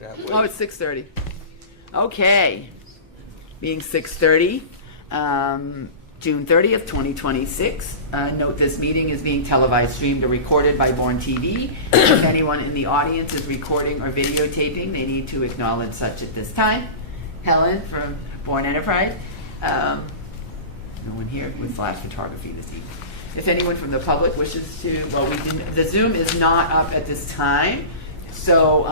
that way. Oh, it's 6:30. Okay. Being 6:30, June 30th, 2026. Note this meeting is being televised, streamed, or recorded by Bourne TV. If anyone in the audience is recording or videotaping, they need to acknowledge such at this time. Helen from Bourne Enterprise. No one here with flash photography this evening. If anyone from the public wishes to, well, the Zoom is not up at this time. So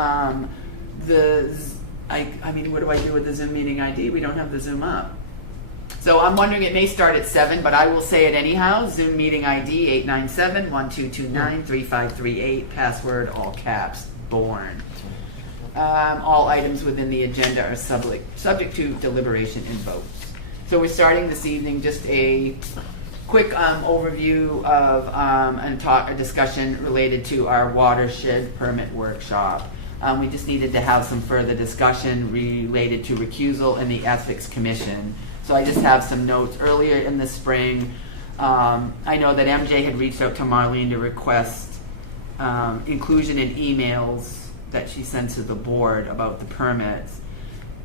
I mean, what do I do with the Zoom meeting ID? We don't have the Zoom up. So I'm wondering, it may start at 7, but I will say it anyhow. Zoom meeting ID 897-1229-3538. Password all caps, Bourne. All items within the agenda are subject to deliberation and votes. So we're starting this evening just a quick overview of a discussion related to our watershed permit workshop. We just needed to have some further discussion related to recusal and the Ethics Commission. So I just have some notes. Earlier in the spring, I know that MJ had reached out to Marlene to request inclusion in emails that she sent to the board about the permits.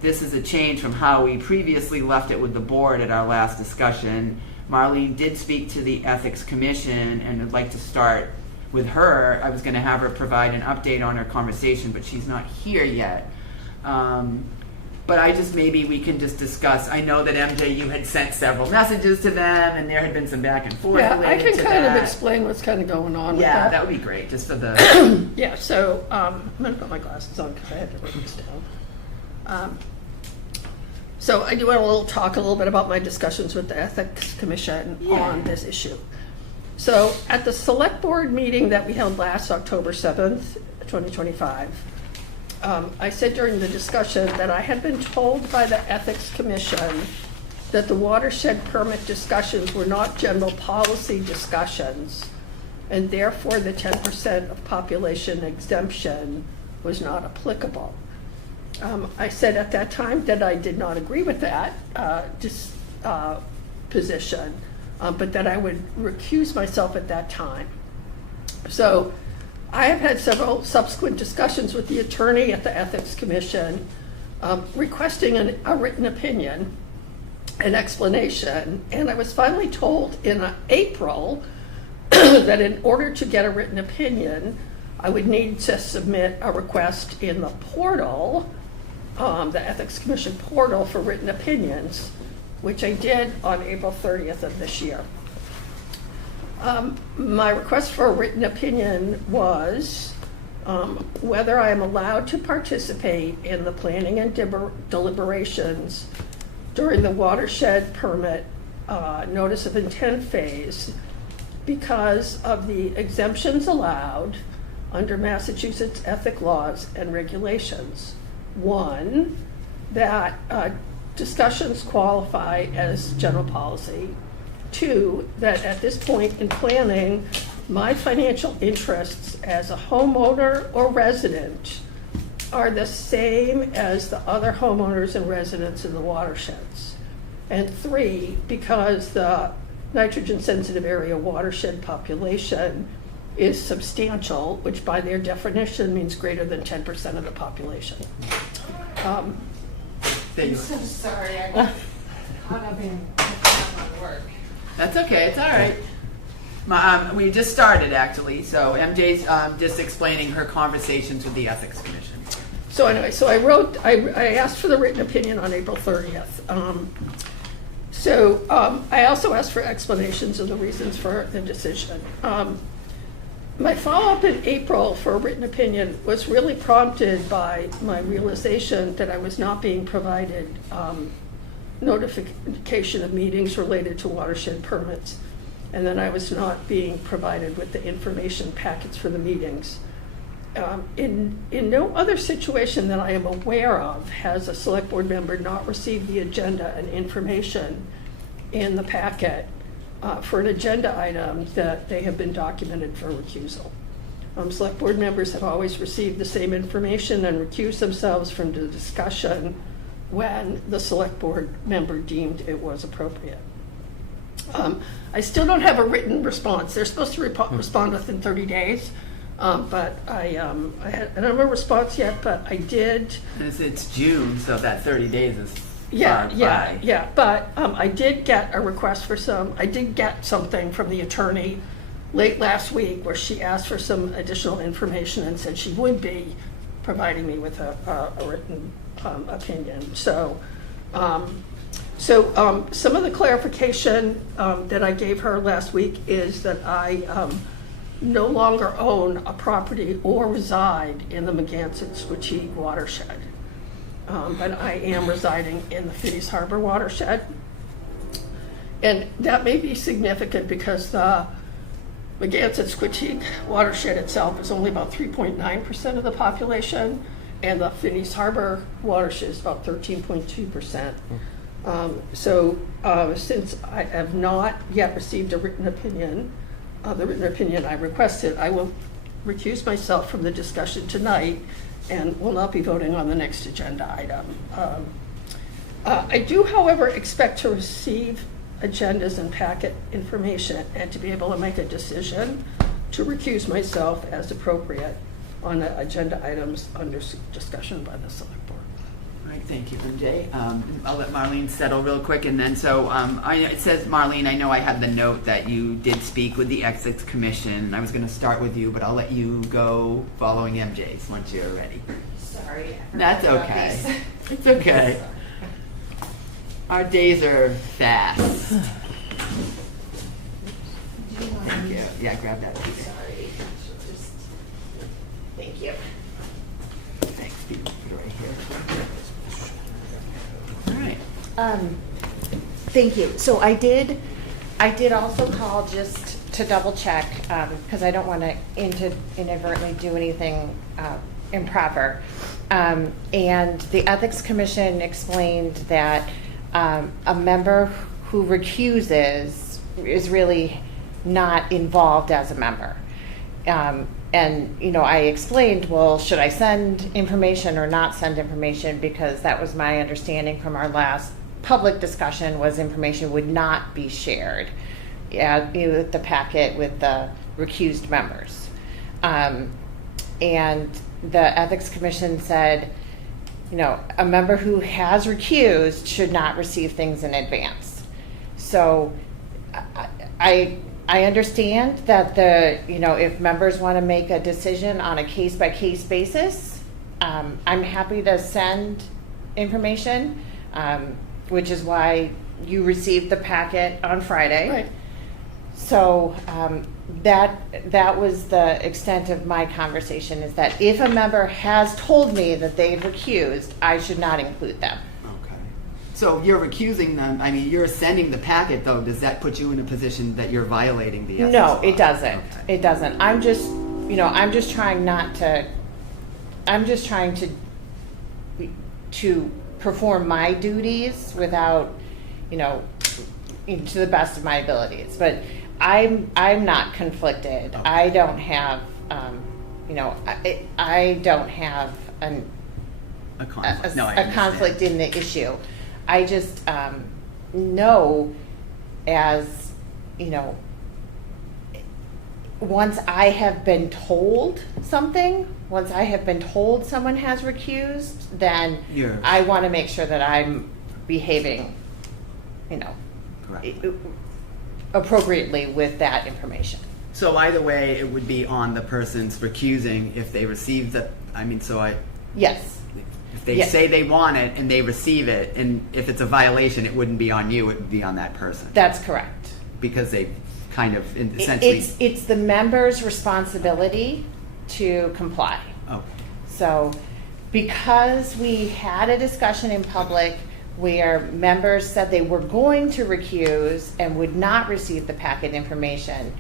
This is a change from how we previously left it with the board at our last discussion. Marlene did speak to the Ethics Commission, and I'd like to start with her. I was going to have her provide an update on her conversation, but she's not here yet. But maybe we can just discuss. I know that MJ, you had sent several messages to them, and there had been some back and forth. Yeah, I can kind that. of explain what's kind of going on. Yeah, with that would be great, just for the. Yeah, so I'm going to put my glasses on because I had to write this down. So I do want to talk a little bit about my discussions with the Ethics Commission on this issue. So at the Select Board meeting that we held last October 7th, 2025, I said during the discussion that I had been told by the Ethics Commission that the watershed permit discussions were not general policy discussions, and therefore the 10% of population exemption was not applicable. I said at that time that I did not agree with that position, but that I would recuse myself at that time. So I have had several subsequent discussions with the attorney at the Ethics Commission requesting a written opinion, an explanation, and I was finally told in April that in order to get a written opinion, I would need to submit a request in the portal, the Ethics Commission portal for written opinions, which I did on April 30th of this year. My request for a written opinion was whether I am allowed to participate in the planning and deliberations during the watershed permit notice of intent phase because of the exemptions allowed under Massachusetts ethic laws and regulations. One, that discussions qualify as general policy. Two, that at this point in planning, my financial interests as a homeowner or resident are the same as the other homeowners and residents in the watersheds. And three, because the nitrogen sensitive area watershed population is substantial, which by their definition means greater than 10% of the population. I'm so sorry, I got caught up in my work. That's okay, it's all right. We just started actually, so MJ's just explaining her conversations with the Ethics Commission. So anyway, so I asked for the written opinion on April 30th. I also asked for explanations of the reasons for the decision. My follow-up in April for a written opinion was really prompted by my realization that I was not being provided notification of meetings related to watershed permits, and then I was not being provided with the information packets for the meetings. In no other situation that I am aware of has a select board member not received the agenda and information in the packet for an agenda item that they have been documented for recusal. Select board members have always received the same information and recused themselves from the discussion when the select board member deemed it was appropriate. I still don't have a written response. They're supposed to respond within 30 days. But I don't have a response yet, but I did. And it's June, so that 30 days is Yeah, far yeah, by. yeah, but I did get a request for I did get something from the attorney late last week where she asked for some additional information and said she would be providing me with a written opinion. So some of the clarification that I gave her last week is that I no longer own a property or reside in the Megantic-Squatigue watershed. But I am residing in the Phineas Harbor watershed. And that may be significant because the Megantic-Squatigue watershed itself is only about 3.9% of the population, and the Phineas Harbor watershed is about 13.2%. Since I have not yet received a written opinion, the written opinion I requested, I will recuse myself from the discussion tonight and will not be voting on the next agenda item. I do, however, expect to receive agendas and packet information and to be able to make a decision to recuse myself as appropriate on the agenda items under discussion by the select board. All right, thank you, MJ. I'll let Marlene settle real quick, and then it says, Marlene, I know I had the note that you did speak with the Ethics Commission. I was going to start with you, but I'll let you go following MJ's once you're ready. Sorry. I forgot That's about okay. these. It's okay. Our days are fast. Do you want Thank me- you. Yeah, grab that, Peter. Sorry. Just, thank you. Thanks, Peter. Put it right here. All right. Thank you. So I did also call just to double check, because I don't want to inadvertently do anything improper. And the Ethics Commission explained that a member who recuses is really not involved as a member. And, I explained, well, should I send information or not send information? Because that was my understanding from our last public discussion, was information would not be shared with the packet with the recused members. And the Ethics Commission said, a member who has recused should not receive things in advance. So I understand that if members want to make a decision on a case-by-case basis, I'm happy to send information, which is why you received the packet on Friday. Right. So that was the extent of my conversation, is that if a member has told me that they've recused, I should not include them. Okay. So you're recusing them, you're sending the packet, though. Does that put you in a position that you're violating the ethics No, law? it doesn't. Okay. It doesn't. I'm just trying to perform my duties without, to the best of my abilities. But I'm not conflicted. Okay. I don't have, I don't have A conflict. No, I a understand. conflict in the issue. I just know, as once I have been told something, once I have been told someone has recused, then You're- I want to make sure that I'm behaving, Correct. appropriately with that information. So either way, it would be on the person's recusing if they receive the, Yes. if they Yes. say they want it and they receive it, and if it's a violation, it wouldn't be on you, it would be on that person. That's correct. Because they kind of essentially. It's the member's responsibility to comply. Okay. So, because we had a discussion in public where members said they were going to recuse and would not receive the packet information,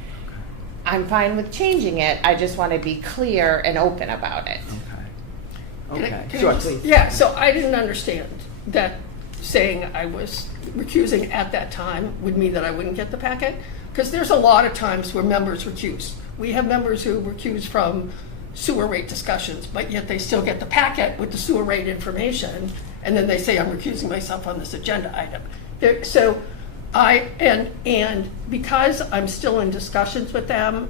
I'm fine with changing it. I just want to be clear and open about it. Okay. Can I- Okay. can I Sure, just- please. Yeah, so I didn't understand that saying I was recusing at that time would mean that I wouldn't get the packet. Because there's a lot of times where members recuse. We have members who recuse from sewer rate discussions, but yet they still get the packet with the sewer rate information, and then they say, I'm recusing myself on this agenda item. So and because I'm still in discussions with them,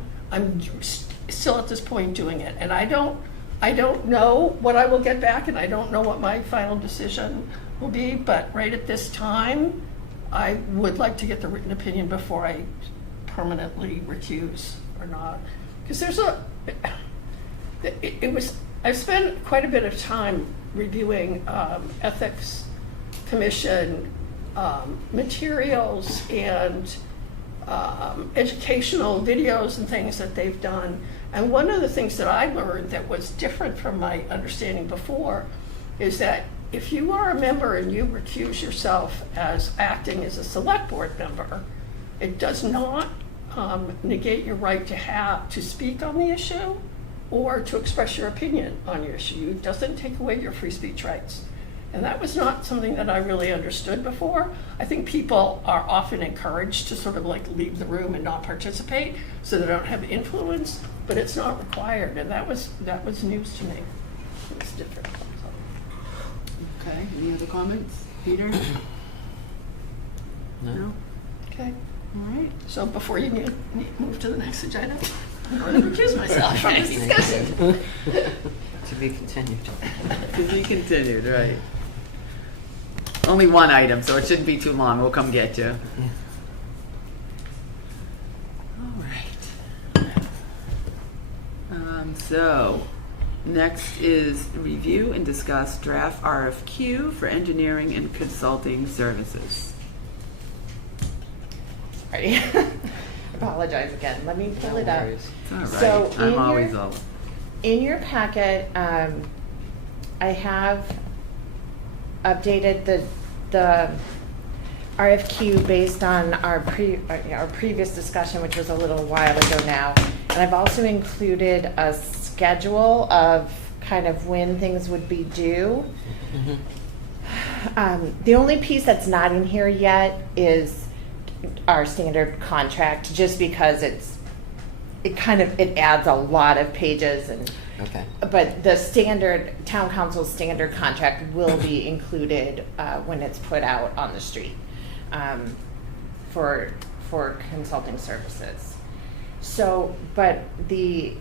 still at this point doing it. And I don't know what I will get back, and I don't know what my final decision will be, but right at this time, I would like to get the written opinion before I permanently recuse or not. Because I've spent quite a bit of time reviewing ethics commission materials and educational videos and things that they've done. And one of the things that I learned that was different from my understanding before is that if you are a member and you recuse yourself as acting as a select board member, it does not negate your right to speak on the issue or to express your opinion on your issue. It doesn't take away your free speech rights. And that was not something that I really understood before. I think people are often encouraged to sort of like leave the room and not participate so they don't have influence, but it's not required. And that was news to me. It was different. Okay, any other comments? Peter? No? Okay. All right. So before you move to the next agenda, I'm going to recuse myself from this discussion. To be continued. To be continued, right. Only one item, so it shouldn't be too long. We'll come get you. All right. So, next is review and discuss draft RFQ for engineering and consulting services. Sorry. Apologize again. Let me pull it up. worries. It's all right. So I'm always all. in your packet, I have updated the RFQ based on our previous discussion, which was a little while ago now. And I've also included a schedule of kind of when things would be due. The only piece that's not in here yet is our standard contract, just because it adds a lot of pages and. Okay. But the standard, town council's standard contract will be included when it's put out on the street for consulting services. So, but the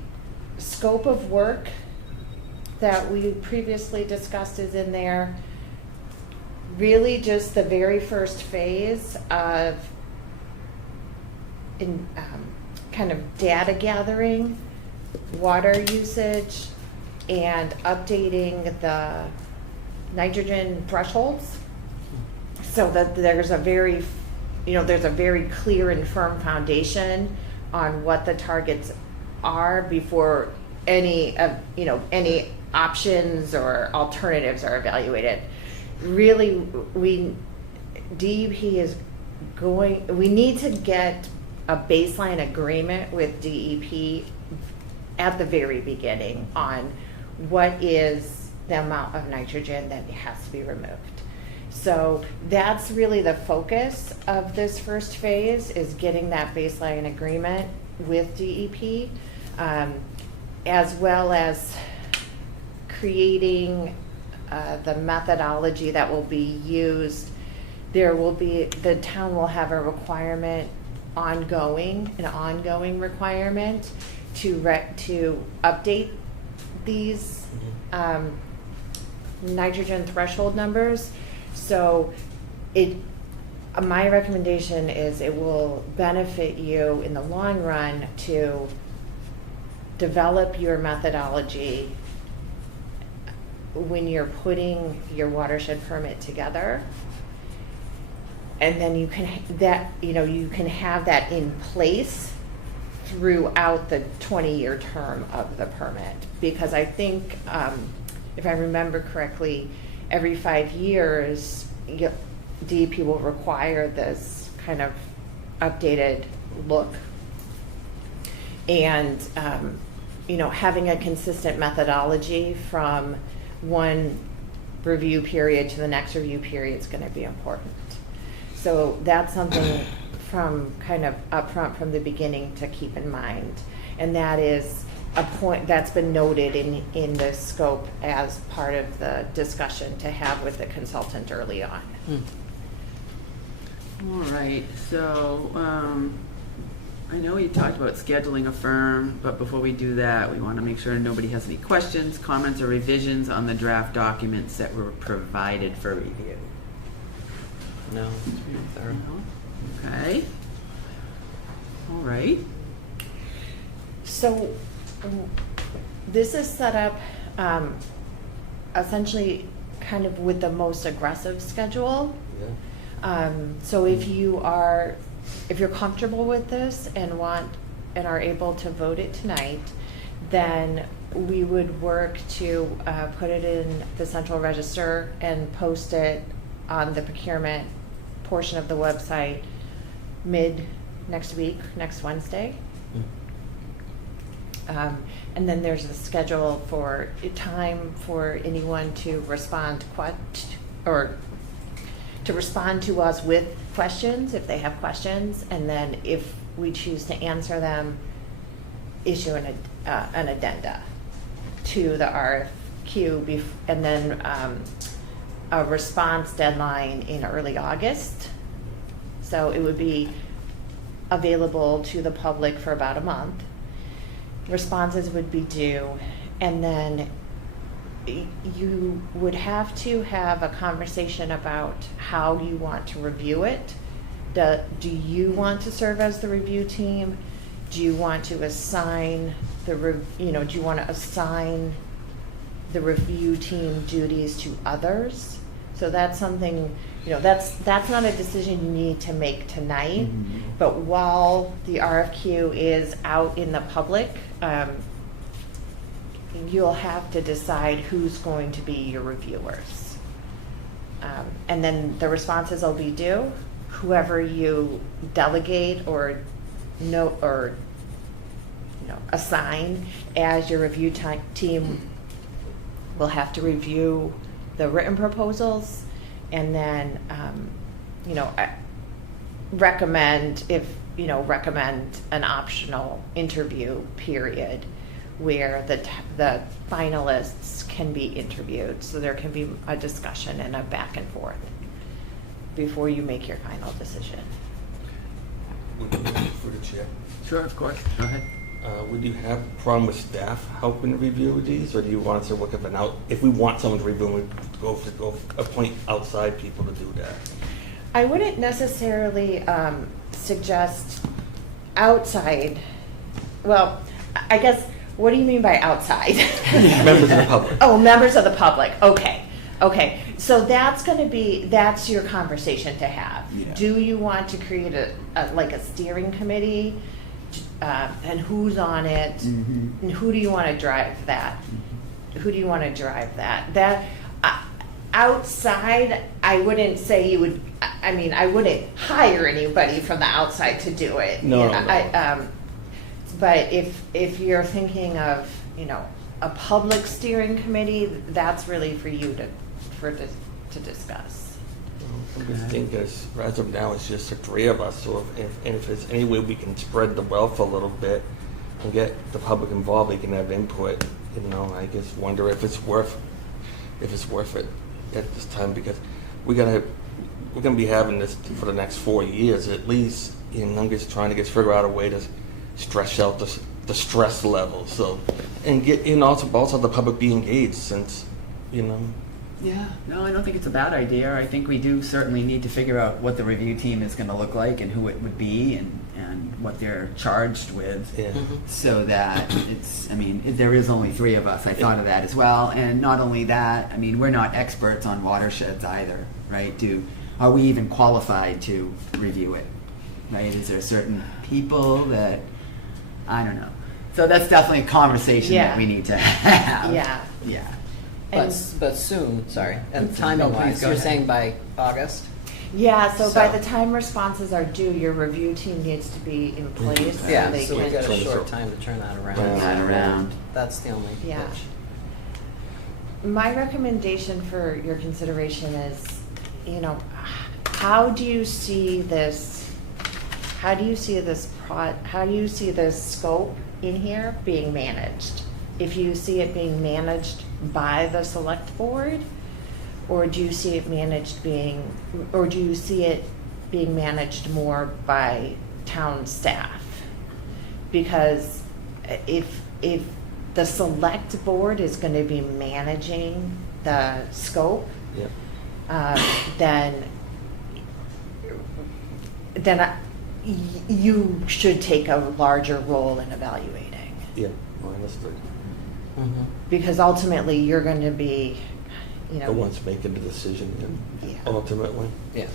scope of work that we previously discussed is in there. Really just the very first phase of kind of data gathering, water usage, and updating the nitrogen thresholds so that there's a very clear and firm foundation on what the targets are before any options or alternatives are evaluated. Really, we need to get a baseline agreement with DEP at the very beginning on what is the amount of nitrogen that has to be removed. So that's really the focus of this first phase, is getting that baseline agreement with DEP, as well as creating the methodology that will be used. The town will have a requirement, an ongoing requirement to update these nitrogen threshold numbers. So my recommendation is it will benefit you in the long run to develop your methodology when you're putting your watershed permit together. And then you can have that in place throughout the 20-year term of the permit. Because I think, if I remember correctly, every 5 years, DEP will require this kind of updated look. And, having a consistent methodology from one review period to the next review period is going to be important. So that's something from kind of upfront from the beginning to keep in mind. And that is a point that's been noted in the scope as part of the discussion to have with the consultant early on. All right, so I know you talked about scheduling a firm, but before we do that, we want to make sure nobody has any questions, comments, or revisions on the draft documents that were provided for review. No. Thorough. Okay. All right. So this is set up essentially kind of with the most aggressive schedule. Yeah. So if you're comfortable with this and are able to vote it tonight, then we would work to put it in the central register and post it on the procurement portion of the website next week, next Wednesday. And then there's a schedule for time for anyone to respond to respond to us with questions if they have questions, and then if we choose to answer them, issue an addenda to the RFQ, and then a response deadline in early August. So it would be available to the public for about a month. Responses would be due, and then you would have to have a conversation about how you want to review it. Do you want to serve as the review team? Do you want to assign do you want to assign the review team duties to others? So that's something, that's not a decision you need to make tonight. Mm-hmm. But while the RFQ is out in the public, you'll have to decide who's going to be your reviewers. And then the responses will be due. Whoever you delegate or assign as your review team will have to review the written proposals, and then recommend an optional interview period where the finalists can be interviewed, so there can be a discussion and a back and forth before you make your final decision. For the chair, Sure, of course. Go ahead. would you have a problem with staff helping review these, or do you want us to look up if we want someone to review, we go appoint outside people to do that? I wouldn't necessarily suggest outside. Well, I guess, what do you mean by outside? Members of the public. Oh, members of the public. Okay. So that's your conversation to have. Yeah. Do you want to create a steering committee? And who's on it? Mm-hmm. And who do you want to drive that? Who do you want to drive that? That outside, I wouldn't say you would. I mean, I wouldn't hire anybody from the outside to do it. No. But if you're thinking of a public steering committee, that's really for you to discuss. I just think as of now, it's just the three of us, so if there's any way we can spread the wealth a little bit and get the public involved, they can have input, I just wonder if it's worth it at this time, because we're gonna be having this for the next 4 years at least, I'm just trying to figure out a way to stress out the stress level, and also the public be engaged, since Yeah, no, I don't think it's a bad idea. I think we do certainly need to figure out what the review team is going to look like and who it would be and what they're charged with. Yeah. So that there is only three of us. I thought of that as well. And not only that, we're not experts on watersheds either, right? Are we even qualified to review it, right? Is there certain people that, I don't know. So that's definitely a conversation that we need to have. Yeah. Yeah. But soon, sorry, and No, timing please wise, go you're ahead. saying by August? Yeah, so by So- the time responses are due, your review team needs to be in place. Yeah, they so we've can. got a Turn this short over. time to turn that around. Turn that around. That's the only Yeah. pitch. My recommendation for your consideration is, how do you see this? How do you see this scope in here being managed? If you see it being managed by the select board, or do you see it being managed more by town staff? because if the select board is going to be managing the scope, Yeah. then you should take a larger role in evaluating. Yeah, well, understood. Mhm. Because ultimately, you're going to be, you know. The ones making the decision, Yeah. ultimately. Yeah.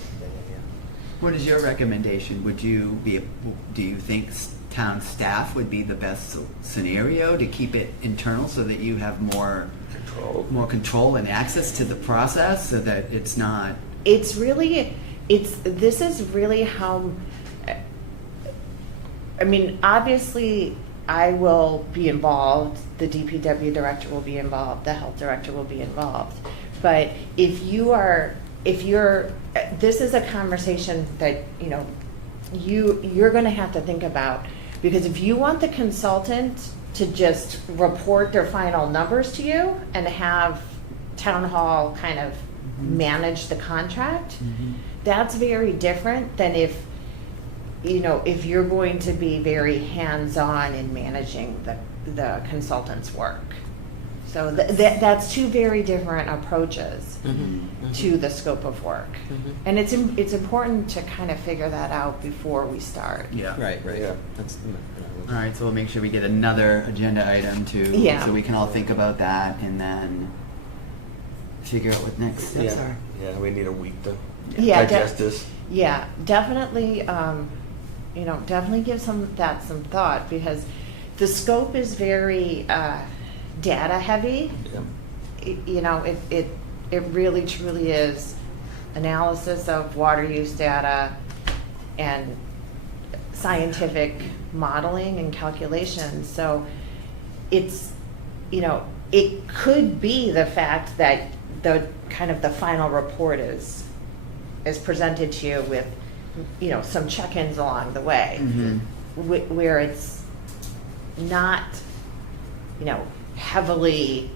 What is your recommendation? Do you think town staff would be the best scenario to keep it internal so that you have more control and access to the process so that it's not? This is really how, I mean, obviously, I will be involved, the DPW director will be involved, the health director will be involved. But if you're, this is a conversation that, you know, you're gonna have to think about, because if you want the consultant to just report their final numbers to you and have town hall kind of manage the contract, that's very different than if, you know, if you're going to be very hands-on in managing the consultant's work. So that's two very different approaches to the scope of work. And it's important to kind of figure that out before we start. Yeah. Right. Yeah. That's All right, so we'll make sure we get another agenda item too, Yeah. so we can all think about that and then figure out what next steps Yeah, are. yeah, we need a week to Yeah, digest this. Yeah, definitely, you know, definitely give some thought, because the scope is very data heavy. Yeah. You know, it really truly is analysis of water use data and scientific modeling and calculations. So it's, you know, it could be the fact that the kind of the final report is presented to you with, you know, some check-ins along the way, where it's not, you know, heavily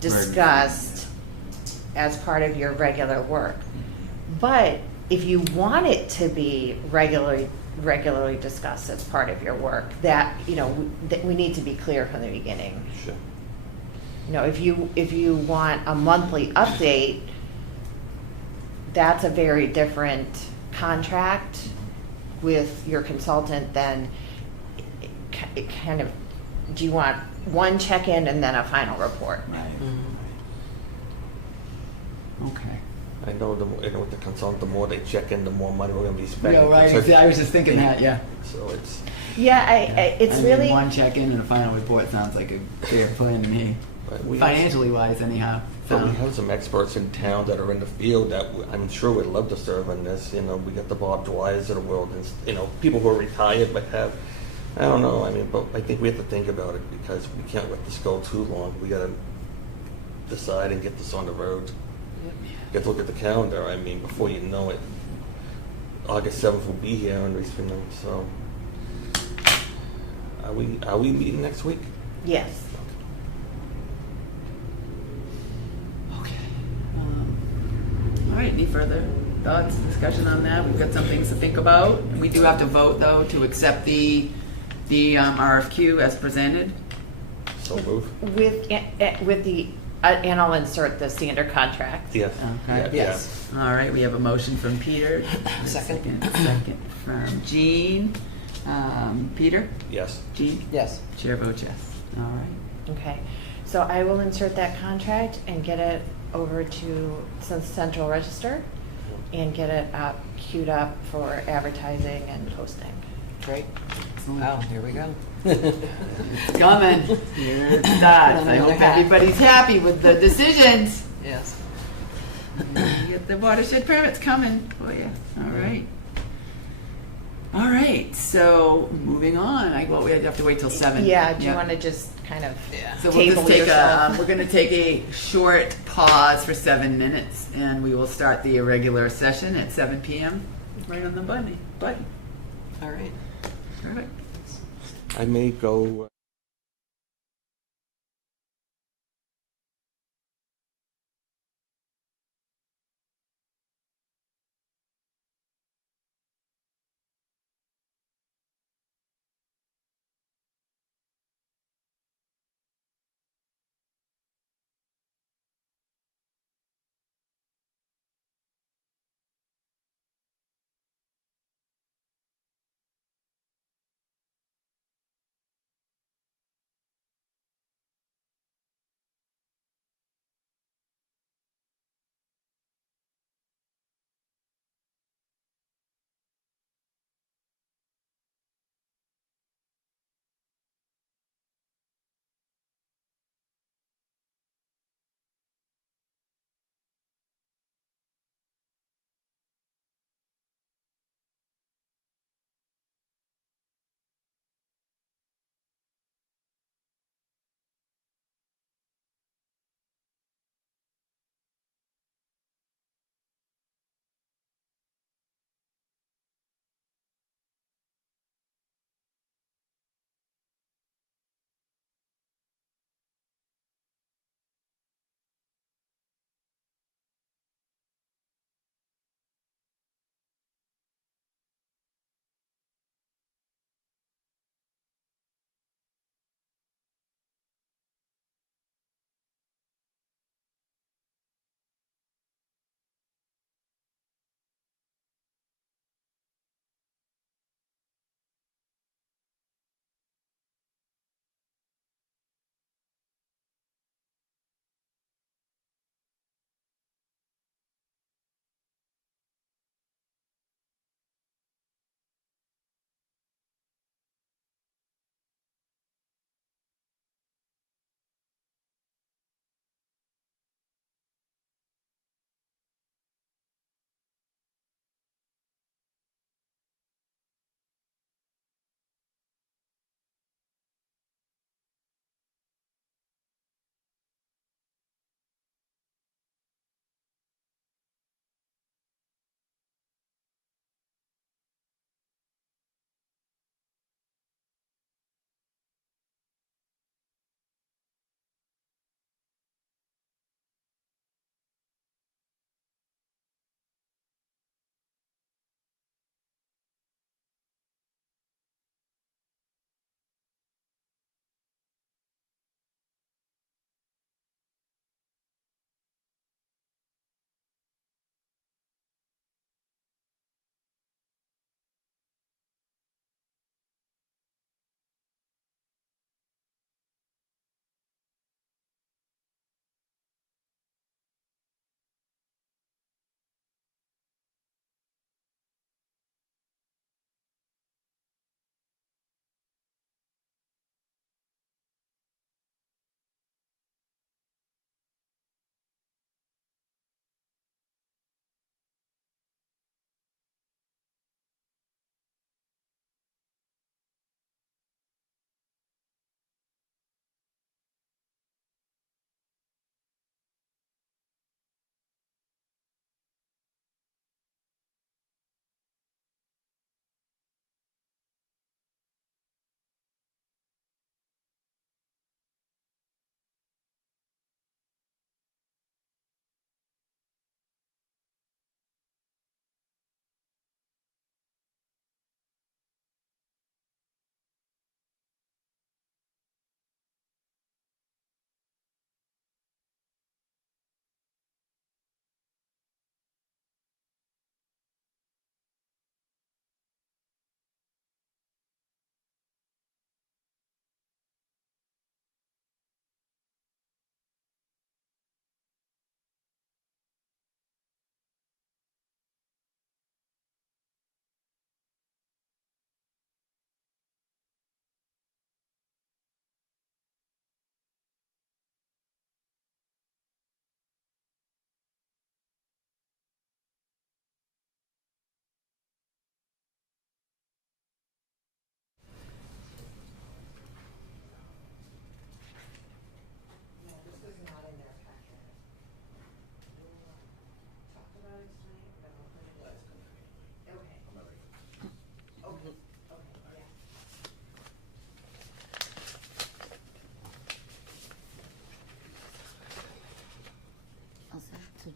discussed as part of your regular work. But if you want it to be regularly discussed as part of your work, that, you know, that we need to be clear from the beginning. Sure. You know, if you want a monthly update, that's a very different contract with your consultant than it kind of, do you want one check-in and then a final report? Right. Okay. I know with the consultant, the more they check in, the more money we're gonna be spending. Yeah, right. So- I was just thinking that. Yeah. So it's, Yeah, it's I mean, really, one check-in and a final report sounds like a fair plan to me, but we financially wise, anyhow. But we have some experts in town that are in the field that I'm sure would love to serve on this. You know, we got the Bob Dwyers of the world, and you know, people who are retired but have, I don't know. I mean, but I think we have to think about it, because we can't let this go too long. We got to decide and get this on the road. You have to look at the calendar. I mean, before you know it, August 7th will be here, and you know, so are we meeting next week? yes. Okay. All right. Any further thoughts, discussion on that? We've got some things to think about. We do have to vote though to accept the RFQ as presented. So move. With the, and I'll insert the standard contract. Yes. Okay. Yeah, Yes. All right. We have a motion from Peter. Second. Second from Jean. Peter. Yes. Jean. Yes. Chair votes yes. All right. Okay, so I will insert that contract and get it over to Central Register and get it queued up for advertising and posting. Great. Excellent. Wow, here we go. It's coming. Here it starts. I hope everybody's happy with the decisions. Yes. You get the watershed permits coming for you. All right. All right. So moving on. Well, we have to wait till 7. Yeah, do you Yep. want to just kind of Yeah. So we'll just table take yourself? we're going to take a short pause for 7 minutes, and we will start the irregular session at 7 p.m. Right on the button. All right. Perfect. I may go.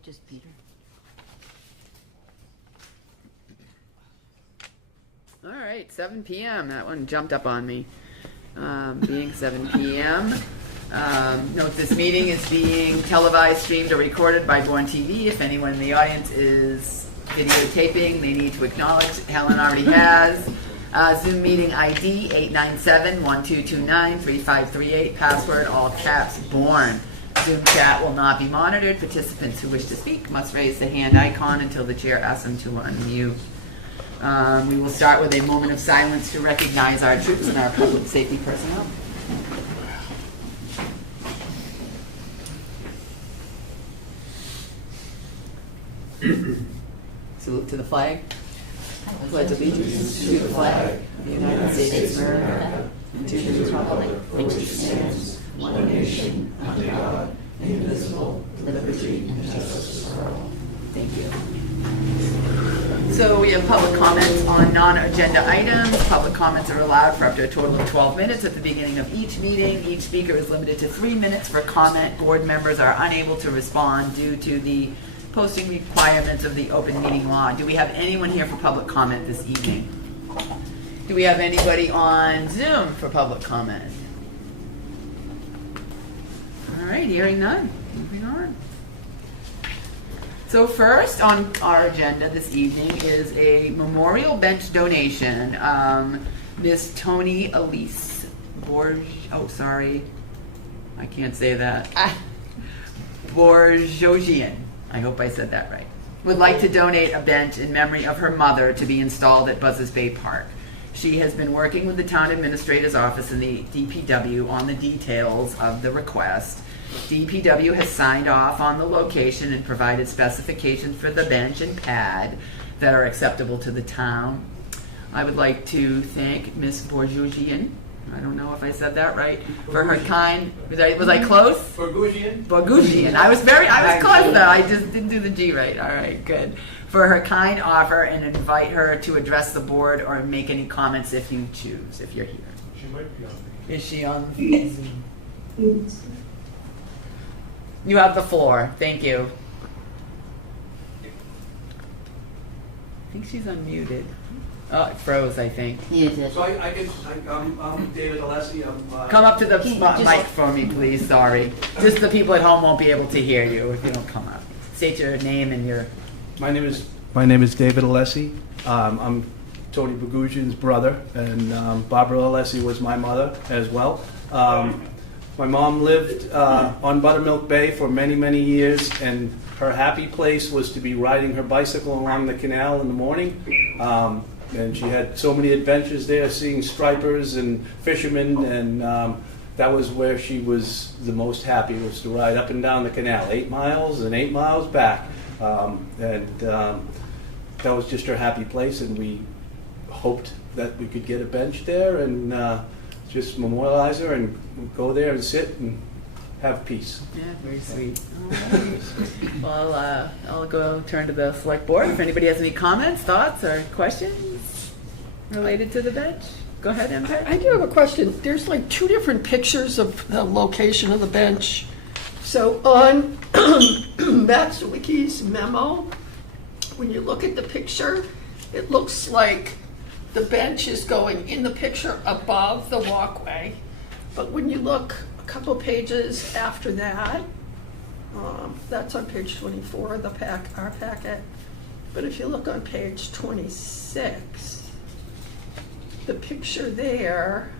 Just Peter. All right, 7 p.m. That one jumped up on me. Being 7 p.m. Note this meeting is being televised, streamed, or recorded by Bourne TV. If anyone in the audience is videotaping, they need to acknowledge. Helen already has. Zoom meeting ID 897-1229-3538. Password all caps Bourne. Zoom chat will not be monitored. Participants who wish to speak must raise the hand icon until the chair asks them to unmute. We will start with a moment of silence to recognize our troops and our public safety personnel. Salute to the flag. I pledge allegiance to the flag of the United States of America and to the republic for which it stands, one nation, under God, indivisible, with liberty and justice for all. Thank you. So we have public comments on non-agenda items. Public comments are allowed for up to a total of 12 minutes at the beginning of each meeting. Each speaker is limited to 3 minutes for comment. Board members are unable to respond due to the posting requirements of the open meeting law. Do we have anyone here for public comment this evening? Do we have anybody on Zoom for public comment? All right, hearing none. Moving on. So first on our agenda this evening is a memorial bench donation. Miss Tony Elise I can't say that. Borjosian. I hope I said that right. Would like to donate a bench in memory of her mother to be installed at Buzzards Bay Park. She has been working with the town administrator's office and the DPW on the details of the request. DPW has signed off on the location and provided specifications for the bench and pad that are acceptable to the town. I would like to thank Miss Borjosian, I don't know if I said that right, for her kind, was I close? Borgusian. I was close though, I just didn't do the G right. All right, good. For her kind offer and invite her to address the board or make any comments if you choose, if you're here. She might be on. Is she on? Yes. You have the floor. Thank you. I think she's unmuted. Oh, it froze, I think. You did. So I'm David Alessi. Come up to the mic for me, please. Sorry. Just the people at home won't be able to hear you if you don't come up. State your name and your... My name is David Alessi. I'm Tony Bogusian's brother, and Barbara Alessi was my mother as well. My mom lived on Buttermilk Bay for many, many years, and her happy place was to be riding her bicycle along the canal in the morning. And she had so many adventures there, seeing stripers and fishermen, and that was where she was the most happy, was to ride up and down the canal, 8 miles and 8 miles back. That was just her happy place, and we hoped that we could get a bench there and just memorialize her and go there and sit and have peace. Yeah, very sweet. Well, I'll go turn to the select board. If anybody has any comments, thoughts, or questions related to the bench, go ahead, Impact. I do have a question. There's like 2 different pictures of the location of the bench. So on Matt Zwiecki's memo, when you look at the picture, it looks like the bench is going in the picture above the walkway. But when you look a couple pages after that, that's on page 24 of the our packet. But if you look on page 26, the picture there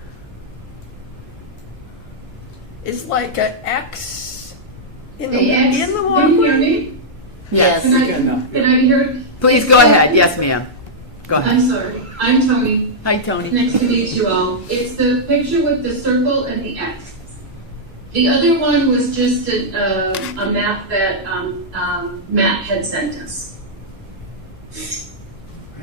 is like an X in the walkway. Yes. Can I be heard? Please go ahead. Yes, ma'am. Go ahead. I'm sorry. I'm Tony. Hi, Tony. Nice to meet you all. It's the picture with the circle and the X. The other one was just a map that Matt had sent us.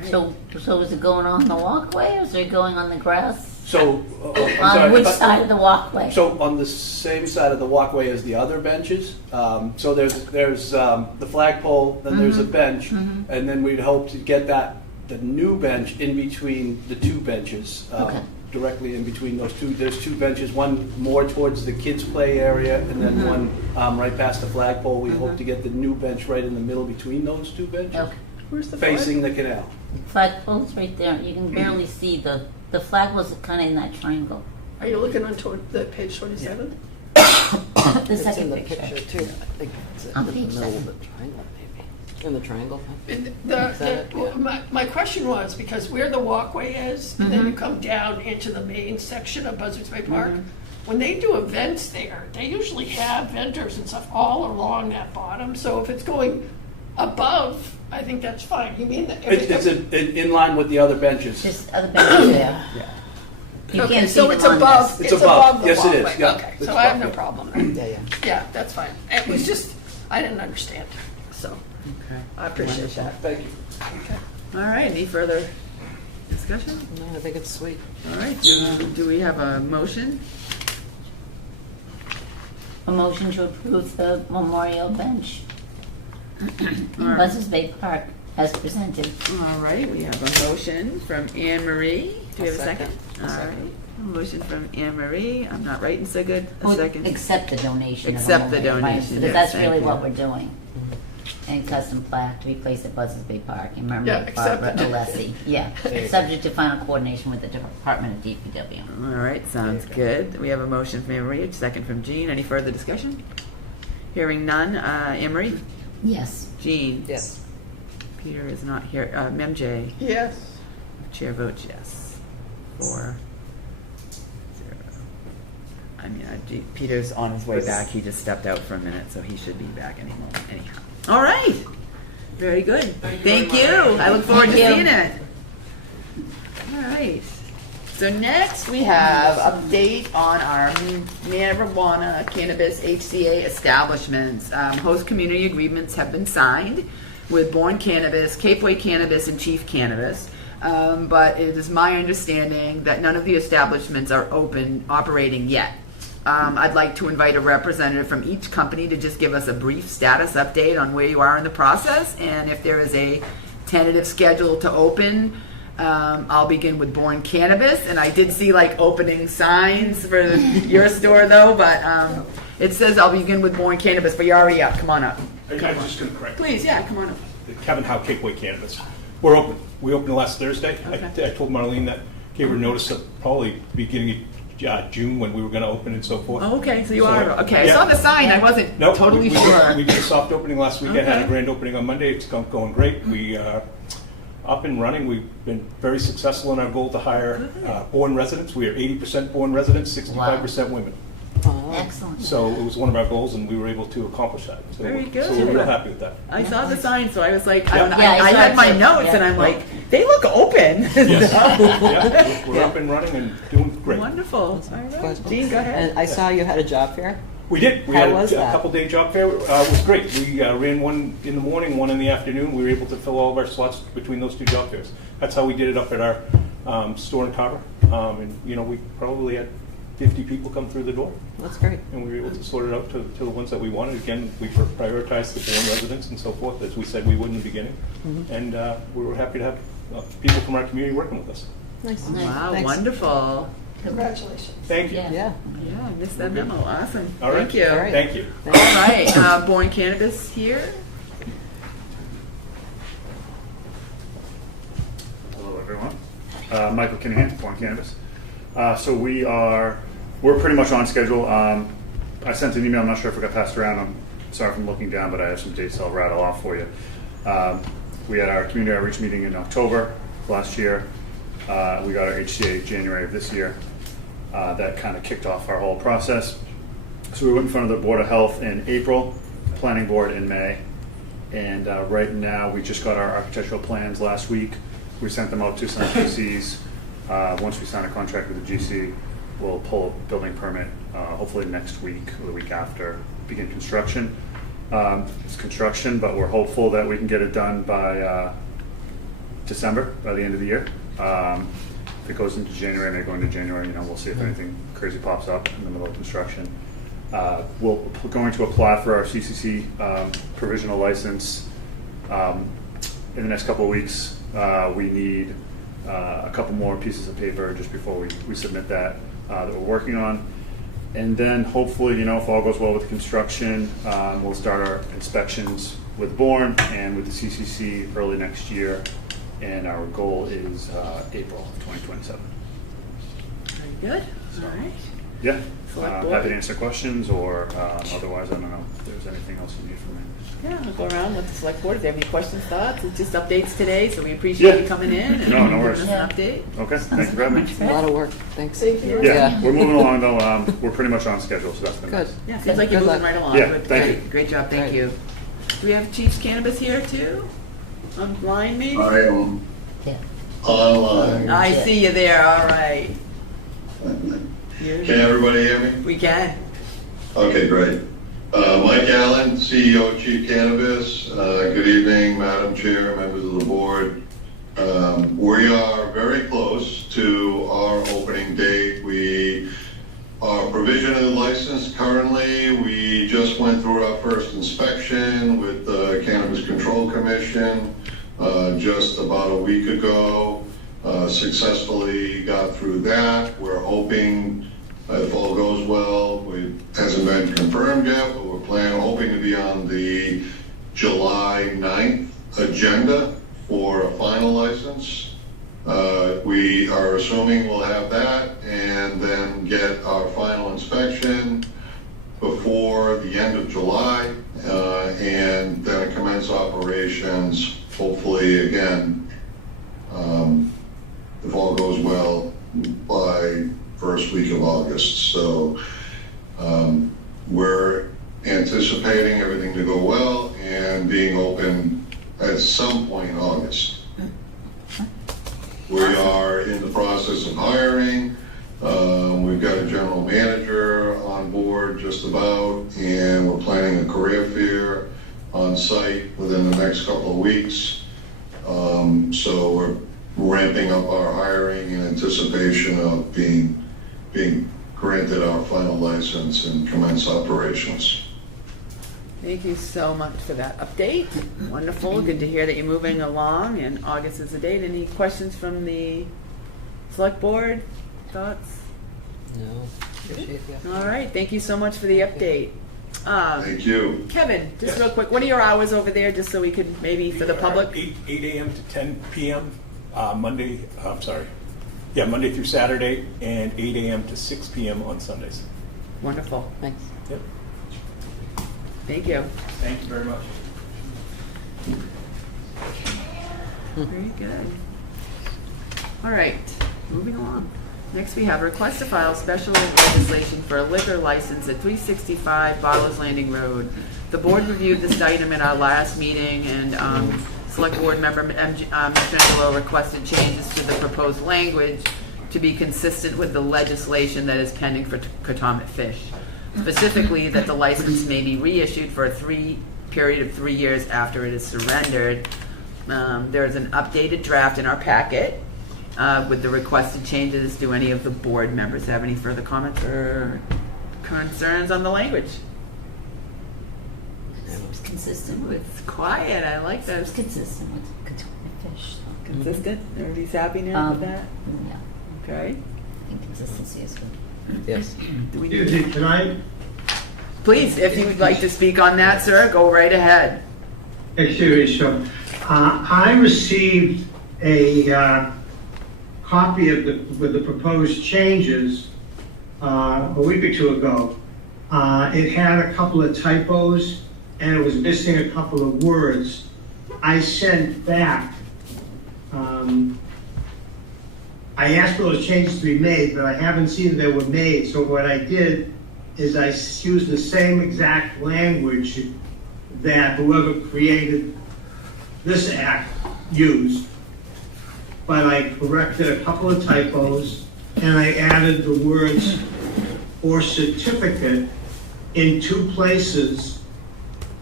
So is it going on the walkway or is it going on the grass? So, I'm On sorry, which but- side of the walkway? So on the same side of the walkway as the other benches. So there's the flagpole, then there's a bench, and then we'd hope to get the new bench in between the 2 benches. Okay. directly in between those two. There's two benches, one more towards the kids' play area, and then one right past the flagpole. We hope to get the new bench right in the middle between those two benches, Okay. Where's the flag? facing the canal. Flagpole's right there. You can barely see the flagpole's kind of in that triangle. Are you looking on toward the page 27? The It's in second the picture. picture too. I think it's On in the page middle of seven. the triangle, maybe. In the triangle. The, Is that it? well, my question was, because where the walkway is, and Mm-hmm. then you come down into the main section of Buzzards Bay Park, when they do events there, they usually have vendors and stuff all along that bottom. So if it's going above, I think that's fine. You mean that? If It's in line with the other benches. Just other benches there. You Okay, can't see so them it's on above, this. It's above. the Yes, it is. walkway. Yeah, Okay, it's so I have no above, yeah. problem there. Yeah, yeah. Yeah, that's fine. It was just, I didn't understand, so Okay. I appreciate that. Thank you. All right, any further discussion? No, I think it's sweet. All right, do we have a motion? A motion to approve the memorial bench in right. Buzzards Bay Park as presented. All right, we have a motion from Anne Marie. Do we have a I'll second? second. All right, a motion from Anne Marie. I'm not writing so good. A Well, second. Accept the donation. of Accept the memorial, right? donation, Because yes, that's thank really you. what we're doing. And custom plaque to be placed at Buzzards Bay Park in memory Yeah, of accept Barbara it. Alessi. Yeah, subject to final coordination with the Department of DPW. All right, sounds good. We have a motion from Anne Marie, a second from Jean. Any further discussion? Hearing none. Anne Marie? Yes. Jean? Yes. Peter is not here. MJ? Yes. Chair votes yes. 4-0. I mean, Peter's on his way back. He just stepped out for a minute, so he should be back any moment. Anyhow. All right. Very good. Thank you. I look forward to Thank you. seeing it. All right. So next we have update on our marijuana cannabis HCA establishments. Host community agreements have been signed with Bourne Cannabis, Capeway Cannabis, and Chief Cannabis. But it is my understanding that none of the establishments are operating yet. I'd like to invite a representative from each company to just give us a brief status update on where you are in the process and if there is a tentative schedule to open. I'll begin with Bourne Cannabis, and I did see like opening signs for your store though, but it says I'll begin with Bourne Cannabis, but you're already up. Come on up. I'm just going to correct. Please, yeah, come on up. Kevin Howe, Capeway Cannabis. We're open. We opened last Thursday. Okay. I told Marlene that, gave her notice of probably beginning of June when we were going to open and so forth. Oh, okay, so you So, are. Okay, I yeah. saw the sign. I wasn't Nope, totally we sure. We did a soft opening last weekend, had Okay. a grand opening on Monday. It's going great. We are up and running. We've been very successful in our goal to hire Bourne residents. We are 80% Bourne residents, 65% women. Excellent. So it was one of our goals, and we were able to accomplish that. So Very good. So we're real happy with that. I saw the sign, so I was like, Yeah. Yeah, I I saw had it my too. notes, Yeah. and I'm like, they look open. Yes. Yeah, we're up and running and doing great. Wonderful. All right. Gene, go ahead. And I saw you had a job fair. We did. We How had was a that? couple-day job fair. It was great. We ran one in the morning, one in the afternoon. We were able to fill all of our slots between those two job fairs. That's how we did it up at our store in Carver. And, you know, we probably had 50 people come through the door, That's great. and we were able to sort it out to the ones that we wanted. Again, we prioritized the Bourne residents and so forth, as we said we would in the beginning. And we were happy to have people from our community working with us. Nice. Wow, Thanks. wonderful. Congratulations. Thank you. Yeah. Yeah. Yeah, I missed that memo. Awesome. All right. Thank you. All right. Thank you. All right, Bourne Cannabis here. Hello, everyone. Michael Kinahan, Bourne Cannabis. So we're pretty much on schedule. I sent an email, I'm not sure if it got passed around. I'm sorry if I'm looking down, but I have some dates I'll rattle off for you. We had our community outreach meeting in October last year. We got our HCA January of this year. That kind of kicked off our whole process. So we went in front of the Board of Health in April, Planning Board in May, and right now we just got our architectural plans last week. We sent them out to some GCs. Once we sign a contract with the GC, we'll pull a building permit hopefully next week or the week after, begin construction. It's construction, but we're hopeful that we can get it done by December, by the end of the year. If it goes into January, it may go into January, you know, we'll see if anything crazy pops up in the middle of construction. We're going to apply for our CCC provisional license in the next couple of weeks. We need a couple more pieces of paper just before we submit that we're working on. And then hopefully, if all goes well with the construction, we'll start our inspections with Bourne and with the CCC early next year. And our goal is April of 2027. Very good. All right. Yeah. Select board. Happy to answer questions, or otherwise, I don't know if there's anything else you need from me. Yeah, we'll go around with the select board. If they have any questions, thoughts, it's just updates today, so we appreciate you coming in and No worries. giving us an update. Okay, thank you very much. A lot of work. Thanks. Thank you. Yeah, we're moving along though. We're pretty much on schedule, so that's been Good. nice. Yeah, seems like you're Good moving luck. right along. Yeah, Good. thank Great. you. Great job, thank Right. you. Do we have Chief's Cannabis here too? Online maybe? I am Yeah. online. I see you there, all right. Can everybody hear me? We can. Okay, great. Mike Allen, CEO of Chief Cannabis. Good evening, Madam Chair, members of the board. We are very close to our opening date. We are provisionally licensed currently. We just went through our first inspection with the Cannabis Control Commission just about a week ago. Successfully got through that. We're hoping, if all goes well, it hasn't been confirmed yet, but we're hoping to be on the July 9th agenda for a final license. We are assuming we'll have that and then get our final inspection before the end of July, and then commence operations, hopefully again, if all goes well, by first week of August. So we're anticipating everything to go well and being open at some point in August. We are in the process of hiring. We've got a general manager on board just about, and we're planning a career fair on site within the next couple of weeks. So we're ramping up our hiring in anticipation of being granted our final license and commence operations. Thank you so much for that update. Wonderful. Good to hear that you're moving along, and August is the date. Any questions from the select board? Thoughts? No. Appreciate the All right. Thank you so much for the update. Thank you. Kevin, just Yes. real quick, what are your hours over there, just so we could maybe for the public? 8 a.m. to 10 p.m. Monday through Saturday, and 8 a.m. to 6 p.m. on Sundays. Wonderful. Thanks. Yep. Thank you. Thank you very much. Very good. All right, moving along. Next, we have request to file special legislation for a liquor license at 365 Bottlers Landing Road. The board reviewed this item at our last meeting, and select board member Mr. Angelo requested changes to the proposed language to be consistent with the legislation that is pending for Katomet Fish. Specifically, that the license may be reissued for a period of 3 years after it is surrendered. There is an updated draft in our packet with the requested changes. Do any of the board members have any further comments or concerns on the language? Seems consistent with. It's quiet. I like Seems that. consistent with Katomet Fish. So. Consistent. Everybody's happy now with that? Yeah, Okay. I think consistency is good. Yes. Do we Excuse need? me, can I, Please, if you would like to speak on that, sir, go right ahead. excuse me, sir. I received a copy of with the proposed changes a week or two ago. It had a couple of typos and it was missing a couple of words. I sent back, I asked for those changes to be made, but I haven't seen they were made. So what I did is I used the same exact language that whoever created this act used. But I corrected a couple of typos and I added the words "or certificate" in 2 places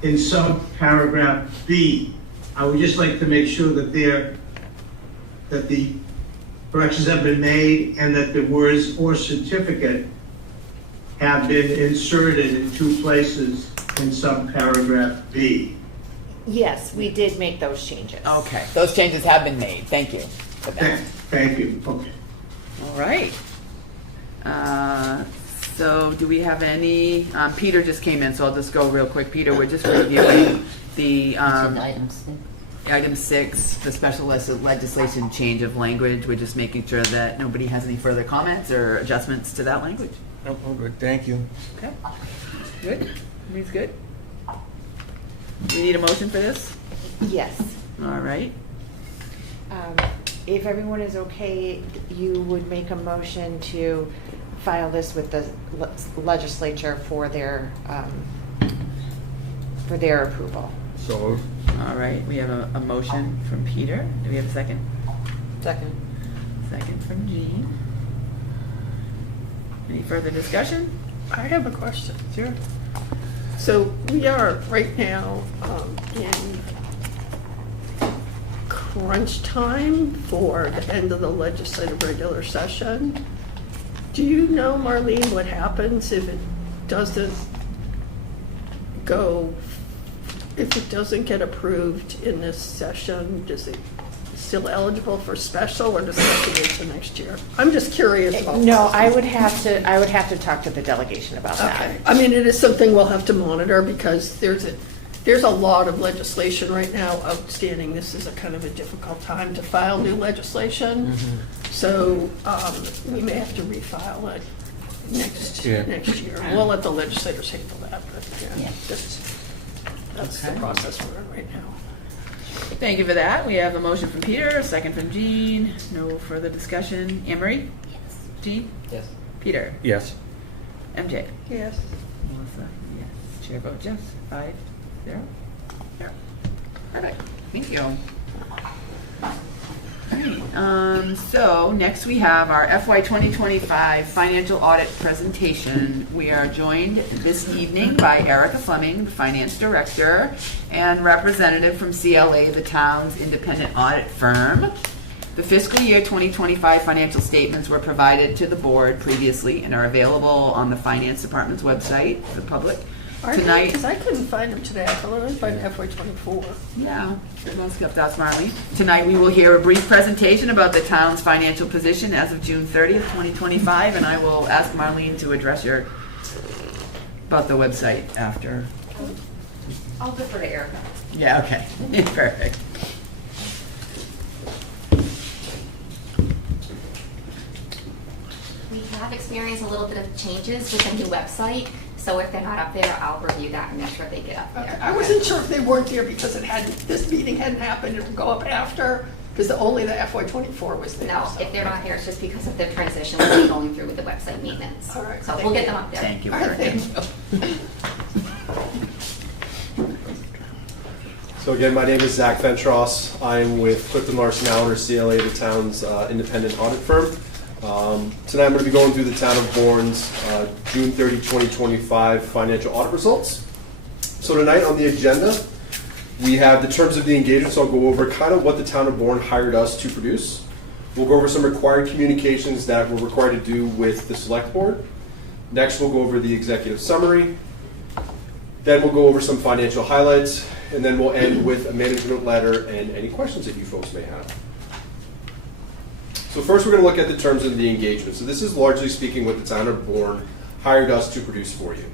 in subparagraph B. I would just like to make sure that the corrections have been made and that the words "or certificate" have been inserted in 2 places in subparagraph B. Yes, we did make those changes. Okay, those changes have been made. Thank you for that. Thank you. Okay. All right. So do we have any, Peter just came in, so I'll just go real quick. Peter, we're just reviewing the Item 6. item 6, the special legislation change of language. We're just making sure that nobody has any further comments or adjustments to that language. Oh, good, thank you. Okay. Good? Everybody's good? We need a motion for this? Yes. All right. If everyone is okay, you would make a motion to file this with the legislature for their approval. So, All right, we have a motion from Peter. Do we have a second? Second. Second from Jean. Any further discussion? I have a question. Sure. So we are right now in crunch time for the end of the legislative regular session. Do you know, Marlene, what happens if it doesn't get approved in this session? Is it still eligible for special, or does it have to wait till next year? I'm just curious about No, I would have to talk to the delegation about that. Okay, I mean, it is something we'll have to monitor because there's a lot of legislation right now outstanding. This is a kind of a difficult time to file new legislation. So we may have to refile it next year. We'll let the legislators handle that, but Yeah. that's the process we're in right now. Thank you for that. We have a motion from Peter, a second from Jean. No further discussion. Anne Marie? Yes. Jean? Yes. Peter? yes. MJ? Yes. Melissa? Yes. Chair votes yes. 5-0. Yeah. Perfect. Thank you. Alright, so next we have our FY 2025 financial audit presentation. We are joined this evening by Erica Fleming, the finance director, and representative from CLA, the town's independent audit firm. The fiscal year 2025 financial statements were provided to the board previously and are available on the finance department's website for the public. Tonight, Because I couldn't find them today. I thought I was finding FY '24. yeah, everyone's got that, Marley. Tonight we will hear a brief presentation about the town's financial position as of June 30th, 2025, and I will ask Marlene to address about the website after. I'll defer to Erica. Yeah, okay, perfect. We have experienced a little bit of changes with the new website, so if they're not up there, I'll review that and make sure they get up there. I wasn't sure if they weren't here because this meeting hadn't happened. It would go up after, because only the FY '24 was there. No, so. if they're not here, it's just because of the transition we're going through with the website maintenance. All right, So thank we'll get you. them up there. Thank you, All right, Erica. thank you. So again, my name is Zach Ventros. I'm with Clifton Larson Allen, or CLA, the town's independent audit firm. Tonight I'm going to be going through the town of Bourne's June 30, 2025 financial audit results. So tonight on the agenda, we have the terms of the engagement, so I'll go over kind of what the town of Bourne hired us to produce. We'll go over some required communications that we're required to do with the select board. Next, we'll go over the executive summary. Then we'll go over some financial highlights, and then we'll end with a management letter and any questions that you folks may have. So first we're going to look at the terms of the engagement. So this is largely speaking what the town of Bourne hired us to produce for you.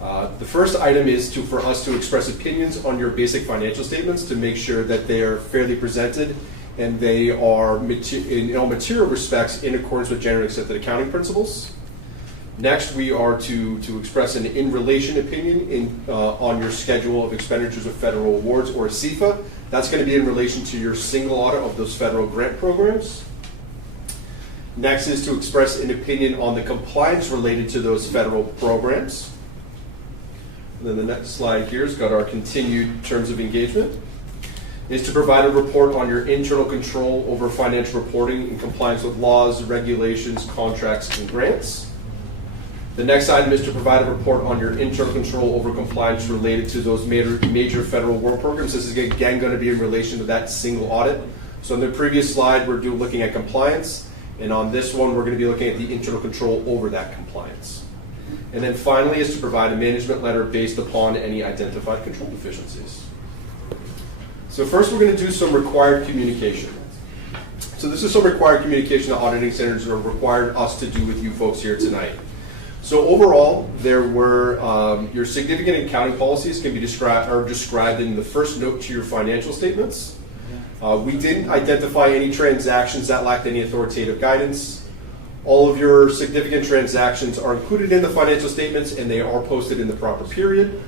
The first item is for us to express opinions on your basic financial statements to make sure that they are fairly presented and they are in all material respects in accordance with generally accepted accounting principles. Next, we are to express an in relation opinion on your schedule of expenditures of federal awards, or CFA. That's going to be in relation to your single audit of those federal grant programs. Next is to express an opinion on the compliance related to those federal programs. And then the next slide here has got our continued terms of engagement. Is to provide a report on your internal control over financial reporting in compliance with laws, regulations, contracts, and grants. The next item is to provide a report on your internal control over compliance related to those major federal award programs. This is again going to be in relation to that single audit. So in the previous slide, we're looking at compliance. And on this one, we're going to be looking at the internal control over that compliance. And then finally is to provide a management letter based upon any identified control deficiencies. So first we're going to do some required communication. So this is some required communication that auditing standards are required us to do with you folks here tonight. So overall, there were your significant accounting policies can be described in the first note to your financial statements. We didn't identify any transactions that lacked any authoritative guidance. All of your significant transactions are included in the financial statements and they are posted in the proper period.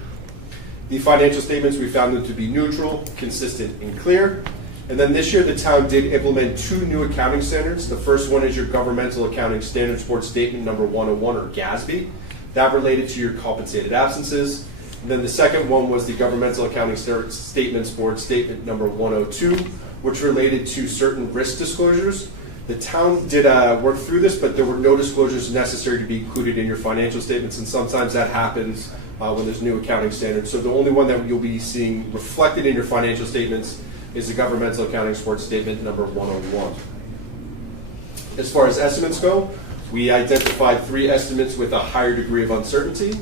The financial statements, we found them to be neutral, consistent, and clear. And then this year, the town did implement 2 new accounting standards. The first one is your Governmental Accounting Standards Board Statement number 101, or GASB. That related to your compensated absences. And then the second one was the Governmental Accounting Statements Board Statement number 102, which related to certain risk disclosures. The town did work through this, but there were no disclosures necessary to be included in your financial statements, and sometimes that happens when there's new accounting standards. So the only one that you'll be seeing reflected in your financial statements is the Governmental Accounting Board Statement number 101. As far as estimates go, we identified 3 estimates with a higher degree of uncertainty,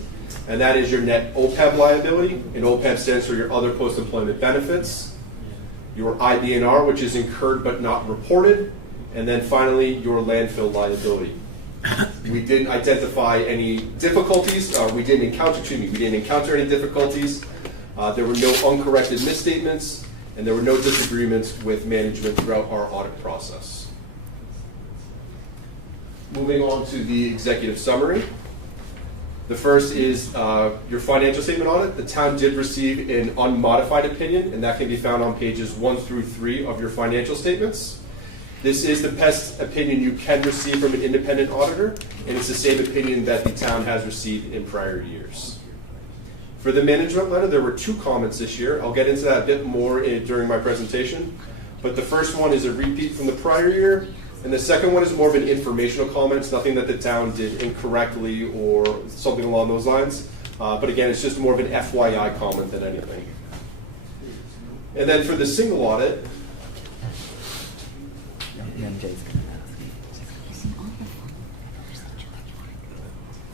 and that is your net OPEB liability, and OPEB stands for your other post-employment benefits, your IBNR, which is incurred but not reported, and then finally your landfill liability. We didn't identify any difficulties, we didn't encounter any difficulties. There were no uncorrected misstatements, and there were no disagreements with management throughout our audit process. Moving on to the executive summary. The first is your financial statement audit. The town did receive an unmodified opinion, and that can be found on pages 1 through 3 of your financial statements. This is the best opinion you can receive from an independent auditor, and it's the same opinion that the town has received in prior years. For the management letter, there were 2 comments this year. I'll get into that a bit more during my presentation, but the first one is a repeat from the prior year, and the second one is more of an informational comment. It's nothing that the town did incorrectly or something along those lines, but again, it's just more of an FYI comment than anything. And then for the single audit,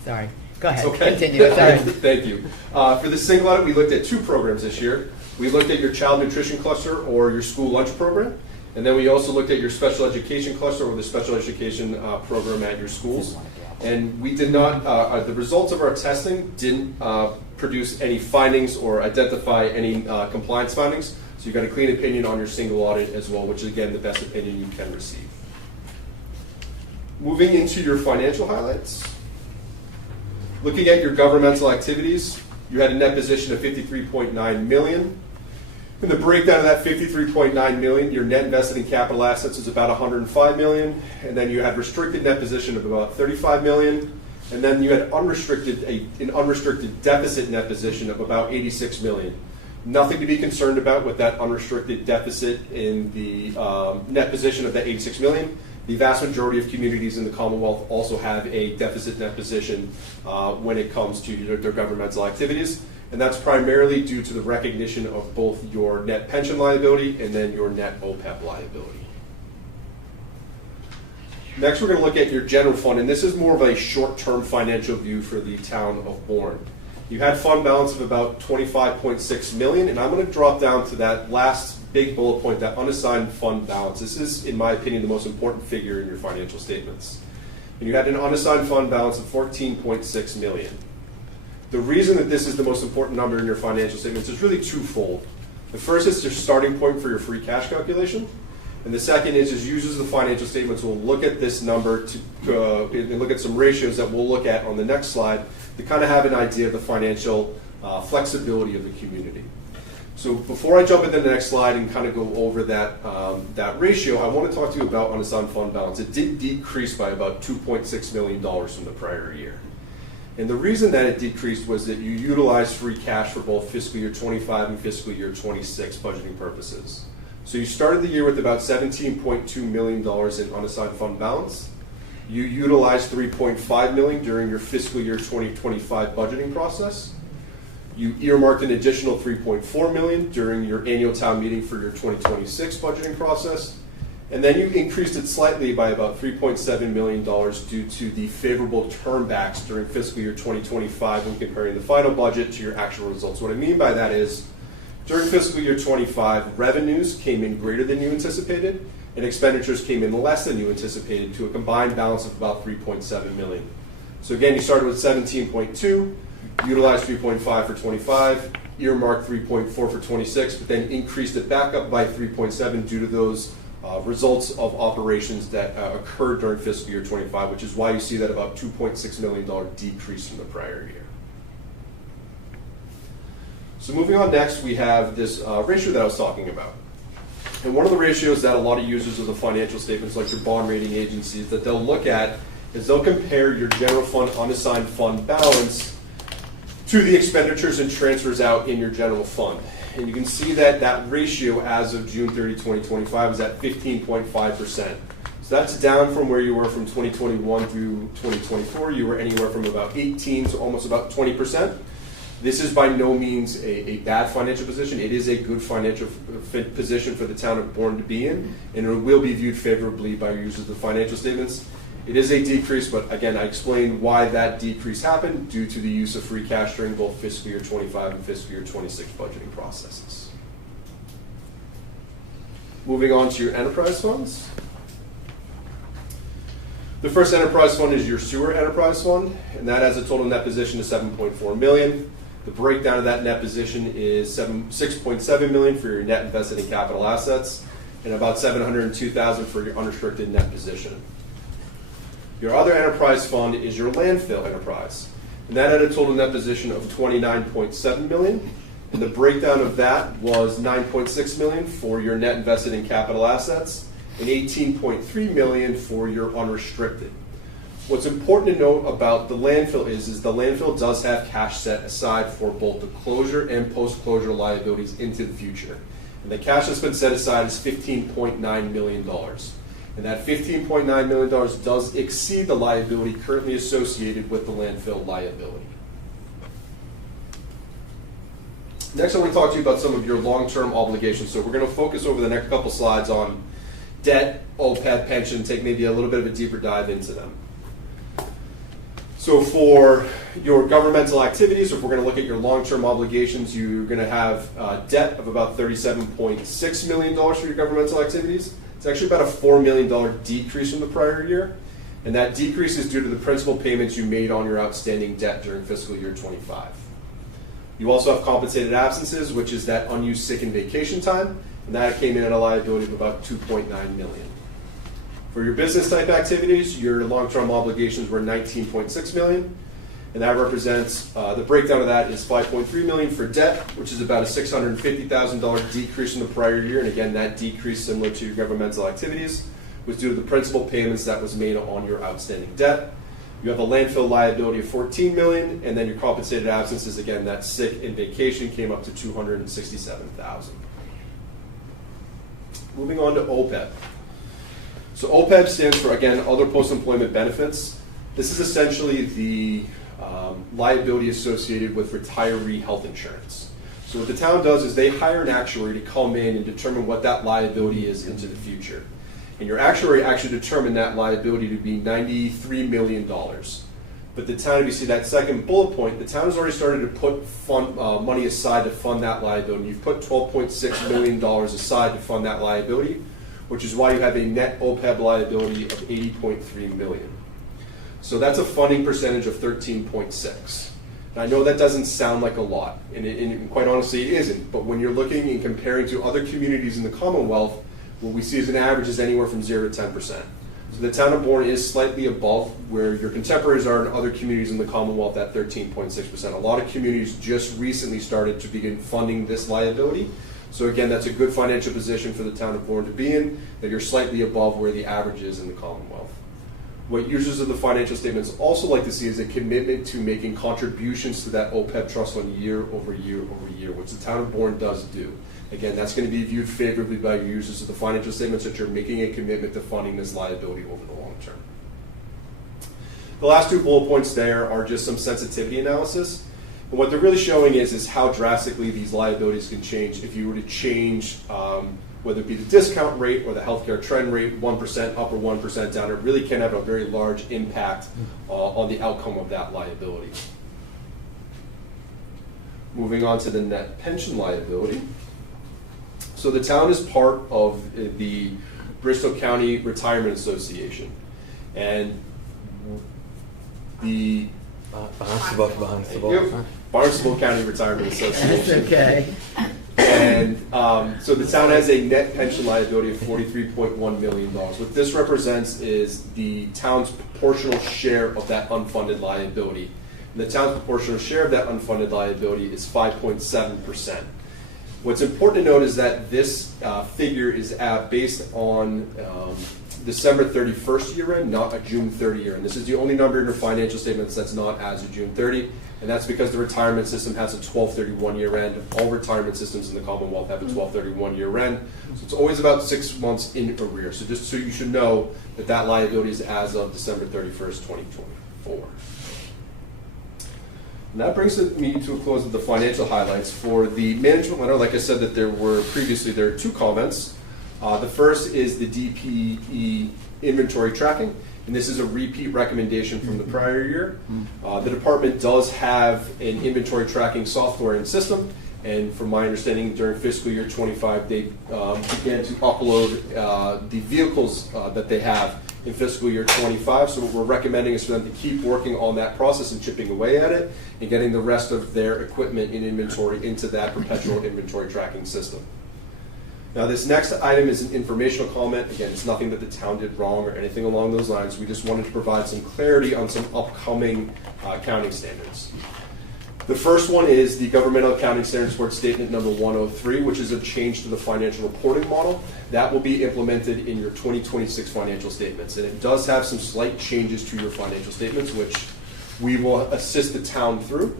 Sorry. Go ahead. Okay. Continue. Sorry. Thank you. For the single audit, we looked at 2 programs this year. We looked at your child nutrition cluster or your school lunch program, and then we also looked at your special education cluster or the special education program at your schools. And we did not, the results of our testing didn't produce any findings or identify any compliance findings. So you got a clean opinion on your single audit as well, which is again the best opinion you can receive. Moving into your financial highlights. Looking at your governmental activities, you had a net position of $53.9 million. In the breakdown of that $53.9 million, your net invested in capital assets is about $105 million, and then you had restricted net position of about $35 million, and then you had an unrestricted deficit net position of about $86 million. Nothing to be concerned about with that unrestricted deficit in the net position of that $86 million. The vast majority of communities in the Commonwealth also have a deficit net position when it comes to their governmental activities, and that's primarily due to the recognition of both your net pension liability and then your net OPEB liability. Next, we're going to look at your general fund, and this is more of a short-term financial view for the town of Bourne. You had fund balance of about $25.6 million, and I'm going to drop down to that last big bullet point, that unassigned fund balance. This is, in my opinion, the most important figure in your financial statements. And you had an unassigned fund balance of $14.6 million. The reason that this is the most important number in your financial statements is really twofold. The first is your starting point for your free cash calculation, and the second is users of the financial statements will look at this number and look at some ratios that we'll look at on the next slide to kind of have an idea of the financial flexibility of the community. So before I jump into the next slide and kind of go over that ratio, I want to talk to you about unassigned fund balance. It did decrease by about $2.6 million from the prior year. And the reason that it decreased was that you utilized free cash for both fiscal year 25 and fiscal year 26 budgeting purposes. So you started the year with about $17.2 million in unassigned fund balance. You utilized $3.5 million during your fiscal year 2025 budgeting process. You earmarked an additional $3.4 million during your annual town meeting for your 2026 budgeting process. And then you increased it slightly by about $3.7 million due to the favorable turnbacks during fiscal year 2025 when comparing the final budget to your actual results. What I mean by that is, during fiscal year 25, revenues came in greater than you anticipated, and expenditures came in less than you anticipated to a combined balance of about $3.7 million. So again, you started with 17.2, utilized 3.5 for 25, earmarked 3.4 for 26, but then increased it back up by 3.7 due to those results of operations that occurred during fiscal year 25, which is why you see that about $2.6 million decrease from the prior year. So moving on next, we have this ratio that I was talking about. And one of the ratios that a lot of users of the financial statements, like your bond rating agencies, that they'll look at is they'll compare your general fund unassigned fund balance to the expenditures and transfers out in your general fund. And you can see that that ratio as of June 30, 2025 is at 15.5%. So that's down from where you were from 2021 through 2024. You were anywhere from about 18 to almost about 20%. This is by no means a bad financial position. It is a good financial position for the town of Bourne to be in, and it will be viewed favorably by users of the financial statements. It is a decrease, but again, I explained why that decrease happened due to the use of free cash during both fiscal year 25 and fiscal year 26 budgeting processes. Moving on to your enterprise funds. The first enterprise fund is your sewer enterprise fund, and that has a total net position of $7.4 million. The breakdown of that net position is $6.7 million for your net invested in capital assets, and about $702,000 for your unrestricted net position. Your other enterprise fund is your landfill enterprise, and that had a total net position of $29.7 million, and the breakdown of that was $9.6 million for your net invested in capital assets and $18.3 million for your unrestricted. What's important to note about the landfill is the landfill does have cash set aside for both the closure and post-closure liabilities into the future, and the cash that's been set aside is $15.9 million. And that $15.9 million does exceed the liability currently associated with the landfill liability. Next, I want to talk to you about some of your long-term obligations. So we're going to focus over the next couple slides on debt, OPEB, pension, take maybe a little bit of a deeper dive into them. So for your governmental activities, if we're going to look at your long-term obligations, you're going to have debt of about $37.6 million for your governmental activities. It's actually about a $4 million decrease from the prior year, and that decrease is due to the principal payments you made on your outstanding debt during fiscal year 25. You also have compensated absences, which is that unused sick and vacation time, and that came in at a liability of about $2.9 million. For your business type activities, your long-term obligations were $19.6 million, and that represents, the breakdown of that is $5.3 million for debt, which is about a $650,000 decrease from the prior year, and again, that decrease, similar to your governmental activities, was due to the principal payments that was made on your outstanding debt. You have a landfill liability of $14 million, and then your compensated absences, again, that sick and vacation came up to $267,000. Moving on to OPEB. So OPEB stands for, again, other post-employment benefits. This is essentially the liability associated with retiree health insurance. So what the town does is they hire an actuary to come in and determine what that liability is into the future. And your actuary actually determined that liability to be $93 million. But the town, if you see that second bullet point, the town has already started to put money aside to fund that liability. You've put $12.6 million aside to fund that liability, which is why you have a net OPEB liability of $80.3 million. So that's a funding percentage of 13.6. And I know that doesn't sound like a lot, and quite honestly it isn't, but when you're looking and comparing to other communities in the Commonwealth, what we see as an average is anywhere from 0 to 10%. So the town of Bourne is slightly above where your contemporaries are in other communities in the Commonwealth at 13.6%. A lot of communities just recently started to begin funding this liability. So again, that's a good financial position for the town of Bourne to be in, that you're slightly above where the average is in the Commonwealth. What users of the financial statements also like to see is a commitment to making contributions to that OPEB trust fund year over year over year, which the town of Bourne does do. Again, that's going to be viewed favorably by your users of the financial statements that you're making a commitment to funding this liability over the long term. The last two bullet points there are just some sensitivity analysis. And what they're really showing is how drastically these liabilities can change if you were to change, whether it be the discount rate or the healthcare trend rate, 1% up or 1% down. It really can have a very large impact on the outcome of that liability. Moving on to the net pension liability. So the town is part of the Bristol County Retirement Association. And the Barnstable County Retirement Association. That's okay. And so the town has a net pension liability of $43.1 million. What this represents is the town's proportional share of that unfunded liability. And the town's proportional share of that unfunded liability is 5.7%. What's important to note is that this figure is based on December 31st year end, not a June 30 year end. This is the only number in your financial statements that's not as of June 30, and that's because the retirement system has a 12/31 year end. All retirement systems in the Commonwealth have a 12/31 year end, so it's always about 6 months in arrears. So just so you should know that that liability is as of December 31st, 2024. And that brings me to a close of the financial highlights. For the management letter, like I said, that there are 2 comments. The first is the DPE inventory tracking, and this is a repeat recommendation from the prior year. The department does have an inventory tracking software and system, and from my understanding, during fiscal year 25, they began to upload the vehicles that they have in fiscal year 25. So what we're recommending is for them to keep working on that process and chipping away at it and getting the rest of their equipment in inventory into that perpetual inventory tracking system. Now, this next item is an informational comment. Again, it's nothing that the town did wrong or anything along those lines. We just wanted to provide some clarity on some upcoming accounting standards. The first one is the Governmental Accounting Standards Board Statement number 103, which is a change to the financial reporting model. That will be implemented in your 2026 financial statements. And it does have some slight changes to your financial statements, which we will assist the town through.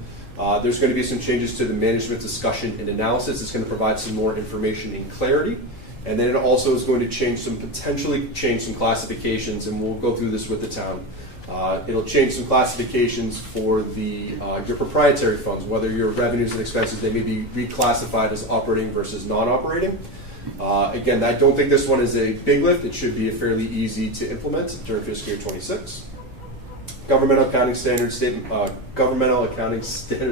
There's going to be some changes to the management discussion and analysis. It's going to provide some more information and clarity. And then it also is going to potentially change some classifications, and we'll go through this with the town. It'll change some classifications for your proprietary funds, whether your revenues and expenses, they may be reclassified as operating versus non-operating. Again, I don't think this one is a big lift. It should be fairly easy to implement during fiscal year 26. Governmental Accounting Standards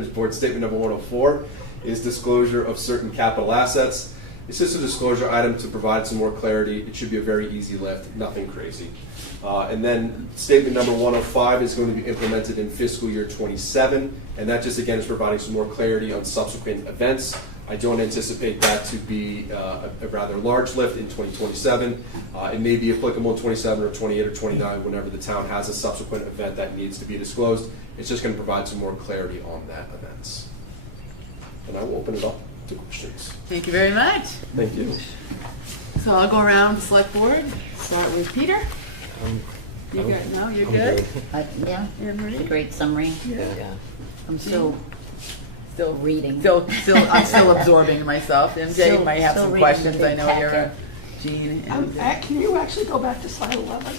Board Statement number 104 is disclosure of certain capital assets. It's just a disclosure item to provide some more clarity. It should be a very easy lift, nothing crazy. And then statement number 105 is going to be implemented in fiscal year 27, and that just again is providing some more clarity on subsequent events. I don't anticipate that to be a rather large lift in 2027. It may be applicable in 27 or 28 or 29 whenever the town has a subsequent event that needs to be disclosed. It's just going to provide some more clarity on that event. And I will open it up to questions. Thank you very much. Thank you. So I'll go around the select board. Start with Peter. You good? No, you're good? Yeah, Everybody? it's a great summary. Yeah. I'm still reading. I'm still absorbing myself. MJ Still- might have still some reading the questions. big I know you're packet. Jean. Can you actually go back to slide 11?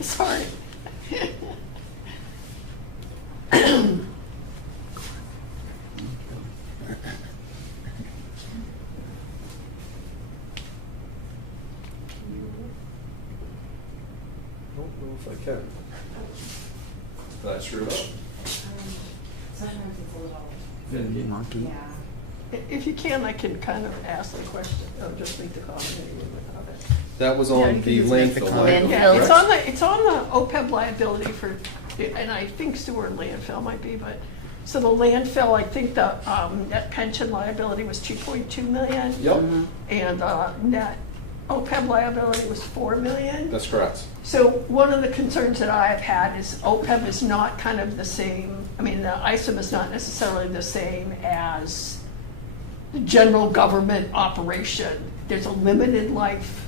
Sorry. I don't know if I can. Did I screw it up? Sometimes it's a little, Monkey. If you can, I can kind of ask the question, or just make the comment anyway without it. That was Yeah, on you can the just make the landfill comment. line. Yeah, it's correct? on the OPEB liability for, and I think sewer and landfill might be, but, so the landfill, I think the net pension liability was 2.2 million. Yep, And net OPEB liability was 4 million. that's correct. So one of the concerns that I've had is OPEB is not kind of the same, I mean, the ISOM is not necessarily the same as the general government operation. There's a limited life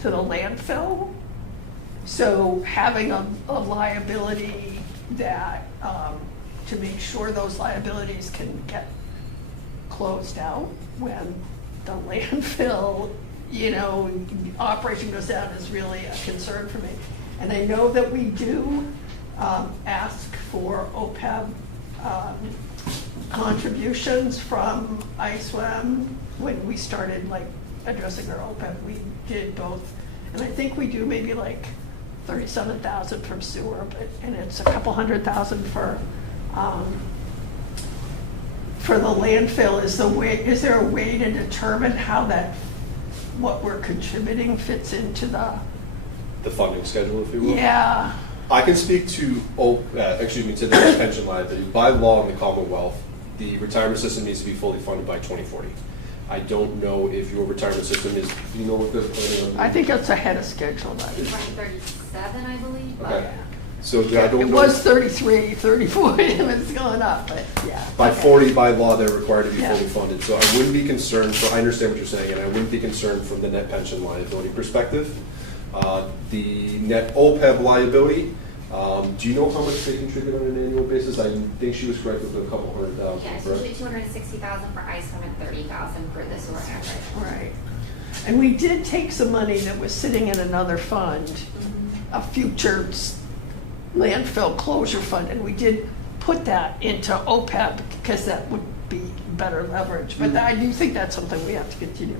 to the landfill. So having a liability that, to make sure those liabilities can get closed out when the landfill, operation goes down is really a concern for me. And I know that we do ask for OPEB contributions from ISWAM. When we started addressing our OPEB, we did both. And I think we do maybe 37,000 from sewer, and it's a couple $100,000 for the landfill. Is there a way to determine how that what we're contributing fits into The funding schedule, if you will. yeah. I can speak to to the pension liability. By law in the Commonwealth, the retirement system needs to be fully funded by 2040. I don't know if your retirement system is, do you know what the? I think it's ahead of schedule. That is. 37, I believe. but- Okay. So I don't It know. was 33, 34, it was going up, but yeah. By 40, by law, they're required to be Yeah. fully funded. So I wouldn't be concerned, I understand what you're saying, and I wouldn't be concerned from the net pension liability perspective. The net OPEB liability, do you know how much they contribute on an annual basis? I think she was correct with a couple $100,000. Yeah, it's correct? usually 260,000 for ISOM and 30,000 for the sewer average. Right. And we did take some money that was sitting in another fund, a future landfill closure fund, and we did put that into OPEB because that would be better leverage. But I do think that's something we have to continue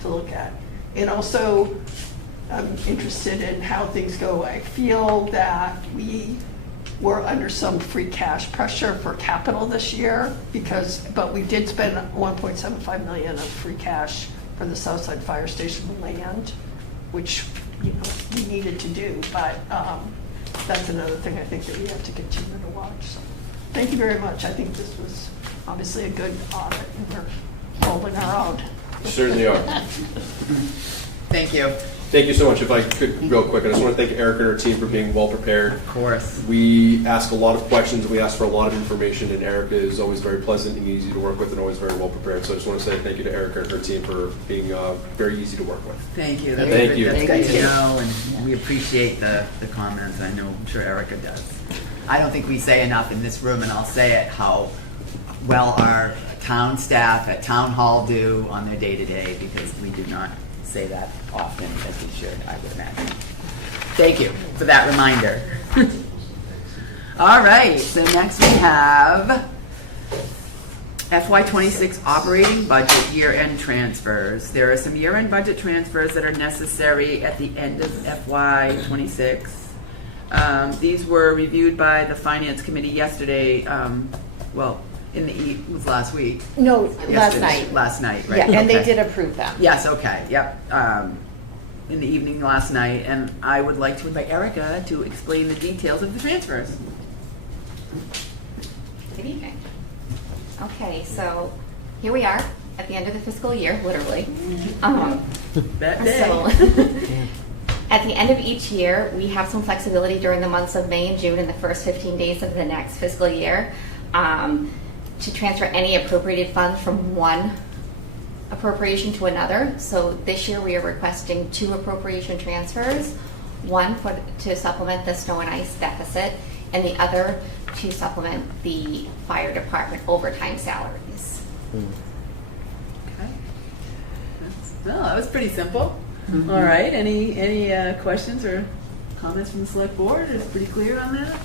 to look at. And also, I'm interested in how things go. I feel that we were under some free cash pressure for capital this year but we did spend $1.75 million of free cash for the Southside Fire Station land, which we needed to do. But that's another thing I think that we have to continue to watch. So, thank you very much. I think this was obviously a good audit, and we're holding our own. Certainly are. Thank you. Thank you so much. If I could real quick, I just want to thank Erica and her team for being well prepared. Of course. We ask a lot of questions, we ask for a lot of information, and Erica is always very pleasant and easy to work with and always very well prepared. So I just want to say thank you to Erica and her team for being very easy to work with. Thank you. That's Thank good. you. That's Thank good to you. know, and we appreciate the comments. I know, I'm sure Erica does. I don't think we say enough in this room, and I'll say it, how well our town staff at Town Hall do on their day-to-day, because we do not say that often as we should, I would imagine. Thank you for that reminder. All right, so next we have FY26 operating budget year-end transfers. There are some year-end budget transfers that are necessary at the end of FY26. These were reviewed by the Finance Committee yesterday, it was last week. No, Yesterday. last night. Last night, right? Yeah, and they Okay. did approve them. Yes, okay, yep. In the evening last night, and I would like to invite Erica to explain the details of the transfers. Good evening. Okay, so here we are at the end of the fiscal year, literally. That day. So, at the end of each year, we have some flexibility during the months of May and June and the first 15 days of the next fiscal year to transfer any appropriated funds from one appropriation to another. So this year we are requesting 2 appropriation transfers, one to supplement the snow and ice deficit, and the other to supplement the fire department overtime salaries. Okay. Well, that was pretty simple. All right, any questions or comments from the select board? It's pretty clear on that?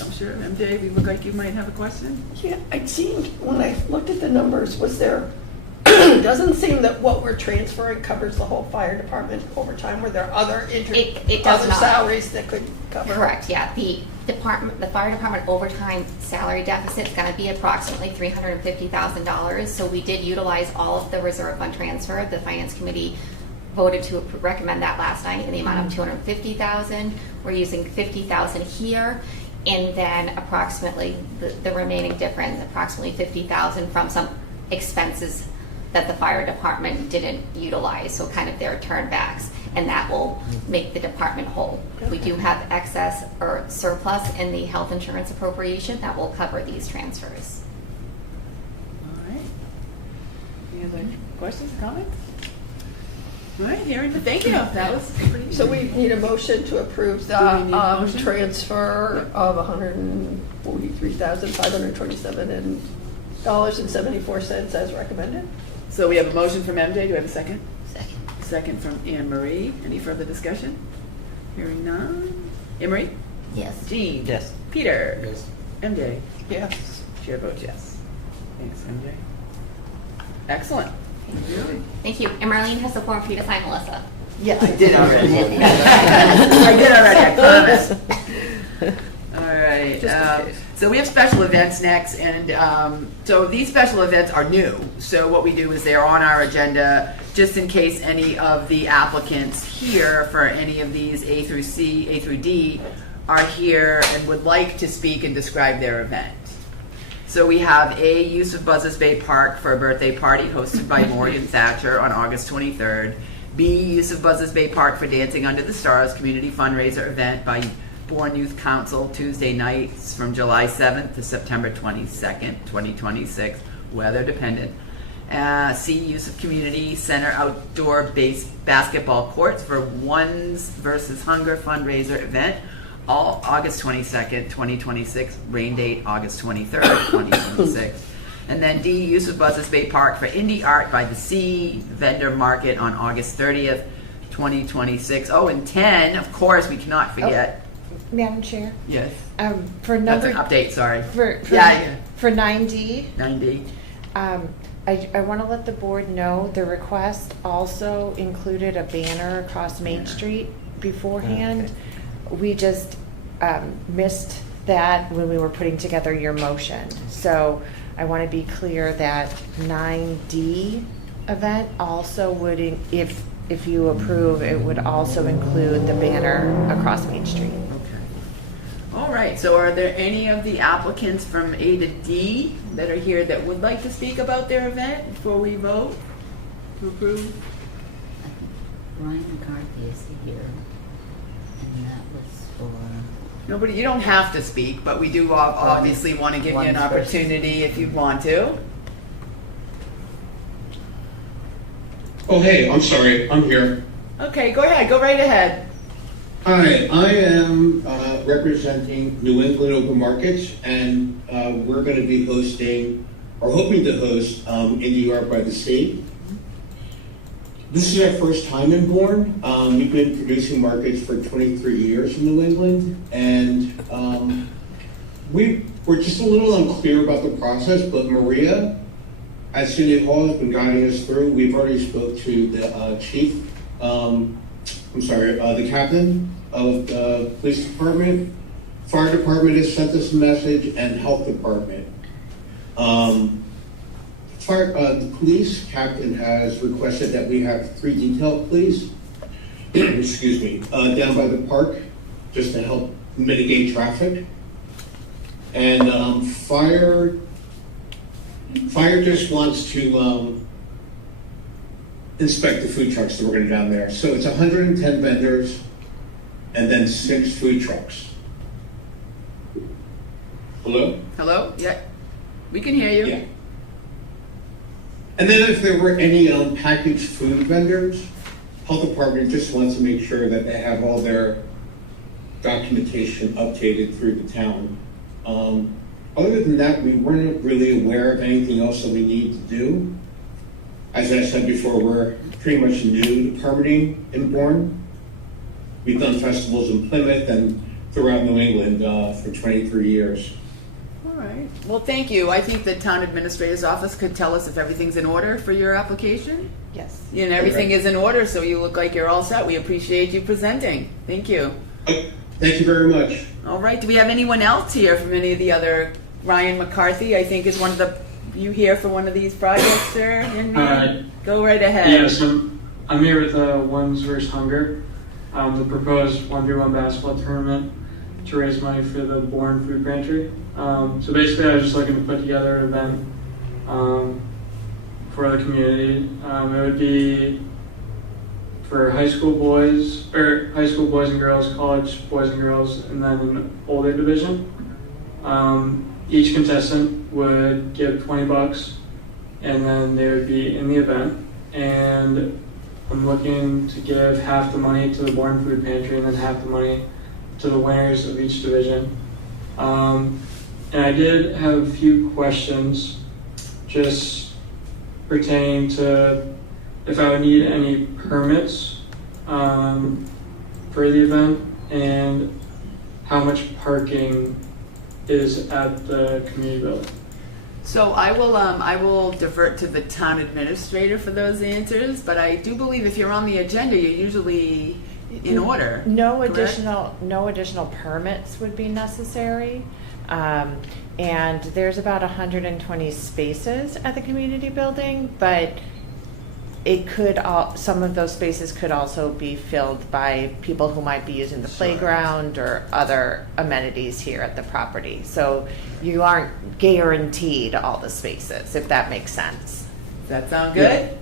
I'm sure, MJ, you look like you might have a question. Yeah, it seemed, when I looked at the numbers, it doesn't seem that what we're transferring covers the whole fire department overtime. Were there other It does other not. salaries that could cover? Correct, yeah. The fire department overtime salary deficit is going to be approximately $350,000. So we did utilize all of the reserve fund transfer. The Finance Committee voted to recommend that last night in the amount of $250,000. We're using $50,000 here. And then approximately the remaining difference, approximately $50,000 from some expenses that the fire department didn't utilize, so kind of their turnbacks, and that will make the department whole. We do have excess or surplus in the health insurance appropriation that will cover these transfers. All right. Any other questions, comments? All right, hearing, thank you. That was pretty. So we need a motion to approve the Do we need a motion? transfer of $143,527.74 as recommended. So we have a motion from MJ. Do we have a second? Second. Second from Anne Marie. Any further discussion? Hearing none. Anne Marie? Yes. Jean? Yes. Peter? Yes. MJ? Yes. Chair votes yes. Thanks, MJ. Excellent. Thank you. And Marlene has the form for you to sign, Melissa. Yes. I did already. I did already, I promise. All right. right. Just in case. So we have special events next, and so these special events are new. So what we do is they're on our agenda just in case any of the applicants here for any of these A through C, A through D are here and would like to speak and describe their event. So we have A, use of Buzzards Bay Park for a birthday party hosted by Morgan Thatcher on August 23rd. B, use of Buzzards Bay Park for Dancing Under the Stars community fundraiser event by Bourne Youth Council Tuesday nights from July 7th to September 22nd, 2026, weather dependent. C, use of community center outdoor basketball courts for Ones versus Hunger fundraiser event, all August 22nd, 2026, rain date August 23rd, 2026. And then D, use of Buzzards Bay Park for indie art by the Sea vendor market on August 30th, 2026. Oh, and 10, of course, we cannot forget. Madam Chair? Yes. For number... That's an update, sorry. For 9D, 9D. I want to let the board know the request also included a banner across Main Street beforehand. We just missed that when we were putting together your motion. So I want to be clear that 9D event also would, if you approve, it would also include the banner across Main Street. All right, so are there any of the applicants from A to D that are here that would like to speak about their event before we vote to approve? Ryan McCarthy is here, and that was for... Nobody, you don't have to speak, but we do obviously want to give you an opportunity if you want to. Oh, hey, I'm sorry, I'm here. Okay, go ahead, go right ahead. Hi, I am representing New England Open Markets, and we're going to be hosting, or hoping to host, Indie Art by the Sea. This is our first time in Bourne. We've been producing markets for 23 years in New England, and we're just a little unclear about the process, but Maria at City Hall has been guiding us through. We've already spoke to the chief, the captain of the police department. Fire department has sent us a message, and health department. The police captain has requested that we have 3 detailed police, excuse me, down by the park, just to help mitigate traffic. And fire just wants to inspect the food trucks that we're going to down there. So it's 110 vendors and then 6 food trucks. Hello? Hello? Yeah, we can hear you. Yeah. And then if there were any packaged food vendors, health department just wants to make sure that they have all their documentation updated through the town. Other than that, we weren't really aware of anything else that we need to do. As I said before, we're pretty much new to permitting in Bourne. We've done festivals in Plymouth and throughout New England for 23 years. All right. Well, thank you. I think the town administrator's office could tell us if everything's in order for your application. Yes. And everything is in order, so you look like you're all set. We appreciate you presenting. Thank you. Thank you very much. All right. Do we have anyone else here from any of the other? Ryan McCarthy, I think, is one of the. You here for one of these projects, sir? Go right ahead. Yes, I'm here with Ones vs. Hunger, the proposed 1v1 basketball tournament to raise money for the Bourne Food Pantry. So basically, I was just looking to put together an event for the community. It would be for high school boys and girls, college boys and girls, and then an older division. Each contestant would give $20, and then they would be in the event. And I'm looking to give half the money to the Bourne Food Pantry and then half the money to the winners of each division. And I did have a few questions just pertaining to if I would need any permits for the event and how much parking is at the community building. So I will divert to the town administrator for those answers, but I do believe if you're on the agenda, you usually in order. No correct? no additional permits would be necessary. And there's about 120 spaces at the community building, but some of those spaces could also be filled by people who might be using the playground or other amenities here at the property. So you aren't guaranteed all the spaces, if that makes sense. Does that sound good?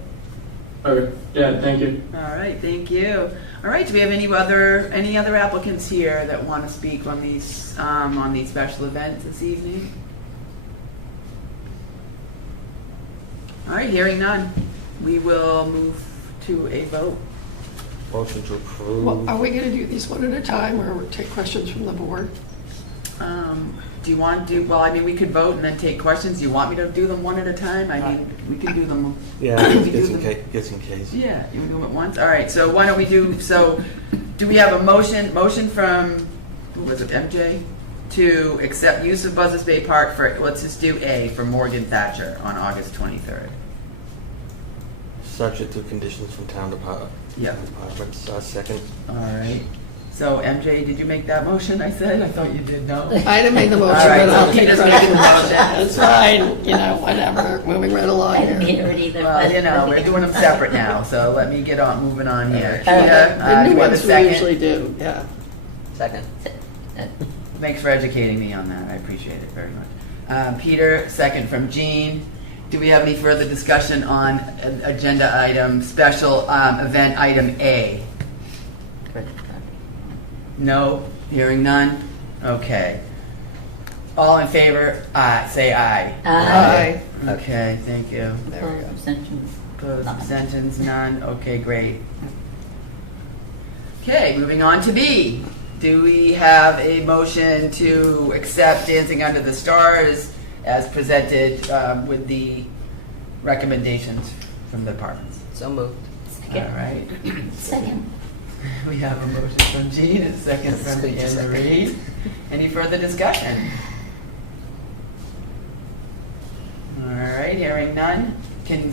Okay, yeah, thank you. All right, thank you. All right, do we have any other applicants here that want to speak on these special events this evening? All right, hearing none, we will move to a vote. Motion to approve. Well, are we going to do these one at a time or take questions from the board? Do you want to, well, I mean, we could vote and then take questions. Do you want me to do them one at a time? I mean, we can do them. Yeah, just in case. Yeah, you want to do them at once? All right, so why don't we do we have a motion from, who was it, MJ? To accept use of Buzzards Bay Park for, let's just do A, for Morgan Thatcher on August 23rd. Subject to conditions from town departments. Second. All right. So MJ, did you make that motion? I said. I thought you did. No. I didn't make the motion, All right, but so I'll take Peter's credit. making the motion. That's fine. Whatever. Moving right along I didn't here. hear it either. Well, we're doing them separate now. So let me get on moving on here. The Kia, new do we have a ones we second? usually do. Yeah. Second. Thanks for educating me on that. I appreciate it very much. Peter, second from Jean. Do we have any further discussion on agenda item, special event item A? No? Hearing none? Okay. All in favor, say aye. Aye. Okay, thank you. There we go. Opposed, abstentions, none? Okay, great. Okay, moving on to B. Do we have a motion to accept Dancing Under the Stars as presented with the recommendations from the departments? So moved. All right. Second. We have a motion from Jean and a second from Anne Marie. Any further discussion? All right, hearing none. Can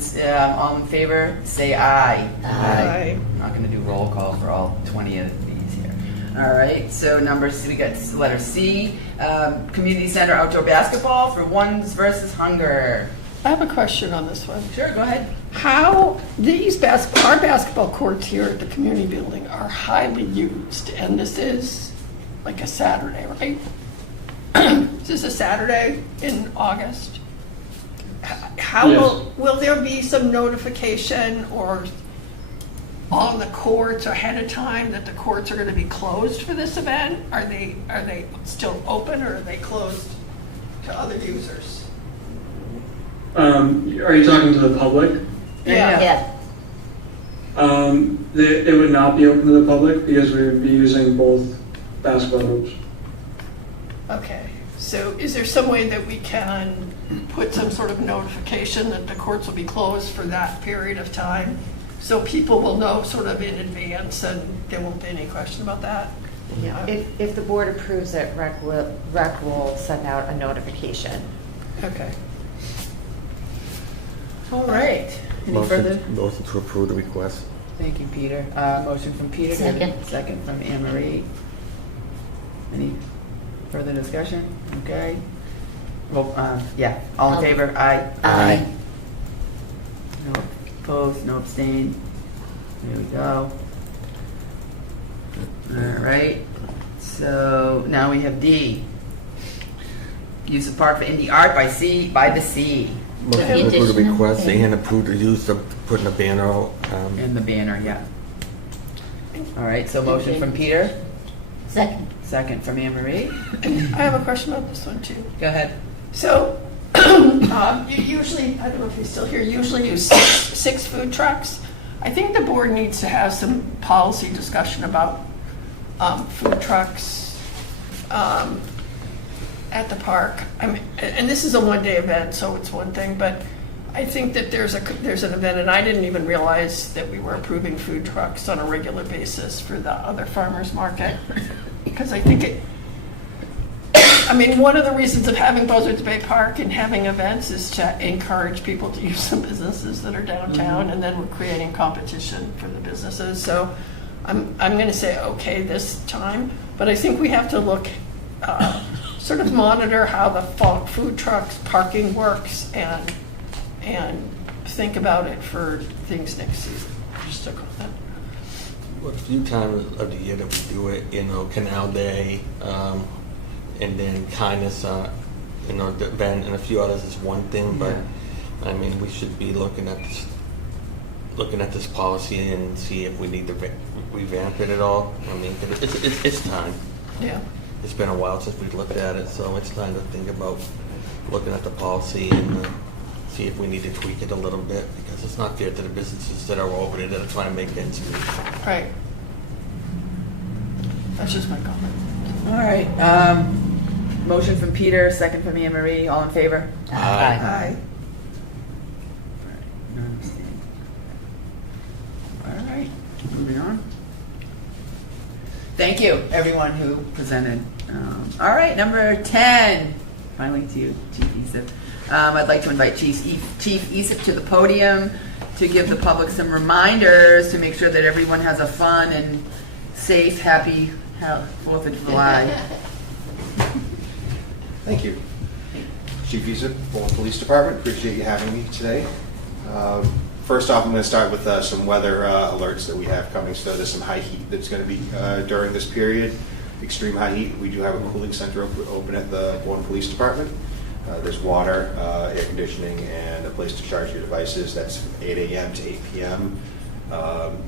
all in favor say aye? Aye. I'm not going to do roll call for all 20 of these here. All right, so number C, we got letter C, community center outdoor basketball for Ones versus Hunger. I have a question on this one. Sure, go ahead. Our basketball courts here at the community building are highly used, and this is like a Saturday, right? This is a Saturday in August. How Yes. will there be some notification or on the courts ahead of time that the courts are going to be closed for this event? Are they still open, or are they closed to other users? Are you talking to the public? Yeah. It would not be open to the public because we would be using both basketball hoops. Okay, so is there some way that we can put some sort of notification that the courts will be closed for that period of time? So people will know sort of in advance and there won't be any question about that? Yeah. If the board approves it, rec will send out a notification. Okay. All right. Any further? Motion to approve the request. Thank you, Peter. Motion from Peter. Second. Second from Anne Marie. Any further discussion? Okay. Well, yeah. All in favor? Aye. Aye. No opposed, no abstain. There we go. All right. So now we have D. Use of park for indie art by the sea. Motion to approve the request and approve the use of putting a banner out. In the banner, yeah. All right, so motion from Peter. Second. Second from Anne Marie. I have a question about this one too. Go ahead. So, you usually, I don't know if you're still here, usually use six food trucks. I think the board needs to have some policy discussion about food trucks at the park. I mean, and this is a one-day event, so it's one thing, but I think that there's an event, and I didn't even realize that we were approving food trucks on a regular basis for the other farmers market, because I think one of the reasons of having Buzzards Bay Park and having events is to encourage people to use some businesses that are downtown, and then we're creating competition for the businesses. So I'm going to say okay this time, but I think we have to look, sort of monitor how the food trucks parking works and think about it for things next season. Just a comment. Well, a few times of the year that we do it, Canal Day, and then Kindness, the event, and a few others is one thing, but I mean, we should be looking at this policy and see if we need to revamp it at all. I mean, it's time. Yeah. It's been a while since we looked at it, so it's time to think about looking at the policy and see if we need to tweak it a little bit, because it's not fair to the businesses that are over there that are trying to make ends meet. Right. That's just my comment. All right. Motion from Peter, second from Anne Marie. All in favor? Aye. All right. Moving on. Thank you, everyone who presented. All right, number 10. Finally to you, Chief Esip. I'd like to invite Chief Esip to the podium to give the public some reminders to make sure that everyone has a fun and safe, happy 4th of July. Thank you. Chief Esip, Bourne Police Department. Appreciate you having me today. First off, I'm going to start with some weather alerts that we have coming. So there's some high heat that's going to be during this period, extreme high heat. We do have a cooling center open at the Bourne Police Department. There's water, air conditioning, and a place to charge your devices. That's from 8 a.m. to 8 p.m.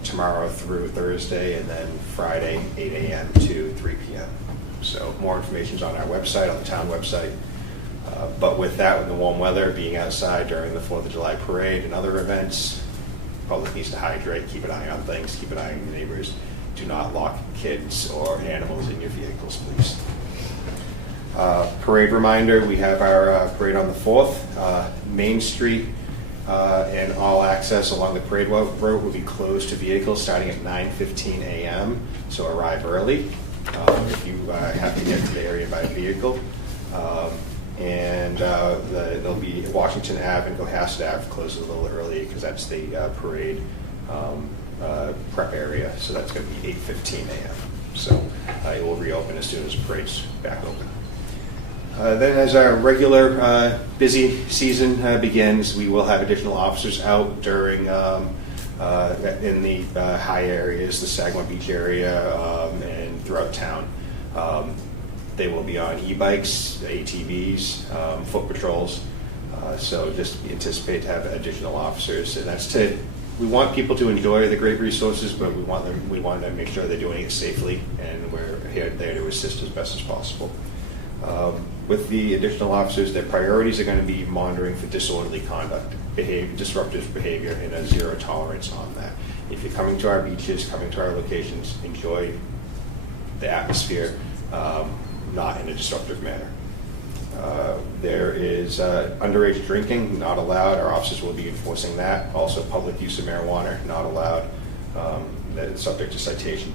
Tomorrow through Thursday, and then Friday, 8 a.m. to 3 p.m. So more information is on our website, on the town website. But with that, with the warm weather, being outside during the 4th of July parade and other events, public needs to hydrate, keep an eye on things, keep an eye on your neighbors. Do not lock kids or animals in your vehicles, please. Parade reminder, we have our parade on the 4th. Main Street and all access along the parade route will be closed to vehicles starting at 9:15 a.m. So arrive early if you have to get to the area by vehicle. There'll be Washington Ave and Cohasset Ave closed a little early because that's the parade prep area. So that's going to be 8:15 a.m. So it will reopen as soon as the parade's back open. Then as our regular busy season begins, we will have additional officers out during in the high areas, the Sagamore Beach area, and throughout town. They will be on e-bikes, ATVs, foot patrols. So just anticipate to have additional officers, and that's we want people to enjoy the great resources, but we want to make sure they're doing it safely, and we're there to assist as best as possible. With the additional officers, their priorities are going to be monitoring for disorderly conduct, disruptive behavior, and a zero tolerance on that. If you're coming to our beaches, coming to our locations, enjoy the atmosphere, not in a disruptive manner. There is underage drinking, not allowed. Our officers will be enforcing that. Also, public use of marijuana, not allowed. That's subject to citation.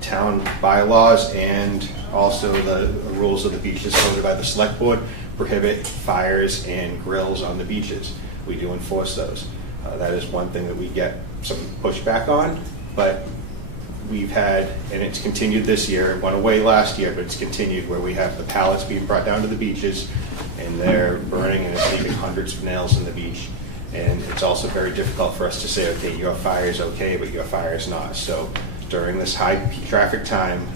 Town bylaws and also the rules of the beaches voted by the Select Board prohibit fires and grills on the beaches. We do enforce those. That is one thing that we get some pushback on, but we've had, and it's continued this year, it went away last year, but it's continued, where we have the pallets being brought down to the beaches and they're burning and it's leaving hundreds of nails in the beach. And it's also very difficult for us to say, okay, your fire is okay, but your fire is not. So during this high peak traffic time,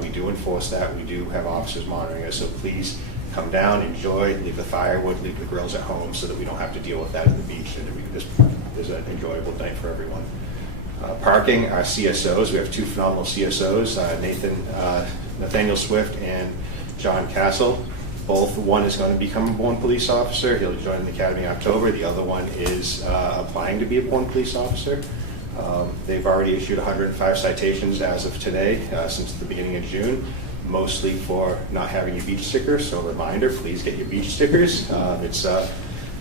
we do enforce that. We do have officers monitoring us. So please come down, enjoy, leave the firewood, leave the grills at home so that we don't have to deal with that at the beach, and we can just, there's an enjoyable night for everyone. Parking, our CSOs, we have two phenomenal CSOs, Nathaniel Swift and John Castle. Both, one is going to become a Bourne police officer. He'll join the academy in October. The other one is applying to be a Bourne police officer. They've already issued 105 citations as of today, since the beginning of June, mostly for not having your beach stickers. So a reminder, please get your beach stickers.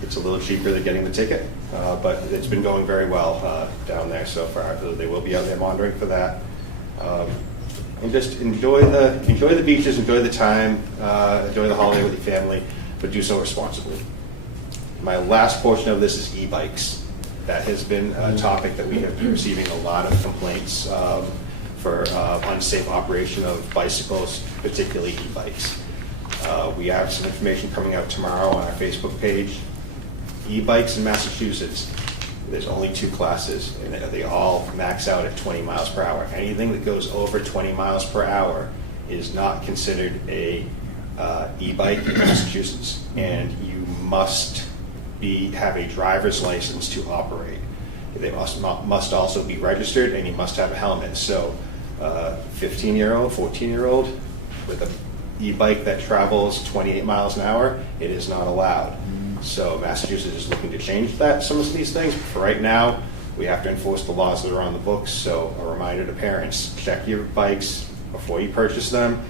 It's a little cheaper than getting the ticket, but it's been going very well down there so far. They will be out there monitoring for that. And just enjoy the beaches, enjoy the time, enjoy the holiday with your family, but do so responsibly. My last portion of this is e-bikes. That has been a topic that we have been receiving a lot of complaints for unsafe operation of bicycles, particularly e-bikes. We have some information coming out tomorrow on our Facebook page. E-bikes in Massachusetts, there's only 2 classes, and they all max out at 20 miles per hour. Anything that goes over 20 miles per hour is not considered a e-bike in Massachusetts, and you must have a driver's license to operate. They must also be registered, and you must have a helmet. So 15-year-old, 14-year-old with an e-bike that travels 28 miles an hour, it is not allowed. So Massachusetts is looking to change some of these things. For right now, we have to enforce the laws that are on the books. So a reminder to parents, check your bikes before you purchase them,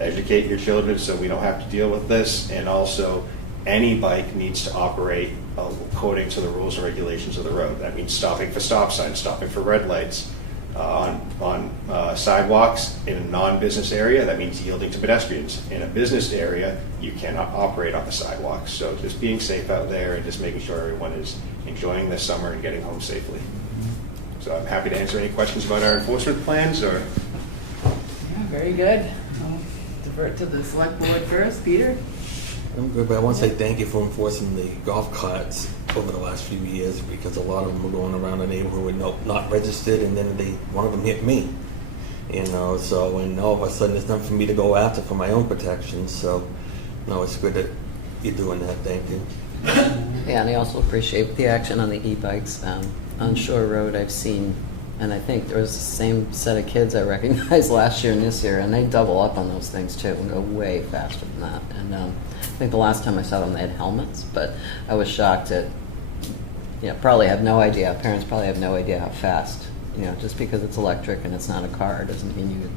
educate your children so we don't have to deal with this, and also any bike needs to operate according to the rules and regulations of the road. That means stopping for stop signs, stopping for red lights, on sidewalks in a non-business area. That means yielding to pedestrians. In a business area, you cannot operate on the sidewalks. So just being safe out there and just making sure everyone is enjoying this summer and getting home safely. So I'm happy to answer any questions about our enforcement plans or. Yeah, very good. I'll divert to the select board first. Peter? I'm good, but I want to say thank you for enforcing the golf carts over the last few years, because a lot of them were going around the neighborhood not registered, and then one of them hit me. So, and all of a sudden there's nothing for me to go after for my own protection. So, no, it's good that you're doing that. Thank you. Yeah, and I also appreciate the action on the e-bikes. On Shore Road, I've seen, and I think there was the same set of kids I recognized last year and this year, and they double up on those things too and go way faster than that. And I think the last time I saw them, they had helmets, but I was shocked at, probably have no idea, parents probably have no idea how fast, just because it's electric and it's not a car doesn't mean you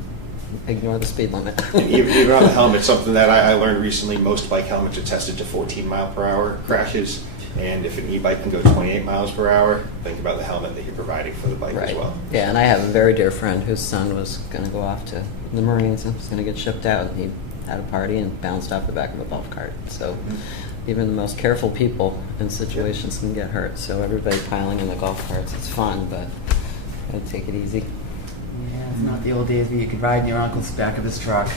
ignore the speed limit. Even on the helmet, something that I learned recently, most bike helmets are tested to 14 mile per hour crashes, and if an e-bike can go 28 miles per hour, think about the helmet that you're providing for the bike as well. Yeah, and I have a very dear friend whose son was going to go off to the Marines and was going to get shipped out, and he had a party and bounced off the back of a golf cart. So even the most careful people in situations can get hurt. So everybody piling in the golf carts, it's fun, but gotta take it easy. Yeah, it's not the old days where you could ride in your uncle's back of his truck.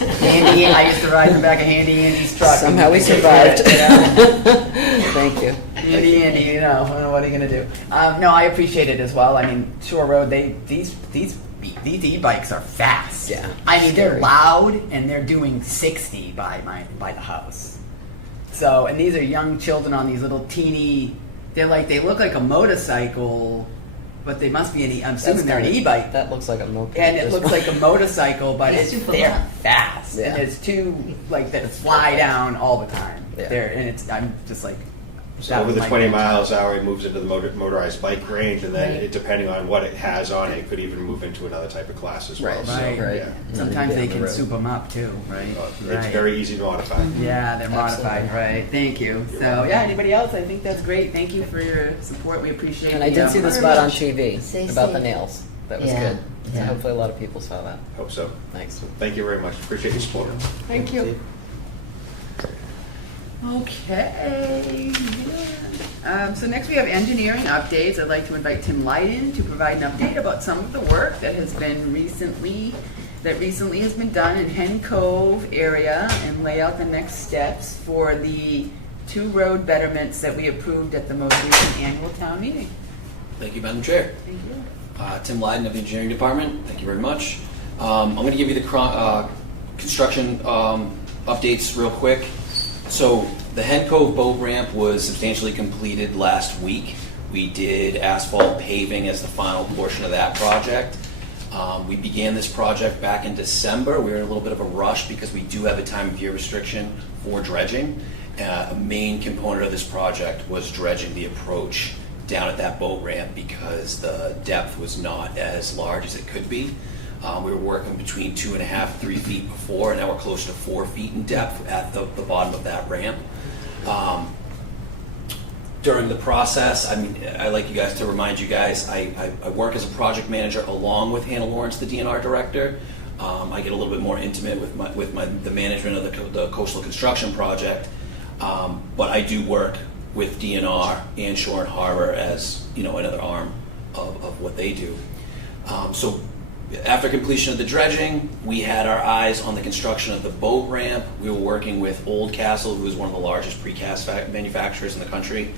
I used to ride in the back of Handy Andy's truck. Somehow we survived. Thank you. Handy Andy, what are you gonna do? No, I appreciate it as well. I mean, Shore Road, these e-bikes are fast. Yeah. I mean, they're loud and they're doing 60 by the house. So, and these are young children on these little teeny. They look like a motorcycle, but they must be I'm assuming they're an e-bike. That looks like a moped. And it looks like a motorcycle, but they're fast. Yeah. And it's two that fly down all the time. Yeah. I'm just like. So over the 20 miles an hour, it moves into the motorized bike range, and then depending on what it has on it, it could even move into another type of class as well. Right. Yeah. Sometimes they can soup them up too, right? It's very easy to modify. Yeah, they're modified, right? Thank you. So, anybody else? I think that's great. Thank you for your support. We appreciate it. And I did see the spot on TV about the safe. nails. That was Yeah. good. So Yeah. hopefully a lot of people saw that. Hope so. Thanks. Thank you very much. Appreciate your support. Thank you. Okay. So next we have engineering updates. I'd like to invite Tim Lyden to provide an update about some of the work that has been recently has been done in Hen Cove area and lay out the next steps for the 2 road betterments that we approved at the most recent annual town meeting. Thank you, Madam Chair. Thank you. Tim Lyden of the Engineering Department. Thank you very much. I'm going to give you the construction updates real quick. So the Hen Cove boat ramp was substantially completed last week. We did asphalt paving as the final portion of that project. We began this project back in December. We were in a little bit of a rush because we do have a time of year restriction for dredging. A main component of this project was dredging the approach down at that boat ramp because the depth was not as large as it could be. We were working between 2.5 and 3 feet before, and now we're closer to 4 feet in depth at the bottom of that ramp. During the process, I like you guys to remind you guys, I work as a project manager along with Hannah Lawrence, the DNR director. I get a little bit more intimate with the management of the coastal construction project, but I do work with DNR and Shore and Harbor as, you know, another arm of what they do. So after completion of the dredging, we had our eyes on the construction of the boat ramp. We were working with Oldcastle, who is one of the largest precast manufacturers in the country.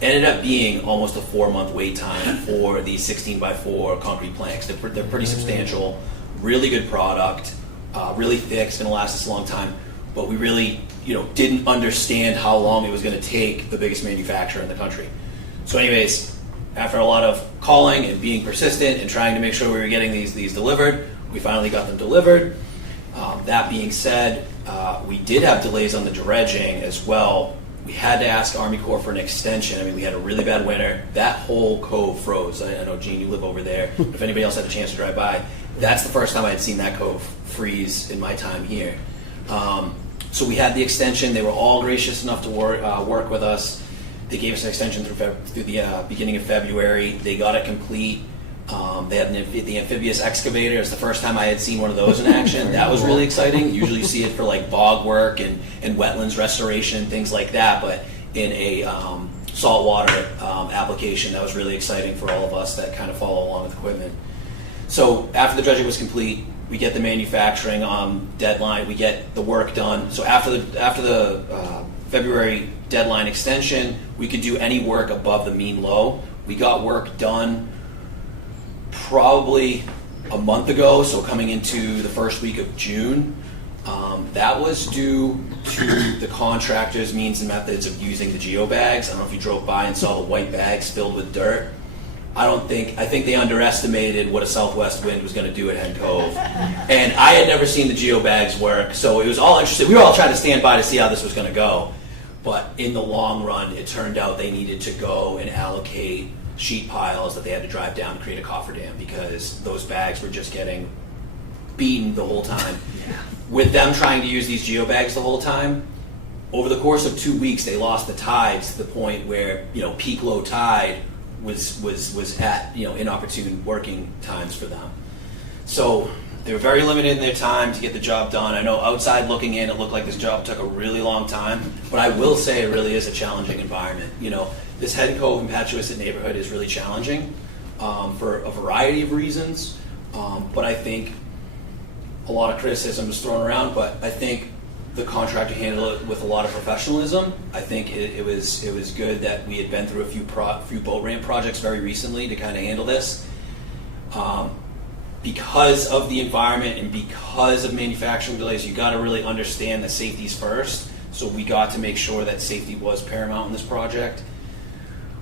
Ended up being almost a 4-month wait time for the 16x4 concrete planks. They're pretty substantial, really good product, really thick, it's gonna last us a long time. But we really, you know, didn't understand how long it was gonna take the biggest manufacturer in the country. So anyways, after a lot of calling and being persistent and trying to make sure we were getting these delivered, we finally got them delivered. That being said, we did have delays on the dredging as well. We had to ask Army Corps for an extension. I mean, we had a really bad winter. That whole cove froze. I know, Gene, you live over there. If anybody else had a chance to drive by, that's the first time I had seen that cove freeze in my time here. So we had the extension. They were all gracious enough to work with us. They gave us an extension through the beginning of February. They got it complete. They had the amphibious excavator. It's the first time I had seen one of those in action. That was really exciting. Usually you see it for like bog work and wetlands restoration, things like that. But in a saltwater application, that was really exciting for all of us that kind of follow along with equipment. So after the dredging was complete, we get the manufacturing deadline. We get the work done. So after the February deadline extension, we could do any work above the mean low. We got work done probably a month ago, so coming into the first week of June. That was due to the contractor's means and methods of using the geobags. I don't know if you drove by and saw the white bags filled with dirt. I think they underestimated what a southwest wind was going to do at Hen Cove. And I had never seen the geobags work, so it was all interesting. We were all trying to stand by to see how this was going to go. But in the long run, it turned out they needed to go and allocate sheet piles that they had to drive down to create a cofferdam because those bags were just getting beaten the whole time. With them trying to use these geobags the whole time, over the course of 2 weeks, they lost the tides to the point where, you know, peak low tide was at, you know, inopportune working times for them. So they were very limited in their time to get the job done. I know outside looking in, it looked like this job took a really long time, but I will say it really is a challenging environment. You know, this Hen Cove and Patuxent neighborhood is really challenging for a variety of reasons, but I think a lot of criticism is thrown around, but I think the contractor handled it with a lot of professionalism. I think it was good that we had been through a few boat ramp projects very recently to kind of handle this. Because of the environment and because of manufacturing delays, you got to really understand that safety's first. So we got to make sure that safety was paramount in this project.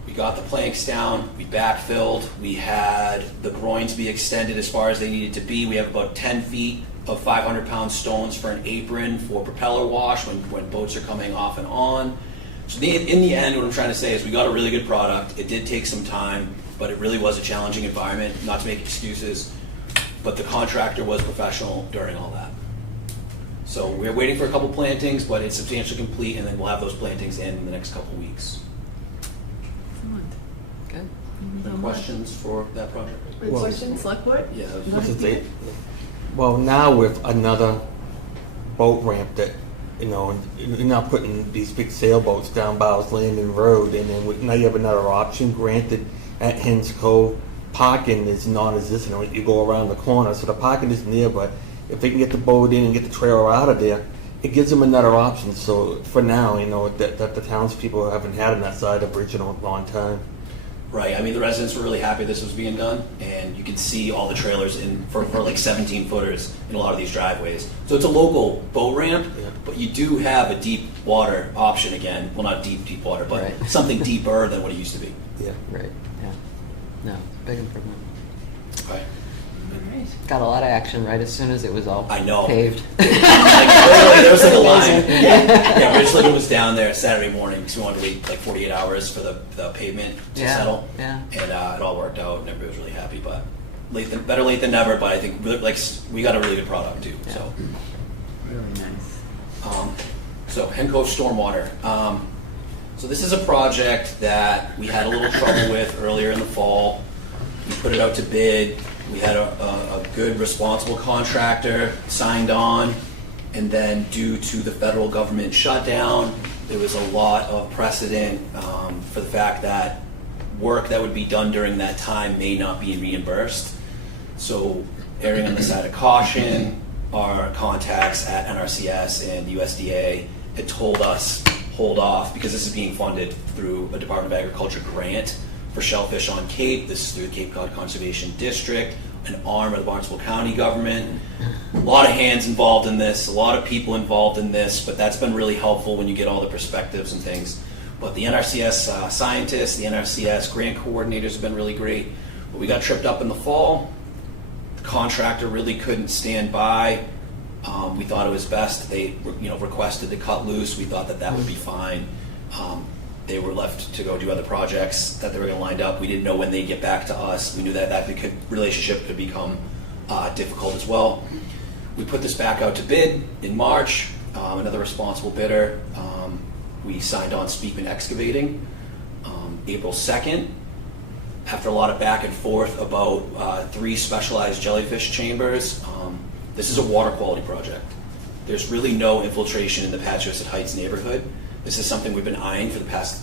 We got the planks down, we backfilled, we had the groins be extended as far as they needed to be. We have about 10 feet of 500-pound stones for an apron for propeller wash when boats are coming off and on. So in the end, what I'm trying to say is we got a really good product. It did take some time, but it really was a challenging environment, not to make excuses, but the contractor was professional during all that. So we're waiting for a couple plantings, but it's substantially complete, and then we'll have those plantings in the next couple weeks. Good. Any questions for that project? Questions, Select Board? Yeah. What's it say? Well, now with another boat ramp that, you know, you're not putting these big sailboats down Bowles Landing Road, and then now you have another option. Granted, at Hens Cove, parking is non-existent. You go around the corner, so the parking is near, but if they can get the boat in and get the trailer out of there, it gives them another option. So for now, you know, that the townspeople haven't had on that side of the bridge in a long time. Right. I mean, the residents were really happy this was being done, and you can see all the trailers for like 17 footers in a lot of these driveways. So it's a local boat ramp, but you do have a deep water option again. Well, not deep water, but something deeper than what it used to be. Yeah. Right. Yeah. No, big improvement. Right. Got a lot of action right as soon as it was all paved. Like, literally, there was like a line. Yeah, Rich Liggett was down there Saturday morning because we wanted to wait like 48 hours for the pavement to settle. Yeah. And it all worked out, and everybody was really happy. But better late than never. But I think we got a really good product too. Yeah. So really nice. So Hen Cove stormwater. So this is a project that we had a little trouble with earlier in the fall. We put it out to bid. We had a good, responsible contractor signed on, and then due to the federal government shutdown, There was a lot of precedent for the fact that work that would be done during that time may not be reimbursed. So erring on the side of caution, our contacts at NRCS and USDA had told us, hold off, because this is being funded through a Department of Agriculture grant for shellfish on Cape. This is through the Cape Cod Conservation District, an arm of the Barnstable County government. A lot of hands involved in this, a lot of people involved in this, but that's been really helpful when you get all the perspectives and things. But the NRCS scientists, the NRCS grant coordinators have been really great. But we got tripped up in the fall. The contractor really couldn't stand by. We thought it was best. They requested to cut loose. We thought that would be fine. They were left to go do other projects that they were going to line up. We didn't know when they'd get back to us. We knew that relationship could become difficult as well. We put this back out to bid in March. Another responsible bidder. We signed on Speakman Excavating April 2nd. After a lot of back and forth about 3 specialized jellyfish chambers. This is a water quality project. There's really no infiltration in the Patchworth Heights neighborhood. This is something we've been eyeing for the past,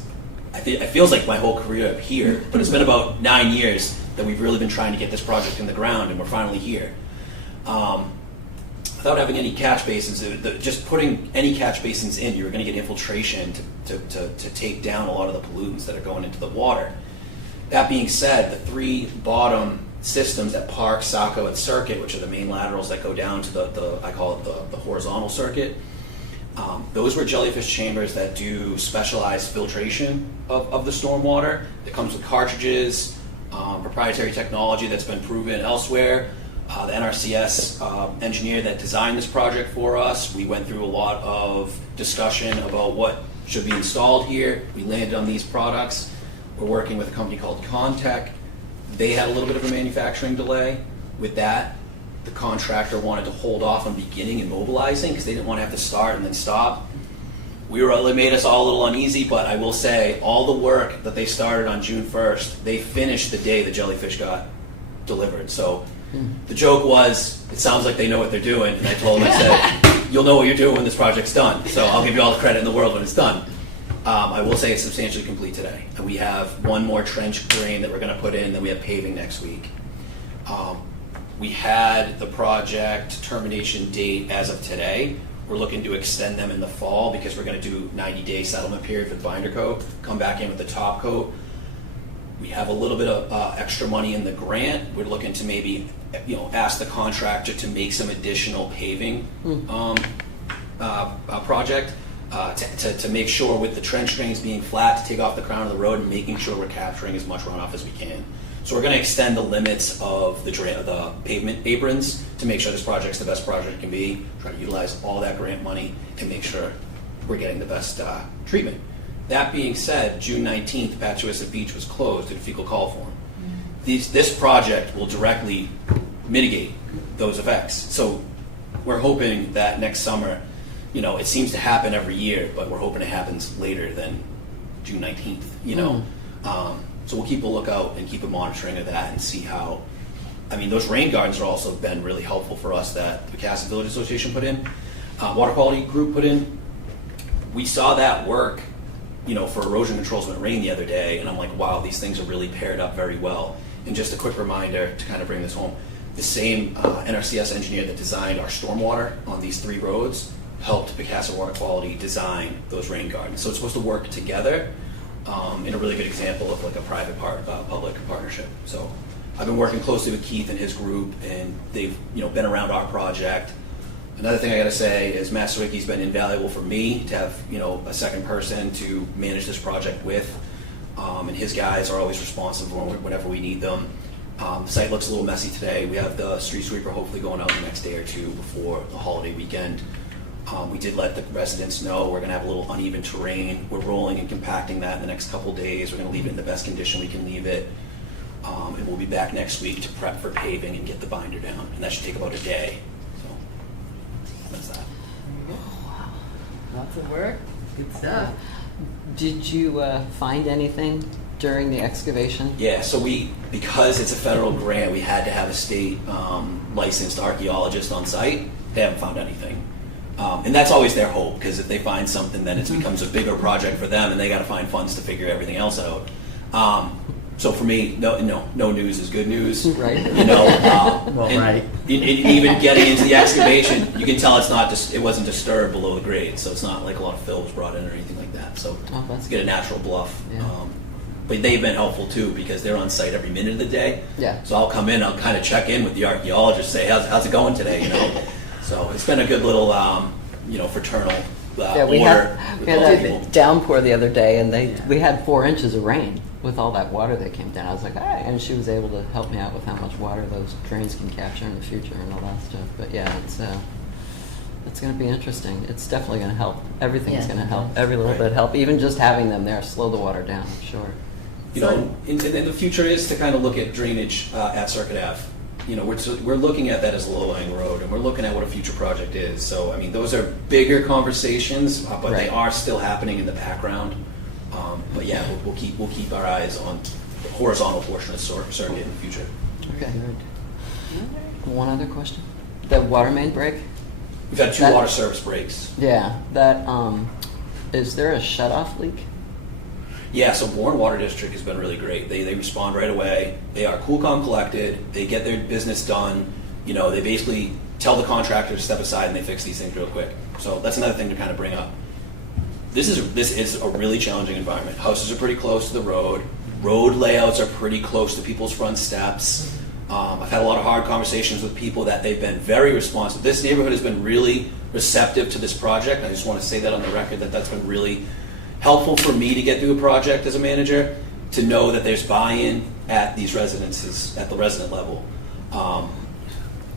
it feels like my whole career up here, but it's been about 9 years that we've really been trying to get this project in the ground, and we're finally here. Without having any catch basins, just putting any catch basins in, you're going to get infiltration to take down a lot of the pollutants that are going into the water. That being said, the 3 bottom systems at Park, Saco, and Circuit, which are the main laterals that go down to I call it the horizontal circuit, those were jellyfish chambers that do specialized filtration of the stormwater. It comes with cartridges, proprietary technology that's been proven elsewhere. The NRCS engineer that designed this project for us, we went through a lot of discussion about what should be installed here. We landed on these products. We're working with a company called Contech. They had a little bit of a manufacturing delay with that. The contractor wanted to hold off on beginning and mobilizing because they didn't want to have to start and then stop. It made us all a little uneasy, but I will say all the work that they started on June 1st, they finished the day the jellyfish got delivered. So the joke was, it sounds like they know what they're doing, and I told them, I said, you'll know what you're doing when this project's done, so I'll give you all the credit in the world when it's done. I will say it's substantially complete today. And we have one more trench drain that we're going to put in, then we have paving next week. We had the project termination date as of today. We're looking to extend them in the fall because we're going to do 90-day settlement period for the binder coat, come back in with the top coat. We have a little bit of extra money in the grant. We're looking to maybe ask the contractor to make some additional paving project to make sure with the trench drains being flat, to take off the crown of the road and making sure we're capturing as much runoff as we can. So we're going to extend the limits of the pavement aprons to make sure this project's the best project it can be, try to utilize all that grant money and make sure we're getting the best treatment. That being said, June 19th, Patchworth Beach was closed due to fecal coliform. This project will directly mitigate those effects. So we're hoping that next summer, it seems to happen every year, but we're hoping it happens later than June 19th, So we'll keep a lookout and keep a monitoring of that and see how, those rain gardens are also been really helpful for us that the Castle Village Association put in, Water Quality Group put in. We saw that work, for erosion controls when it rained the other day, and I'm like, wow, these things are really paired up very well. And just a quick reminder to kind of bring this home, the same NRCS engineer that designed our stormwater on these 3 roads helped Picasso Water Quality design those rain gardens. So it's supposed to work together in a really good example of like a private-public partnership. So I've been working closely with Keith and his group, and they've been around our project. Another thing I got to say is Matt Sawicki's been invaluable for me to have a second person to manage this project with, and his guys are always responsive whenever we need them. The site looks a little messy today. We have the street sweeper hopefully going out the next day or two before the holiday weekend. We did let the residents know we're going to have a little uneven terrain. We're rolling and compacting that in the next couple days. We're going to leave it in the best condition we can leave it. And we'll be back next week to prep for paving and get the binder down. And that should take about a day. So that's that. Lots of work. Good stuff. Did you find anything during the excavation? Yeah, so because it's a federal grant, we had to have a state licensed archaeologist on site. They haven't found anything. And that's always their hope, because if they find something, then it becomes a bigger project for them, and they got to find funds to figure everything else out. So for me, no news is good news. Right. You know, Well, and right. Even getting into the excavation, you can tell it wasn't disturbed below the grade, so it's not like a lot of fill was brought in or anything like that. So that's to get a natural bluff. Yeah. But they've been helpful too, because they're on site every minute of the day. Yeah. So I'll come in, I'll kind of check in with the archaeologist, say, how's it going today? You know. So it's been a good little, fraternal Yeah, we order. had with all people. a downpour the other day, and we had 4 inches of rain with all that water that came down. I was like, hey, and she was able to help me out with how much water those drains can capture in the future and all that stuff. But yeah, it's going to be interesting. It's definitely going to help. Everything's going to help. Every little bit help. Even just having them there slow the water down, I'm sure. You know, and the future is to kind of look at drainage at Circuit Ave. You know, we're looking at that as a low-lying road, and we're looking at what a future project is. So, I mean, those are bigger conversations, but they are still happening in the background. But yeah, we'll keep our eyes on the horizontal portion of Circuit in the future. Okay. One other question. The water main break? We've had 2 water service breaks. Yeah. That, is there a shut-off leak? Yeah, so Bourne Water District has been really great. They respond right away. They are cool, calm, collected. They get their business done. You know, they basically tell the contractor to step aside and they fix these things real quick. So that's another thing to kind of bring up. This is a really challenging environment. Houses are pretty close to the road. Road layouts are pretty close to people's front steps. I've had a lot of hard conversations with people that they've been very responsive. This neighborhood has been really receptive to this project. I just want to say that on the record, that's been really helpful for me to get through a project as a manager, to know that there's buy-in at these residences, at the resident level.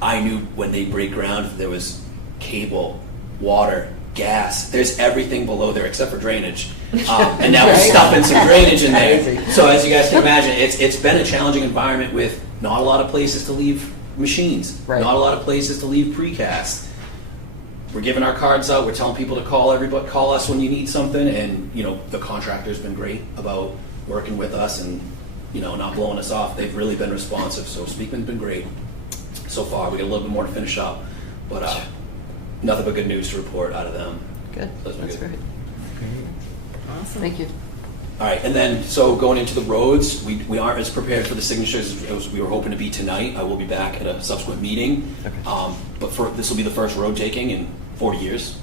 I knew when they break ground, there was cable, water, gas. There's everything below there except for drainage. And now we're stuffing some drainage in there. So as you guys can imagine, it's been a challenging environment with not a lot of places to leave machines, not a lot of places to leave precast. We're giving our cards out. We're telling people to call us when you need something, and you know the contractor's been great about working with us and not blowing us off. They've really been responsive. So Speakman's been great so far. We got a little bit more to finish up, but nothing but good news to report out of them. Good. That's great. Awesome. Thank you. All right, and then so going into the roads, we aren't as prepared for the signatures as we were hoping to be tonight. I will be back at a subsequent meeting, but this will be the first road taking in 4 years.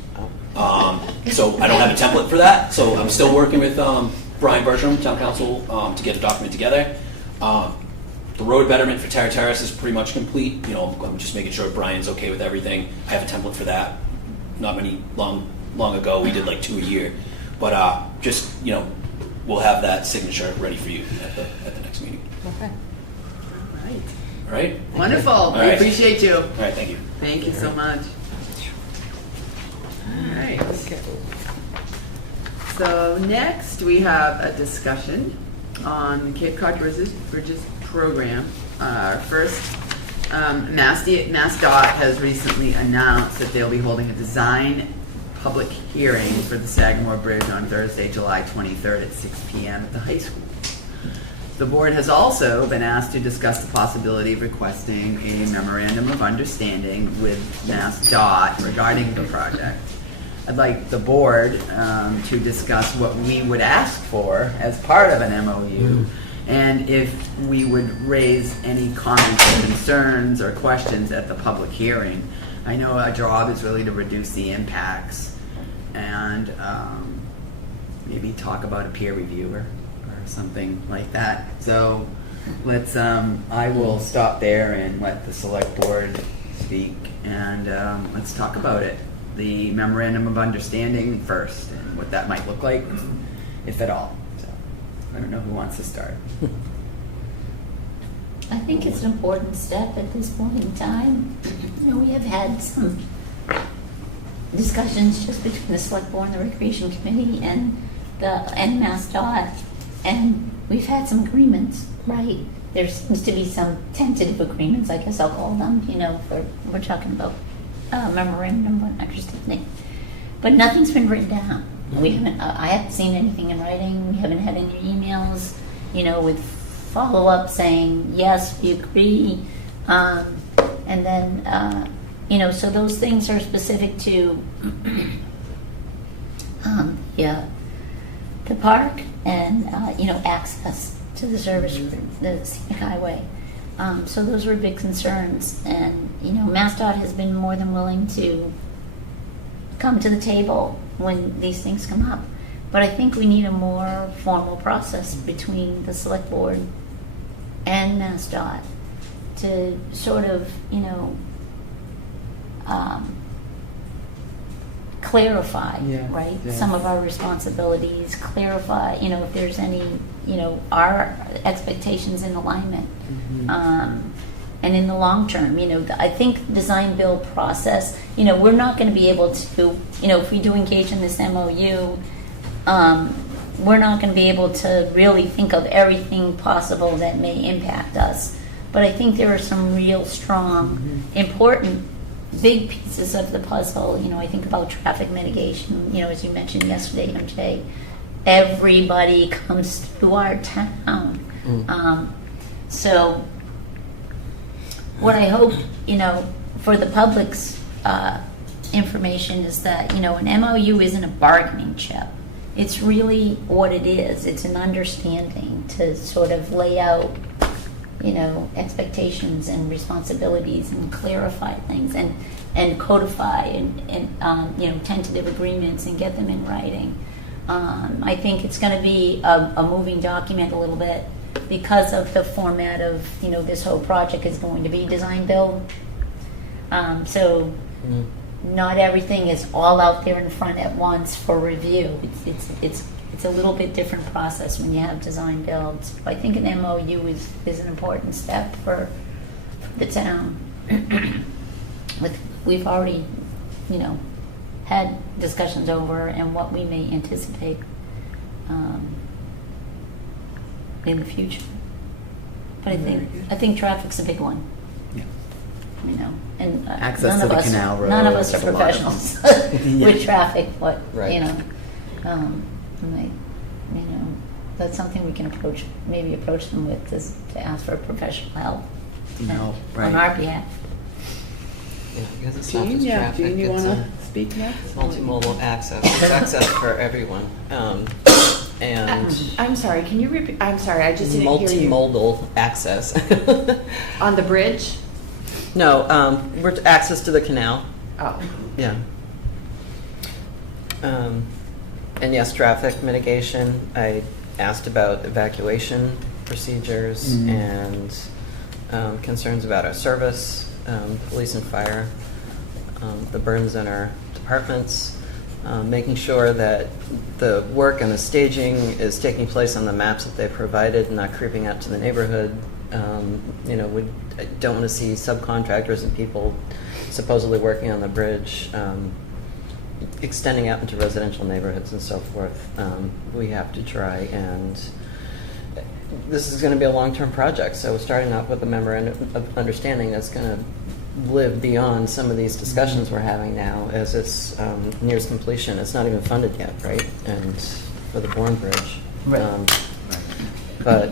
So I don't have a template for that. So I'm still working with Brian Bertram, Town Council, to get a document together. The road betterment for Terra Terrace is pretty much complete. I'm just making sure Brian's okay with everything. I have a template for that. Not long ago, we did like 2 a year, but we'll have that signature ready for you at the next meeting. Okay. All right. Wonderful. All We right. appreciate you. All right. Thank you. Thank you so much. All right. So next we have a discussion on the Cape Cod Bridges program. Our first, MassDOT has recently announced that they'll be holding a design public hearing for the Sagamore Bridge on Thursday, July 23rd at 6 p.m. at the high school. The board has also been asked to discuss the possibility of requesting a memorandum of understanding with MassDOT regarding the project. I'd like the board to discuss what we would ask for as part of an MOU, and if we would raise any comments or concerns or questions at the public hearing. I know our job is really to reduce the impacts and maybe talk about a peer reviewer or something like that. So let's, I will stop there and let the select board speak, and let's talk about it. The memorandum of understanding first, and what that might look like, if at all. So I don't know who wants to start. I think it's an important step at this point in time. We have had some discussions just between the Select Board and the Recreation Committee and MassDOT, and we've had some agreements, right? There seems to be some tentative agreements, I guess I'll call them, we're talking about memorandum of understanding. But nothing's been written down. I haven't seen anything in writing. We haven't had any emails, with follow-up saying, yes, we agree. And then, So those things are specific to, the park and, access to the service, the scenic highway. So those were big concerns, and, MassDOT has been more than willing to come to the table when these things come up. But I think we need a more formal process between the select board and MassDOT to sort of, clarify, right, some of our responsibilities, clarify, if there's any, our expectations in alignment. And in the long term, I think design build process, we're not going to be able to, if we do engage in this MOU, we're not going to be able to really think of everything possible that may impact us. But I think there are some real strong, important, big pieces of the puzzle. I think about traffic mitigation, as you mentioned yesterday, MJ. Everybody comes through our town. So what I hope, for the public's information is that, an MOU isn't a bargaining chip. It's really what it is. It's an understanding to sort of lay out, expectations and responsibilities and clarify things and codify and tentative agreements and get them in writing. I think it's going to be a moving document a little bit because of the format of, this whole project is going to be design build. So not everything is all out there in front at once for review. It's a little bit different process when you have design builds. I think an MOU is an important step for the town. We've already, had discussions over and what we may anticipate in the future. But I think traffic's a big one. And Access to the canal road. None of us are there's a lot of professionals with traffic, but Right. That's something we can approach them with, to ask for professional help on our behalf. Yeah, because it's not just Jean, traffic, you it's want to speak next? multimodal access. It's access for everyone. And I'm sorry, can you repeat? I'm sorry, I just didn't hear you. multimodal access. On the bridge? No, we're access to the canal. Oh. Yeah. And yes, traffic mitigation. I asked about evacuation procedures and concerns about our service, police and fire, the burn center departments, making sure that the work and the staging is taking place on the maps that they've provided and not creeping out to the neighborhood. We don't want to see subcontractors and people supposedly working on the bridge extending out into residential neighborhoods and so forth. We have to try, and this is going to be a long-term project, so we're starting out with a memorandum of understanding that's going to live beyond some of these discussions we're having now as this nears completion. It's not even funded yet, right? And for the Bourne Bridge. Right. But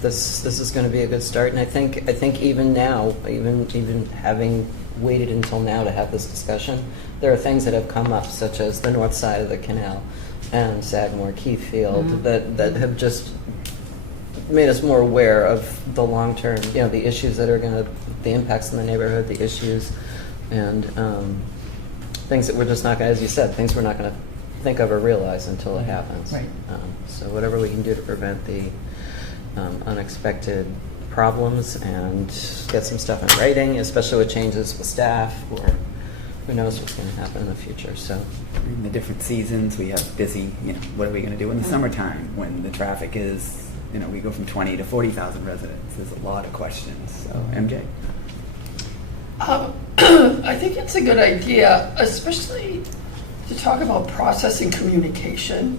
this is going to be a good start, and I think even now, even having waited until now to have this discussion, there are things that have come up, such as the north side of the canal and Sagamore Keyfield, that have just made us more aware of the long term, the issues that are the impacts in the neighborhood, the issues, and things that we're just not going to, as you said, things we're not going to think of or realize until it happens. Right. So whatever we can do to prevent the unexpected problems and get some stuff in writing, especially with changes with staff, or who knows what's going to happen in the future. So In the different seasons, we have busy, what are we going to do in the summertime when the traffic is, we go from 20 to 40,000 residents. There's a lot of questions. So, MJ? I think it's a good idea, especially to talk about process and communication.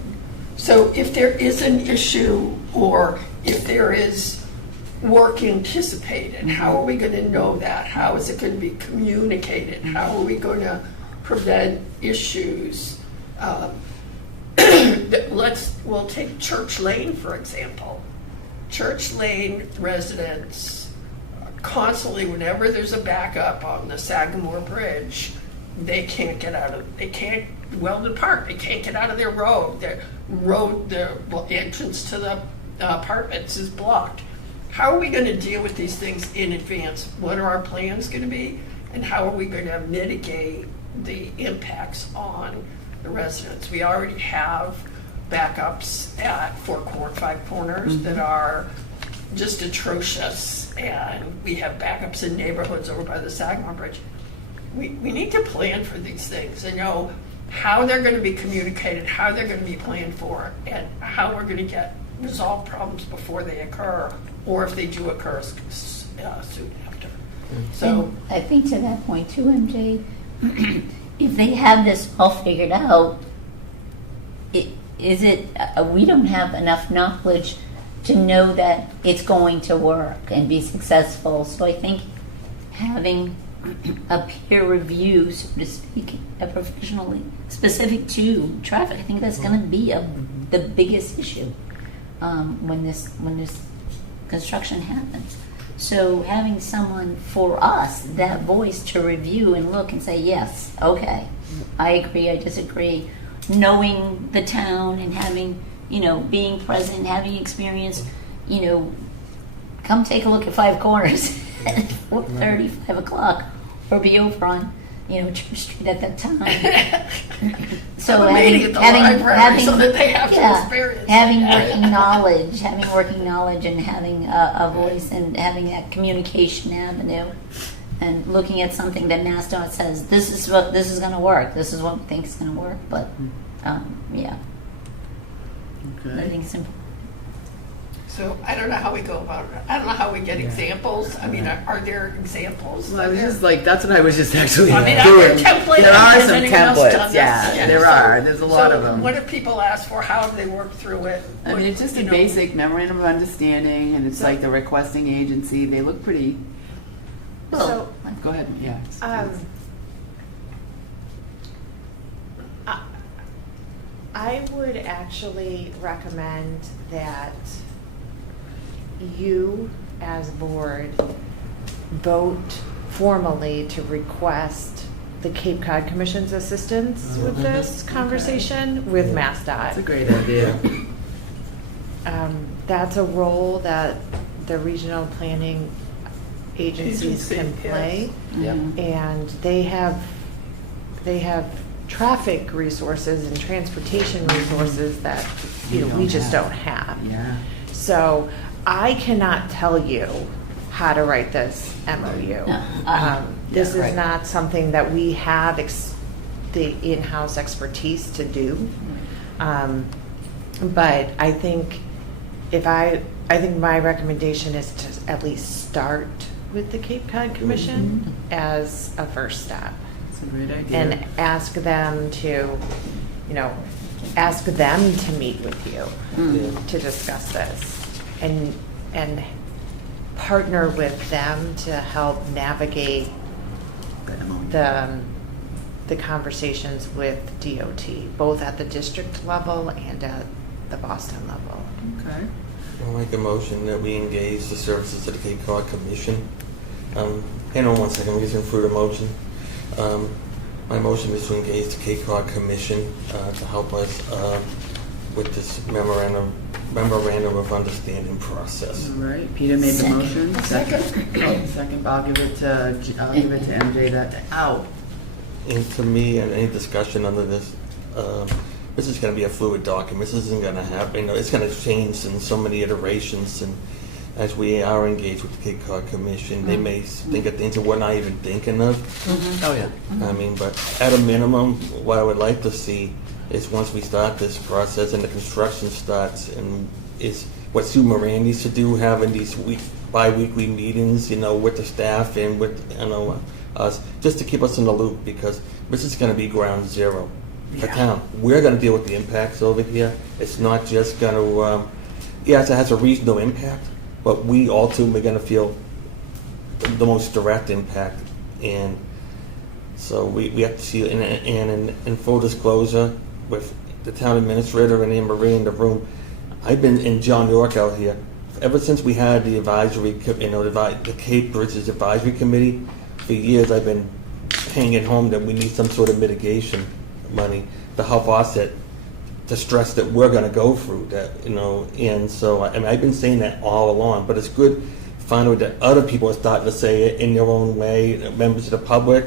So if there is an issue or if there is work anticipated, how are we going to know that? How is it going to be communicated? How are we going to prevent issues? We'll take Church Lane, for example. Church Lane residents constantly, whenever there's a backup on the Sagamore Bridge, they can't Weldon Park, they can't get out of their road. The entrance to the apartments is blocked. How are we going to deal with these things in advance? What are our plans going to be? And how are we going to mitigate the impacts on the residents? We already have backups at Five Corners that are just atrocious, and we have backups in neighborhoods over by the Sagamore Bridge. We need to plan for these things and know how they're going to be communicated, how they're going to be planned for, and how we're going to resolve problems before they occur, or if they do occur soon after. So And I think to that point too, MJ, if they have this all figured out, we don't have enough knowledge to know that it's going to work and be successful. So I think having a peer review, so to speak, a professionally specific to traffic, I think that's going to be the biggest issue when this construction happens. So having someone for us, that voice to review and look and say, yes, okay, I agree, I disagree, knowing the town and having, being present, having experience, come take a look at Five Corners at 4:30, 5 o'clock, or be over on, Church Street at that time. So having working knowledge and having a voice and having that communication avenue, and looking at something that MassDOT says, this is going to work, this is what we think is going to work, but yeah. Okay. I think it's important. So I don't know how we go about it. I don't know how we get examples. I mean, are there examples? Well, I was just like, that's what I was just actually I mean, doing. are there templates? There are Has some anyone else done templates, this? yeah, there are. There's a lot of them. What do people ask for? How have they worked through it? I mean, it's just a basic memorandum of understanding, and it's like the requesting agency. They look pretty. So, Go ahead, yeah. I would actually recommend that you, as a board, vote formally to request the Cape Cod Commission's assistance with this conversation with MassDOT. That's a great idea. That's a role that the regional planning agencies can play. Yep. And they have traffic resources and transportation resources that we just don't have. Yeah. So I cannot tell you how to write this MOU. This is not something that we have the in-house expertise to do. But I think I think my recommendation is to at least start with the Cape Cod Commission as a first step. That's a great idea. And ask them to meet with you to discuss this and partner with them to help navigate the conversations with DOT, both at the district level and at the Boston level. Okay. I'll make a motion that we engage the services of the Cape Cod Commission. Hang on 1 second, we're getting through the motion. My motion is to engage the Cape Cod Commission to help us with this memorandum of understanding process. All right. Peter made the motion. Second. Second. I'll give it to MJ. And to me, and any discussion under this, this is going to be a fluid document. This isn't going to happen. It's going to change in so many iterations. And as we are engaged with the Cape Cod Commission, they may think of things that we're not even thinking of. Oh yeah. I mean, but at a minimum, what I would like to see is once we start this process and the construction starts, and is what Sue Moran needs to do, having these bi-weekly meetings, with the staff and with us, just to keep us in the loop, because this is going to be ground zero for town. We're going to deal with the impacts over here. It's not just going to, yes, it has a reasonable impact, but we ultimately are going to feel the most direct impact. And so we have to see, and in full disclosure, with the town administrator and Anne Marie in the room, I've been in John York out here ever since we had the advisory, the Cape Bridges Advisory Committee, for years I've been hanging home that we need some sort of mitigation money to help offset the stress that we're going to go through. And so I've been saying that all along. But it's good to find out that other people are starting to say it in their own way, members of the public,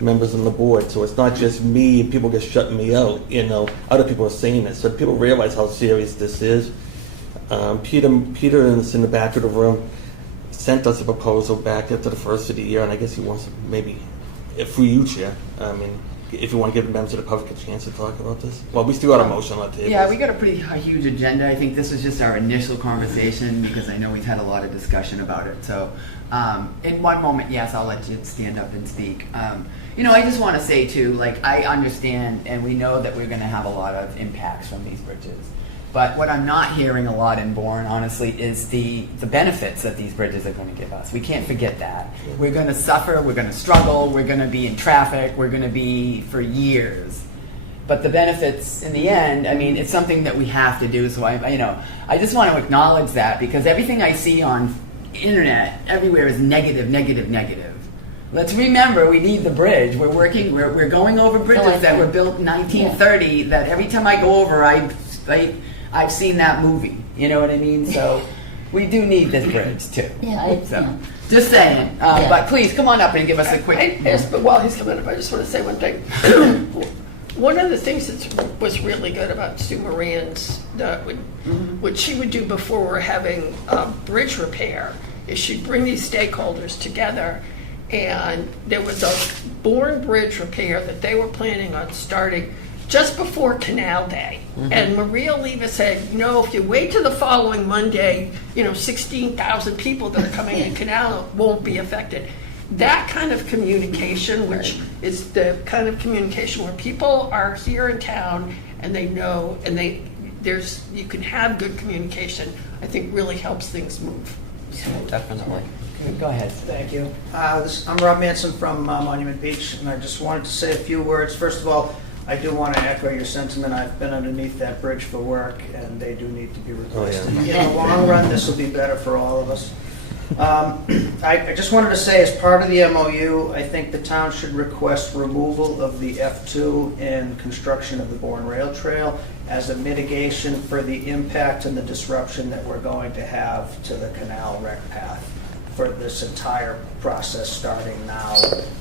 members on the board. So it's not just me and people just shutting me out. Other people are saying it, so people realize how serious this is. Peter is in the back of the room, sent us a proposal back after the first of the year, and I guess he wants to maybe, through you, Chair, if you want to give the members of the public a chance to talk about this. Well, we still got a motion on the table. Yeah, we got a pretty huge agenda. I think this was just our initial conversation because I know we've had a lot of discussion about it. So in one moment, yes, I'll let you stand up and speak. I just want to say too, I understand and we know that we're going to have a lot of impacts from these bridges. But what I'm not hearing a lot in Bourne, honestly, is the benefits that these bridges are going to give us. We can't forget that. We're going to suffer, we're going to struggle, we're going to be in traffic, we're going to be for years. But the benefits, in the end, it's something that we have to do. So I just want to acknowledge that because everything I see on internet everywhere is negative, negative, negative. Let's remember we need the bridge. We're going over bridges that were built in 1930. That every time I go over, I've seen that movie, you know what I mean? So we do need this bridge too. Just saying. But please come on up and give us a quick. But while he's coming up, I just want to say one thing. One of the things that was really good about Sue Moran's, what she would do before we're having bridge repair, is she'd bring these stakeholders together, and there was a Bourne Bridge repair that they were planning on starting just before Canal Day. And Maria Leva said, if you wait till the following Monday, 16,000 people that are coming in Canal won't be affected. That kind of communication, which is the kind of communication where people are here in town and they know, and you can have good communication, I think really helps things move. Definitely. Go ahead. Thank you. I'm Rob Manson from Monument Beach, and I just wanted to say a few words. First of all, I do want to echo your sentiment. I've been underneath that bridge for work, and they do need to be replaced. In the long run, this will be better for all of us. I just wanted to say, as part of the MOU, I think the town should request removal of the F2 and construction of the Bourne Rail Trail as a mitigation for the impact and the disruption that we're going to have to the canal rec path for this entire process, starting now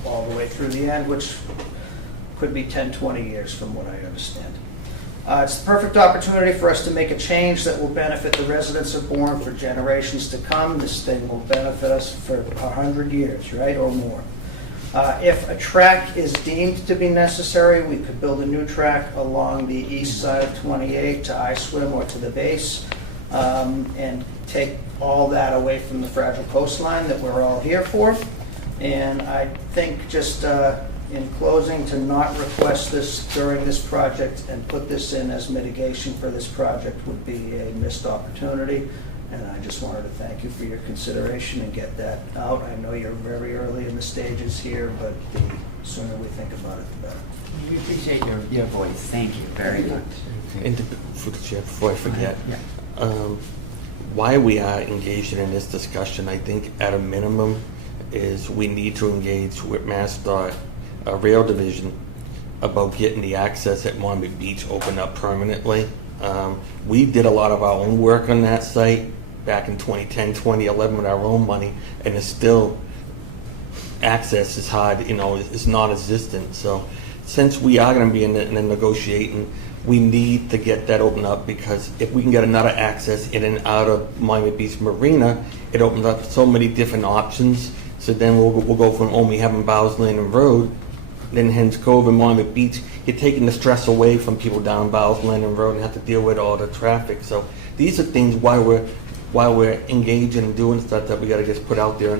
all the way through the end, which could be 10, 20 years from what I understand. It's the perfect opportunity for us to make a change that will benefit the residents of Bourne for generations to come. This thing will benefit us for 100 years, right, or more. If a track is deemed to be necessary, we could build a new track along the east side of 28 to iSwim or to the base, and take all that away from the fragile coastline that we're all here for. And I think just in closing, to not request this during this project and put this in as mitigation for this project would be a missed opportunity. And I just wanted to thank you for your consideration and get that out. I know you're very early in the stages here, but the sooner we think about it, the better. We appreciate your voice. Thank you very much. And before I forget, why we are engaged in this discussion, I think at a minimum, is we need to engage with MassDOT, Rail Division, about getting the access at Monument Beach opened up permanently. We did a lot of our own work on that site back in 2010, 2011 with our own money, and it's still, access is hard, it's non-existent. So since we are going to be in the negotiating, we need to get that opened up, because if we can get another access in and out of Monument Beach Marina, it opens up so many different options. So then we'll go from only having Bowes Landing Road, then Hens Cove and Monument Beach. You're taking the stress away from people down Bowes Landing Road and have to deal with all the traffic. So these are things while we're engaging and doing stuff that we got to just put out there.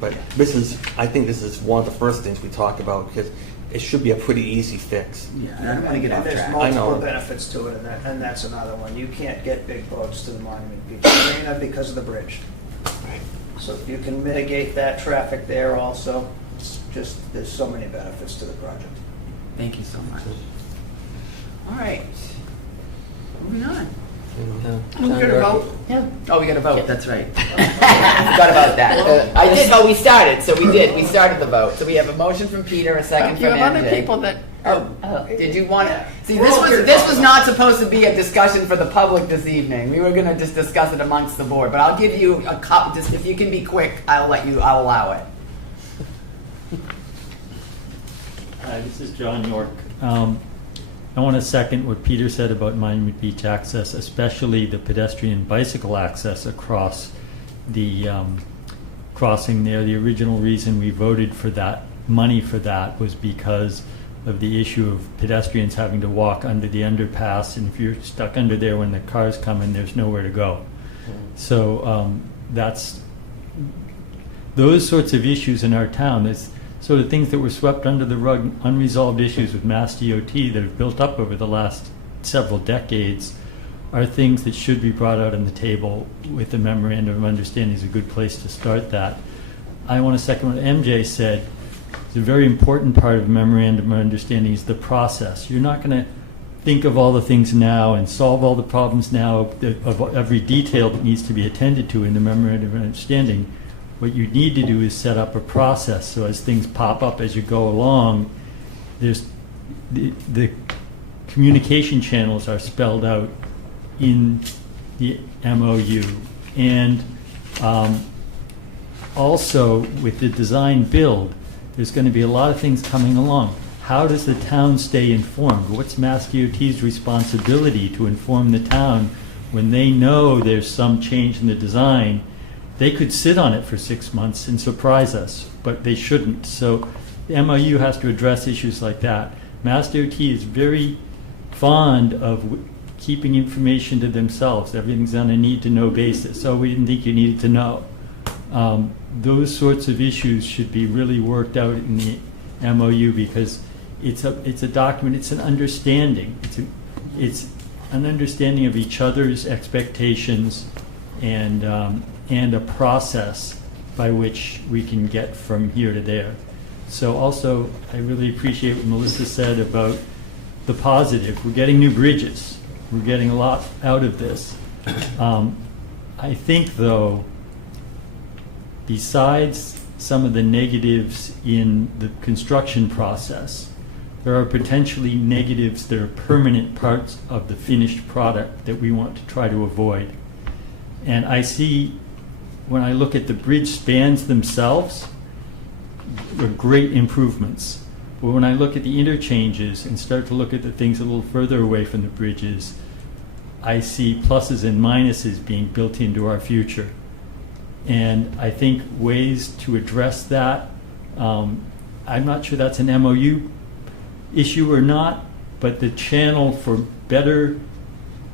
But I think this is one of the first things we talk about, because it should be a pretty easy fix. Yeah, I don't want to get off track. There's multiple benefits to it, and that's another one. You can't get big boats to the Monument Beach Marina because of the bridge. So if you can mitigate that traffic there also, it's just, there's so many benefits to the project. Thank you so much. All right, moving on. We got a vote? Yeah. Oh, we got a vote, that's right. I forgot about that. I did, oh, we started, so we did, we started the vote. So we have a motion from Peter, a second You from have MJ. other people that, Oh, did you want to? See, this was not supposed to be a discussion for the public this evening. We were going to just discuss it amongst the board. But I'll give you a copy. Just if you can be quick, I'll allow it. Hi, this is John York. I want to second what Peter said about Monument Beach access, especially the pedestrian bicycle access across the crossing there. The original reason we voted for that money for that was because of the issue of pedestrians having to walk under the underpass, and if you're stuck under there when the cars come in, there's nowhere to go. So that's those sorts of issues in our town. There's sort of things that were swept under the rug, unresolved issues with Mass DOT that have built up over the last several decades, are things that should be brought out on the table with the memorandum of understanding is a good place to start that. I want to second what MJ said. It's a very important part of memorandum of understanding is the process. You're not going to think of all the things now and solve all the problems now of every detail that needs to be attended to in the memorandum of understanding. What you need to do is set up a process so as things pop up as you go along, there's the communication channels are spelled out in the MOU. And also with the design build, there's going to be a lot of things coming along. How does the town stay informed? What's Mass DOT's responsibility to inform the town when they know there's some change in the design? They could sit on it for 6 months and surprise us, but they shouldn't. So the MOU has to address issues like that. Mass DOT is very fond of keeping information to themselves. Everything's on a need-to-know basis. Oh, we didn't think you needed to know. Those sorts of issues should be really worked out in the MOU because it's a document. It's an understanding. It's an understanding of each other's expectations and a process by which we can get from here to there. So also, I really appreciate what Melissa said about the positive. We're getting new bridges. We're getting a lot out of this. I think, though, besides some of the negatives in the construction process, there are potentially negatives that are permanent parts of the finished product that we want to try to avoid. And I see, when I look at the bridge spans themselves, they're great improvements. But when I look at the interchanges and start to look at the things a little further away from the bridges, I see pluses and minuses being built into our future. And I think ways to address that, I'm not sure that's an MOU issue or not, but the channel for better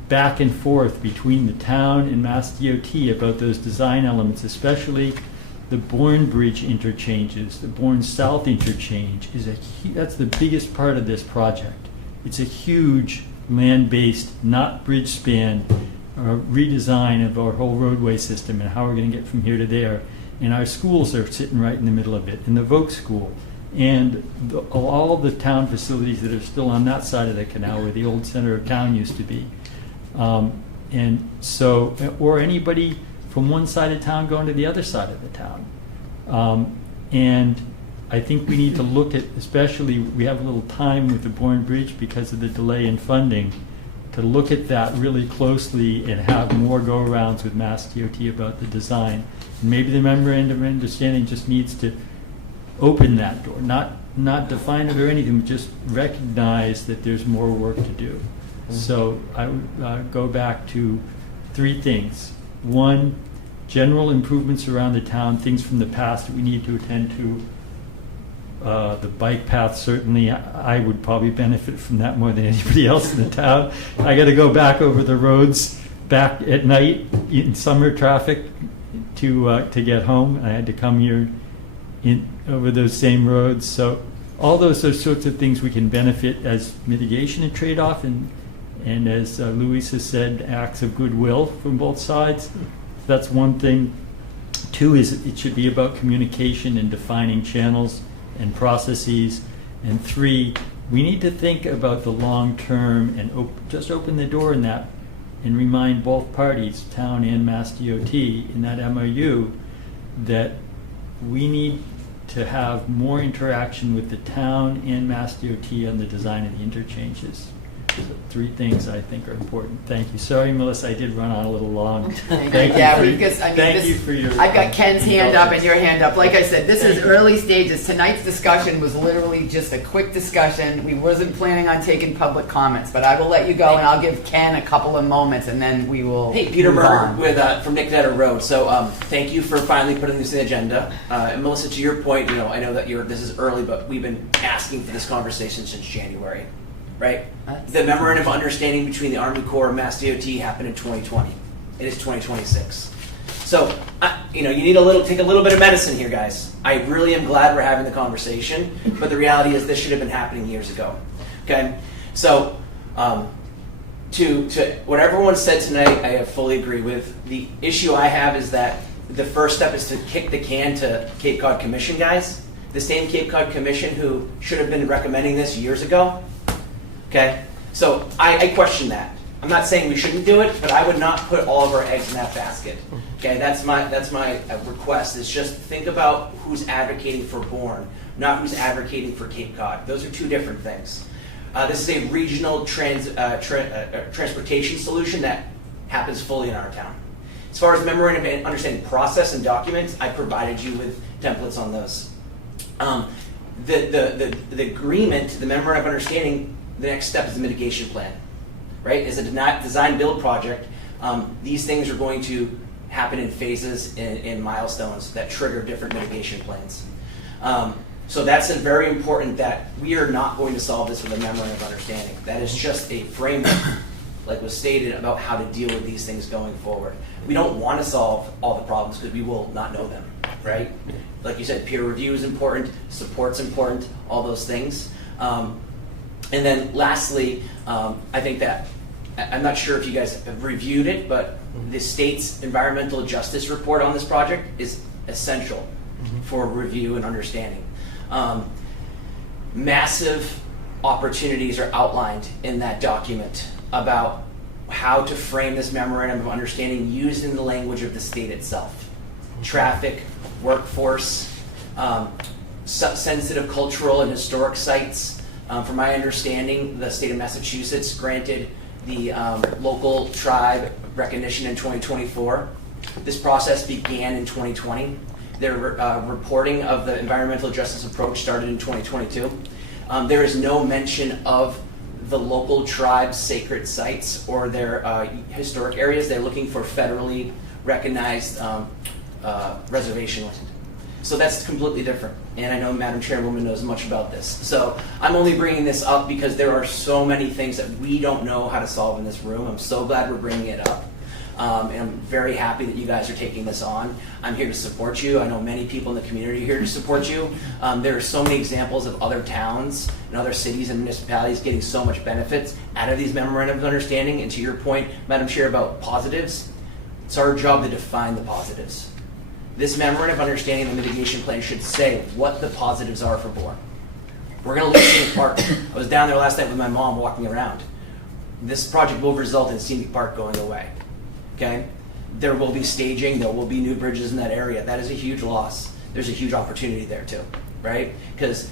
back and forth between the town and Mass DOT about those design elements, especially the Bourne Bridge interchanges, the Bourne South interchange, that's the biggest part of this project. It's a huge land-based, not bridge span, redesign of our whole roadway system and how we're going to get from here to there. And our schools are sitting right in the middle of it, and the Voc School, and all of the town facilities that are still on that side of the canal where the old center of town used to be. And so, or anybody from one side of town going to the other side of the town. And I think we need to look at, especially, we have a little time with the Bourne Bridge because of the delay in funding, to look at that really closely and have more go-arounds with Mass DOT about the design. And maybe the memorandum of understanding just needs to open that door, not define it or anything, but just recognize that there's more work to do. So I would go back to 3 things. 1, general improvements around the town, things from the past that we need to attend to. The bike path, certainly, I would probably benefit from that more than anybody else in the town. I got to go back over the roads back at night in summer traffic to get home. I had to come here over those same roads. So all those are sorts of things we can benefit as mitigation and trade-off, and as Luis has said, acts of goodwill from both sides. That's one thing. 2 is it should be about communication and defining channels and processes. And 3, we need to think about the long term and just open the door in that and remind both parties, town and Mass DOT, in that MOU, that we need to have more interaction with the town and Mass DOT on the design of the interchanges. So 3 things I think are important. Thank you. Sorry, Melissa, I did run on a little long. Thank you for your. I've got Ken's hand up and your hand up. Like I said, this is early stages. Tonight's discussion was literally just a quick discussion. We wasn't planning on taking public comments, but I will let you go and I'll give Ken a couple of moments and then we will. Hey, Peter move Berger on. with from Nick Vetter Road. So thank you for finally putting this on the agenda. And Melissa, to your point, I know that this is early, but we've been asking for this conversation since January. Right? The memorandum of understanding between the Army Corps and Mass DOT happened in 2020. It is 2026. So, you need to take a little bit of medicine here, guys. I really am glad we're having the conversation, but the reality is this should have been happening years ago. Okay? So, to what everyone said tonight, I fully agree with. The issue I have is that the first step is to kick the can to Cape Cod Commission, guys. The same Cape Cod Commission who should have been recommending this years ago. Okay, so I question that. I'm not saying we shouldn't do it, but I would not put all of our eggs in that basket. Okay, that's my request. Is just think about who's advocating for Bourne, not who's advocating for Cape Cod. Those are 2 different things. This is a regional transportation solution that happens fully in our town. As far as memorandum of understanding process and documents, I provided you with templates on those. The agreement, the memorandum of understanding. The next step is the mitigation plan, right? As a design build project, these things are going to happen in phases and milestones that trigger different mitigation plans. So that's very important that we are not going to solve this with a memorandum of understanding. That is just a framework, like was stated, about how to deal with these things going forward. We don't want to solve all the problems because we will not know them, right? Like you said, peer review is important, support's important, all those things. And then lastly, I think that, I'm not sure if you guys have reviewed it, but the state's environmental justice report on this project is essential for review and understanding. Massive opportunities are outlined in that document about how to frame this memorandum of understanding using the language of the state itself. Traffic, workforce, sensitive cultural and historic sites. From my understanding, the state of Massachusetts granted the local tribe recognition in 2024. This process began in 2020. Their reporting of the environmental justice approach started in 2022. There is no mention of the local tribe's sacred sites or their historic areas. They're looking for federally recognized reservation land. So that's completely different. And I know Madam Chairwoman knows much about this. So I'm only bringing this up because there are so many things that we don't know how to solve in this room. I'm so glad we're bringing it up. And I'm very happy that you guys are taking this on. I'm here to support you. I know many people in the community are here to support you. There are so many examples of other towns and other cities and municipalities getting so much benefits out of these memorandums of understanding. And to your point, Madam Chair, about positives, it's our job to define the positives. This memorandum of understanding and the mitigation plan should say what the positives are for Bourne. We're going to leave Scenic Park. I was down there last night with my mom walking around. This project will result in Scenic Park going away. Okay? There will be staging. There will be new bridges in that area. That is a huge loss. There's a huge opportunity there too, right? Because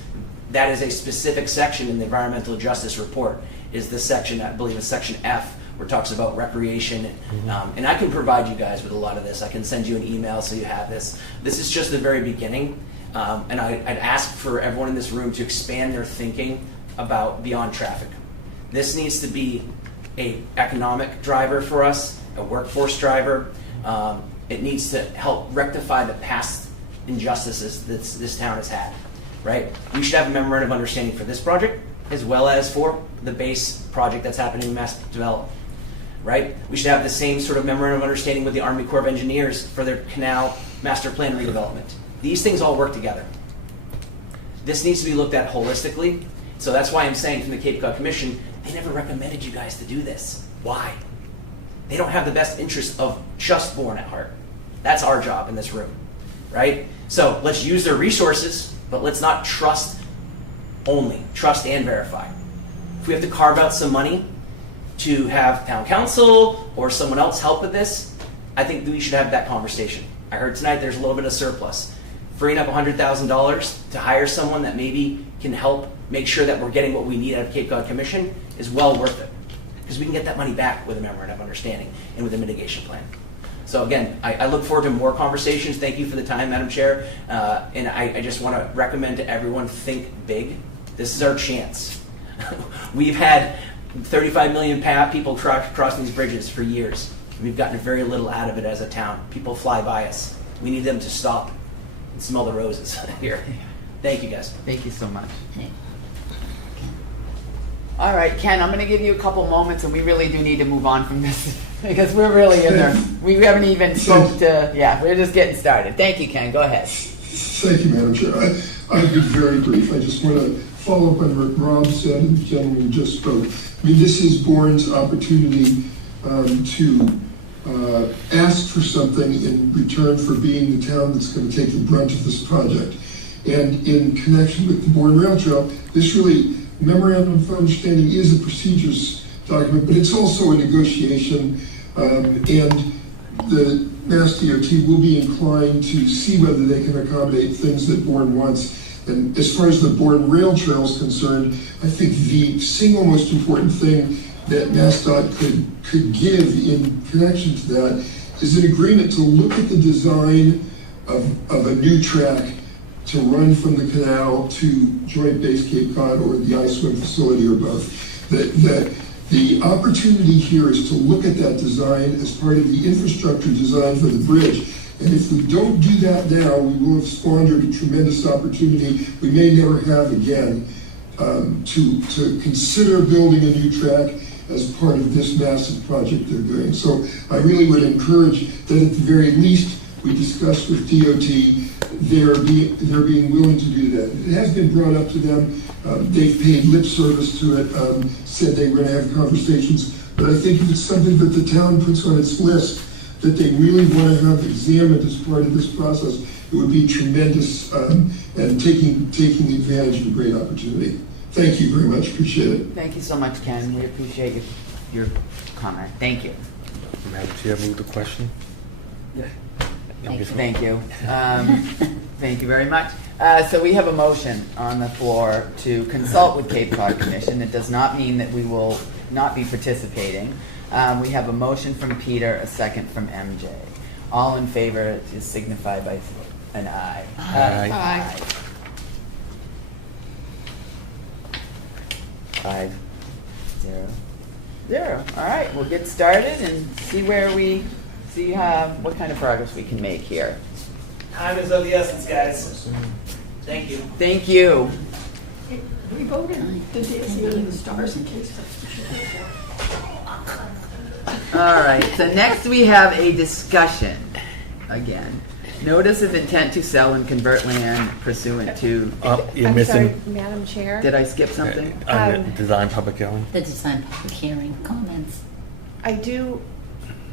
that is a specific section in the environmental justice report. Is the section, I believe it's section F, where it talks about recreation. And I can provide you guys with a lot of this. I can send you an email so you have this. This is just the very beginning. And I'd ask for everyone in this room to expand their thinking about beyond traffic. This needs to be an economic driver for us, a workforce driver. It needs to help rectify the past injustices that this town has had, right? We should have a memorandum of understanding for this project as well as for the base project that's happening in Mass Development. Right? We should have the same sort of memorandum of understanding with the Army Corps of Engineers for their canal master plan redevelopment. These things all work together. This needs to be looked at holistically. So that's why I'm saying from the Cape Cod Commission, they never recommended you guys to do this. Why? They don't have the best interest of just Bourne at heart. That's our job in this room. Right? So let's use their resources, but let's not trust only. Trust and verify. If we have to carve out some money, to have town council or someone else help with this, I think that we should have that conversation. I heard tonight there's a little bit of surplus. Freeing up $100,000 to hire someone that maybe can help make sure that we're getting what we need out of Cape Cod Commission is well worth it. Because we can get that money back with a memorandum of understanding and with a mitigation plan. So again, I look forward to more conversations. Thank you for the time, Madam Chair. And I just want to recommend to everyone, think big. This is our chance. We've had 35 million people cross these bridges for years. We've gotten very little out of it as a town. People fly by us. We need them to stop and smell the roses here. Thank you, guys. Thank you so much. All right, Ken, I'm going to give you a couple moments, and we really do need to move on from this because we're really in there. We haven't even spoke to, we're just getting started. Thank you, Ken. Go ahead. Thank you, Madam Chair. I'll be very brief. I just want to follow up on what Rob said and the gentleman who just spoke. I mean, this is Bourne's opportunity to ask for something in return for being the town that's going to take the brunt of this project. And in connection with the Bourne Rail Trail, this really, memorandum of understanding is a procedures document, but it's also a negotiation, and the Mass DOT will be inclined to see whether they can accommodate things that Bourne wants. And as far as the Bourne Rail Trail is concerned, I think the single most important thing that MassDOT could give in connection to that is an agreement to look at the design of a new track to run from the canal to Joint Base Cape Cod or the ice swim facility or both. That the opportunity here is to look at that design as part of the infrastructure design for the bridge. And if we don't do that now, we will have squandered a tremendous opportunity we may never have again to consider building a new track as part of this massive project they're doing. So I really would encourage that at the very least we discuss with DOT they're being willing to do that. It has been brought up to them. They've paid lip service to it, said they were going to have conversations. But I think if it's something that the town puts on its list that they really want to have examined as part of this process, it would be tremendous and taking advantage of a great opportunity. Thank you very much. Appreciate it. Thank you so much, Ken. We appreciate your comment. Thank you. Madam Chair, move the question. Yeah. Thank you. Thank you very much. So we have a motion on the floor to consult with Cape Cod Commission. It does not mean that we will not be participating. We have a motion from Peter, a second from MJ. All in favor is signified by an aye. Aye. 5-0-0. All right, we'll get started and see what kind of progress we can make here. Time is of the essence, guys. Thank you. Thank you. We voted the dancing under the stars in case. All right, so next we have a discussion again. Notice of intent to sell and convert land pursuant to. You're I'm missing. sorry, Madam Chair. Did I skip something? Design public hearing. The design public hearing comments. I do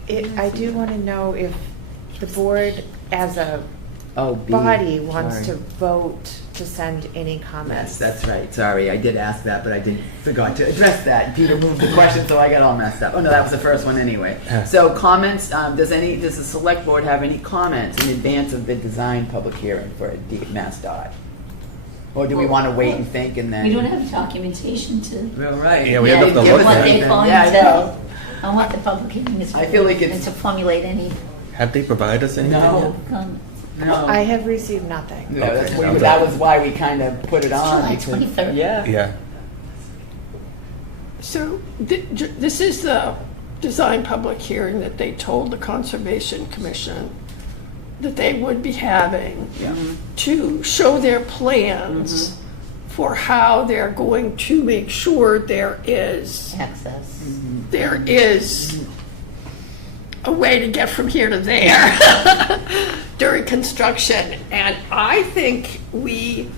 want to know if the board as a body wants Sorry. to vote to send any comments. Yes, that's right. Sorry, I did ask that, but I forgot to address that. Peter moved the question, so I got all messed up. Oh no, that was the first one anyway. So comments. Does the select board have any comments in advance of the design public hearing for MassDOT? Or do we want to wait and think and then? We don't have documentation to. Well, right. Yeah, we have to look what at they're it. going Yeah, to. On what the public hearing is. I feel like and it's- to formulate any Have they provided us anything No. yet? comments. No. I have received nothing. No, that's Okay. that was why we kind of put it on. July because- 23rd. Yeah. Yeah. So this is the design public hearing that they told the Conservation Commission that they would be having to show their plans for how they're going to make sure there is a way to get from here to there during construction. And I think we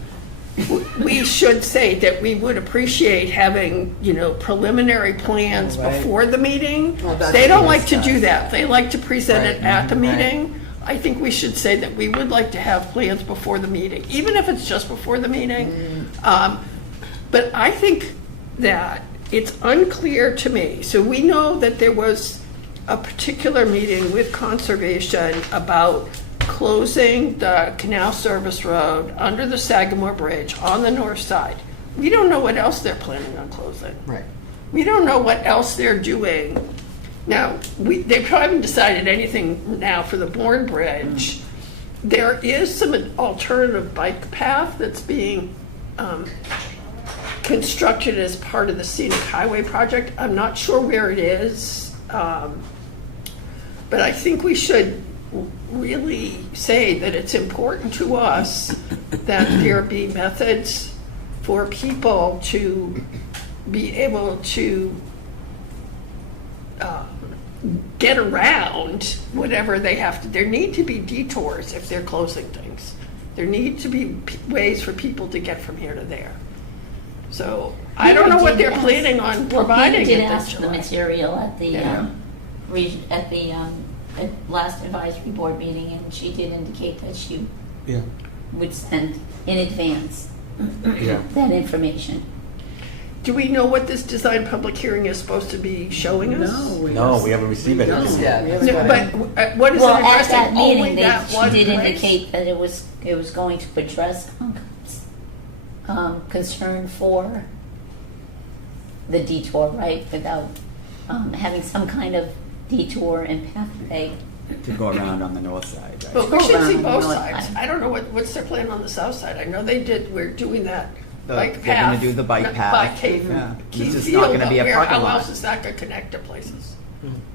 should say that we would appreciate having, preliminary plans before the meeting. Well, that's They don't what like it's to do done. that. They like to present it at the Right. meeting. I think we should say that we would like to have plans before the meeting, even if it's just before the meeting. But I think that it's unclear to me. So we know that there was a particular meeting with Conservation about closing the Canal Service Road under the Sagamore Bridge on the north side. We don't know what else they're planning on closing. Right. We don't know what else they're doing. Now, they haven't decided anything now for the Bourne Bridge. There is some alternative bike path that's being constructed as part of the scenic highway project. I'm not sure where it is, but I think we should really say that it's important to us that there be methods for people to be able to get around whatever they have to. There need to be detours if they're closing things. There need to be ways for people to get from here to there. So I don't know what they're planning on providing. Peter did in ask for the material at the Yeah. at last advisory board meeting, and she did indicate that she Yeah. would send in advance Yeah. that information. Do we know what this design public hearing is supposed to be showing us? No, we haven't received it. No, but what is Well, it at addressing? that meeting, Only that she one did place? indicate that it was going to address concern for the detour, right, without having some kind of detour and pathway. To go around on the north side, right? But we should see Around both the north sides. side. I don't know what's their plan on the south side. I know we're doing that bike They're path. gonna do the bike path. By Cave, Yeah. Keith This is Field, not gonna be a but parking how lot. else is that gonna connect to places?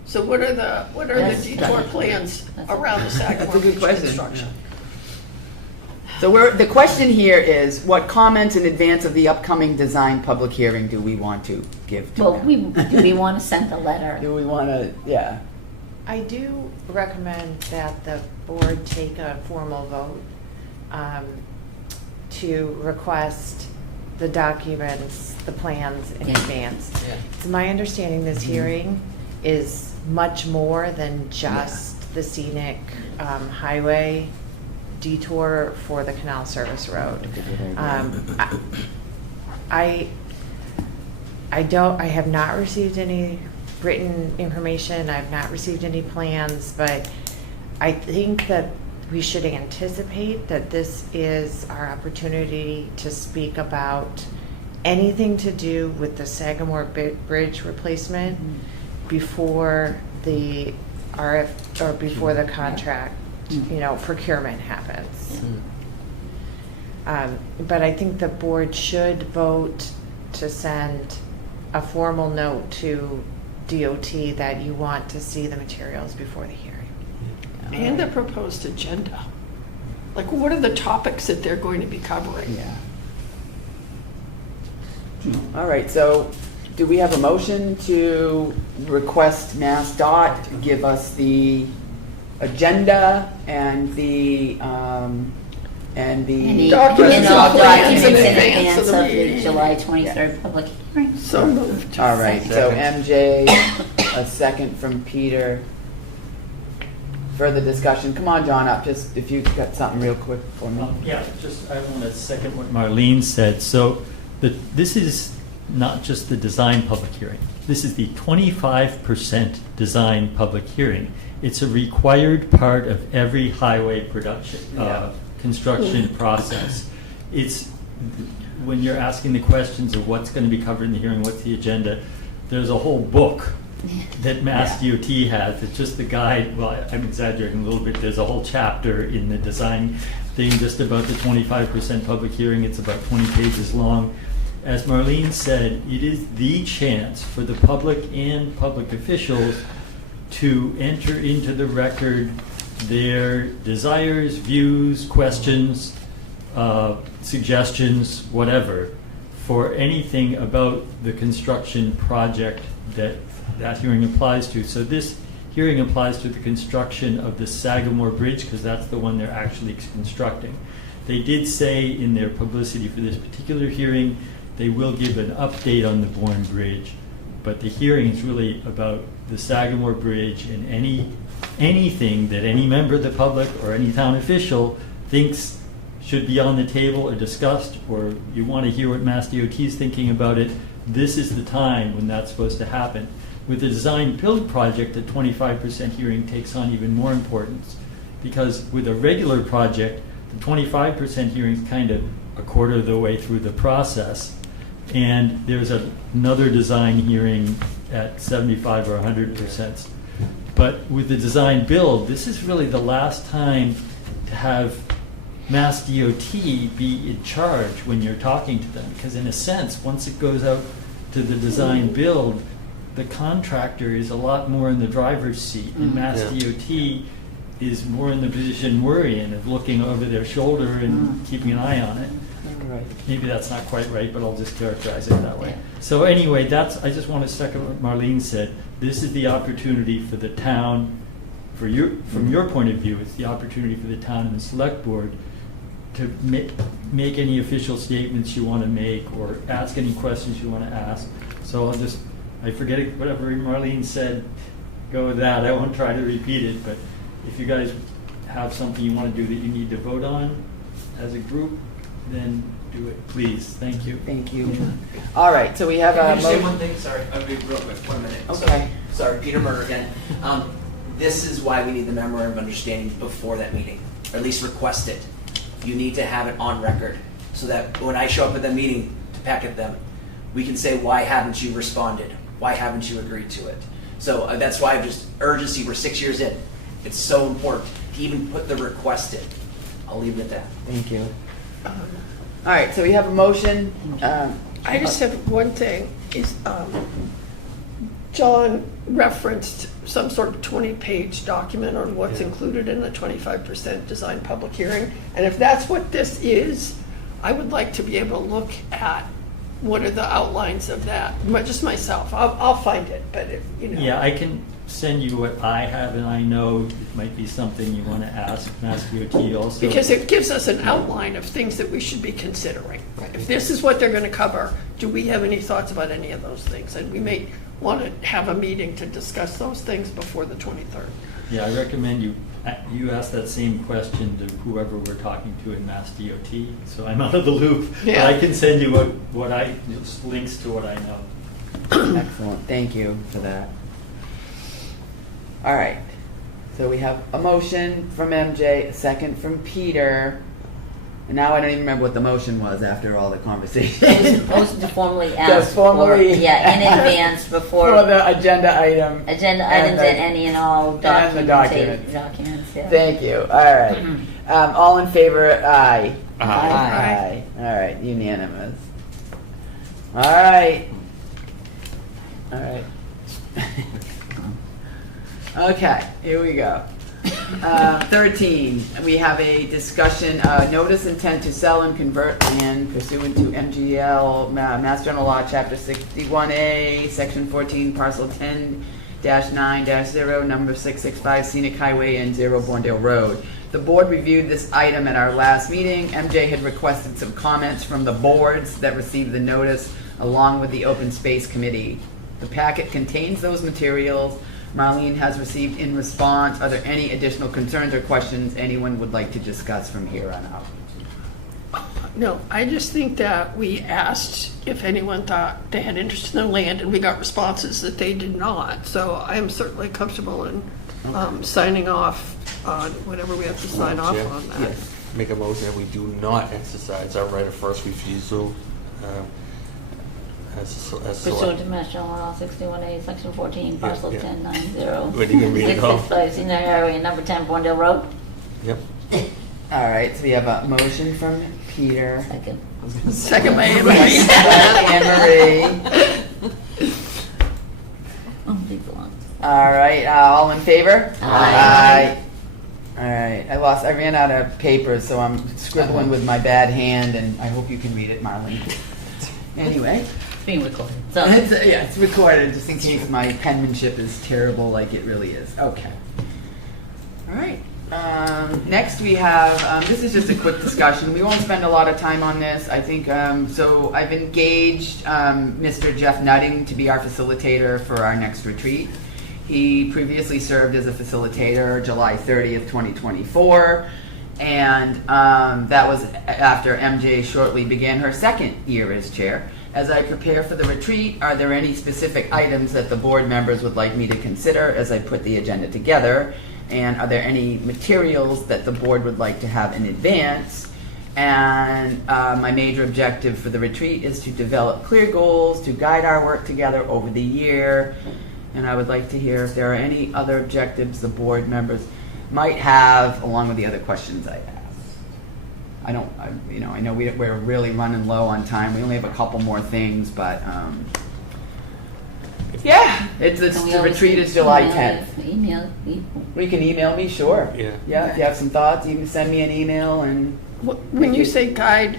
So what are the detour plans around the Sagamore That's a good Bridge question. construction? So the question here is, what comments in advance of the upcoming design public hearing do we want to give to Well, them? do we want to send a letter? Do we want to, yeah. I do recommend that the board take a formal vote to request the documents, the plans in advance. It's my understanding this hearing is much more than just the scenic highway detour for the Canal Service Road. I have not received any written information, I've not received any plans, but I think that we should anticipate that this is our opportunity to speak about anything to do with the Sagamore Bridge replacement before the before the contract, procurement happens. But I think the board should vote to send a formal note to DOT that you want to see the materials before the hearing. And the proposed agenda. Like, what are the topics that they're going to be covering? Yeah. All right, so do we have a motion to request MassDOT to give us the agenda and the Any Documents documents in in advance of the meeting. July 23rd public hearing? So moved. All right, so MJ, a second from Peter. Further discussion. Come on, John, up. Just if you've got something real quick for me. I want to second what Marlene said. So this is not just the design public hearing. This is the 25% design public hearing. It's a required part of every highway construction process. It's when you're asking the questions of what's going to be covered in the hearing, what's the agenda, there's a whole book that Mass DOT has. It's just the guide. Well, I'm exaggerating a little bit. There's a whole chapter in the design thing just about the 25% public hearing. It's about 20 pages long. As Marlene said, it is the chance for the public and public officials to enter into the record their desires, views, questions, suggestions, whatever, for anything about the construction project that hearing applies to. So this hearing applies to the construction of the Sagamore Bridge because that's the one they're actually constructing. They did say in their publicity for this particular hearing they will give an update on the Bourne Bridge, but the hearing is really about the Sagamore Bridge and anything that any member of the public or any town official thinks should be on the table or discussed, or you want to hear what Mass DOT is thinking about it. this is the time when that's supposed to happen. With the design build project, the 25% hearing takes on even more importance, because with a regular project, the 25% hearing is kind of a quarter of the way through the process, and there's another design hearing at 75 or 100%. But with the design build, this is really the last time to have Mass DOT be in charge when you're talking to them, because in a sense, once it goes out to the design build, the contractor is a lot more in the driver's seat, and Mass DOT is more in the position we're in, of looking over their shoulder and keeping an eye on it. Right. Maybe that's not quite right, but I'll just characterize it that way. So anyway, I just want to second what Marlene said. This is the opportunity for the town, from your point of view, it's the opportunity for the town and the select board to make any official statements you want to make or ask any questions you want to ask. So I forget it, whatever Marlene said, go with that. I won't try to repeat it, but if you guys have something you want to do that you need to vote on as a group, then do it, please. Thank you. Thank you. All right, so we have Can I a just say motion. one thing? Sorry, I'll be real quick, 1 minute. Okay. Sorry, Peter Murray again. This is why we need the memorandum of understanding before that meeting, or at least request it. You need to have it on record, so that when I show up at the meeting to peck at them, we can say, why haven't you responded? Why haven't you agreed to it? So that's why urgency, we're 6 years in. It's so important to even put the request in. I'll leave it at that. Thank you. All right, so we have a motion. I just have one thing, is John referenced some sort of 20-page document on what's included in the 25% design public hearing. And if that's what this is, I would like to be able to look at what are the outlines of that, just myself. I'll find it, but if, Yeah, I can send you what I have, and I know it might be something you want to ask Mass DOT also. Because it gives us an outline of things that we should be considering. If this is what they're going to cover, do we have any thoughts about any of those things? And we may want to have a meeting to discuss those things before the 23rd. Yeah, I recommend you ask that same question to whoever we're talking to in Mass DOT, so I'm out of the loop. Yeah. But I can send you just links to what I know. Excellent, thank you for that. All right, so we have a motion from MJ, a second from Peter, and now I don't even remember what the motion was after all the conversation. It was supposed to formally ask formally in advance before for the agenda item. Agenda items and any and all And the documents. Yeah. Thank you. All right. All in favor? Aye. Aye. All right. Unanimous. All right. All right. Okay. Here we go. 13. We have a discussion. Notice intent to sell and convert land pursuant to MGL Mass General Law, Chapter 61A, Section 14, Parcel 10-9-0, number 665, Scenic Highway and 0 Bourndale Road. The board reviewed this item at our last meeting. MJ had requested some comments from the boards that received the notice, along with the Open Space Committee. The packet contains those materials Marlene has received in response. Are there any additional concerns or questions anyone would like to discuss from here on out? No, I just think that we asked if anyone thought they had interest in the land, and we got responses that they did not. So I am certainly comfortable in signing off on whatever we have to sign off on that. Yeah. Make a motion that we do not exercise our right of first refusal as Pursuant to Mass General Law 61A, Section 14, Parcel 10-9-0. Ready to read it off? 665, Scenic Highway, and number 10, Bourndale Road. Yep. All right, so we have a motion from Peter. Second by Anne Marie. Anne Marie. All right, all in favor? Aye. All right, I ran out of paper, so I'm scribbling with my bad hand, and I hope you can read it, Marlene. Anyway. It's being recorded. So. It's recorded, just in case my penmanship is terrible like it really is. Okay. All right. Next we have, this is just a quick discussion. We won't spend a lot of time on this. I think, so I've engaged Mr. Jeff Nutting to be our facilitator for our next retreat. He previously served as a facilitator July 30th, 2024. And that was after MJ shortly began her second year as chair. As I prepare for the retreat, are there any specific items that the board members would like me to consider as I put the agenda together? And are there any materials that the board would like to have in advance? And my major objective for the retreat is to develop clear goals to guide our work together over the year. And I would like to hear if there are any other objectives the board members might have, along with the other questions I asked. I know we're really running low on time. We only have a couple more things, but yeah, the retreat is July 10th. Email people. We can email me, sure. Yeah. Yeah, if you have some thoughts, you can send me an email and. When you say guide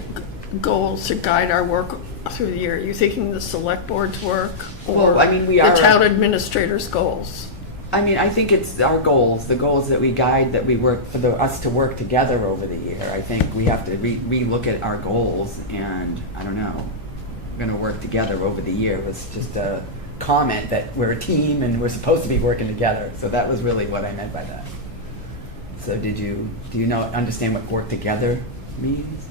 goals to guide our work through the year, are you thinking the select board's work or Well, I mean, we are- the town administrator's goals? I mean, I think it's our goals, the goals that we guide, that we work for us to work together over the year. I think we have to re-look at our goals, and I don't know, we're going to work together over the year. It was just a comment that we're a team and we're supposed to be working together. So that was really what I meant by that. So do you understand what work together means?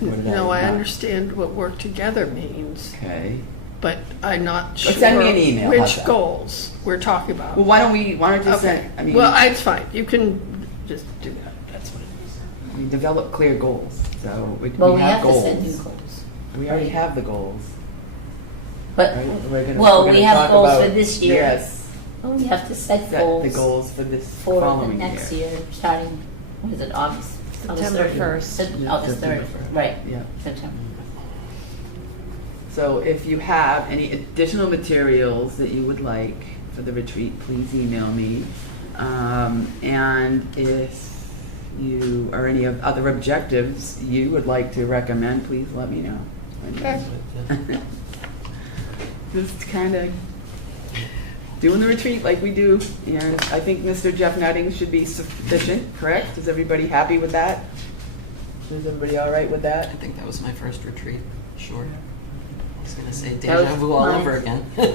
Or what did No, I not? understand what work together means. Okay. But I'm not But sure send me an email, how's which that? goals we're talking about. Well, why don't you just Okay. send, I mean. Well, it's fine. You can just do that. That's what it is. We develop clear goals, so we We have have goals. to set new goals. We already have the goals. But, Right? We're gonna we have talk goals about- for this year. Yes, But we have to set set goals the goals for this for the following next year. year, starting, what is it, August? September 1st. August 3rd, right, Yeah. September. So if you have any additional materials that you would like for the retreat, please email me. And if you or any of other objectives you would like to recommend, please let me know. Okay. Just kind of doing the retreat like we do, and I think Mr. Jeff Nutting should be sufficient, correct? Is everybody happy with that? Is everybody all right with that? I think that was my first retreat. Sure. I was going to say That deja was vu all mine. over again. Yeah.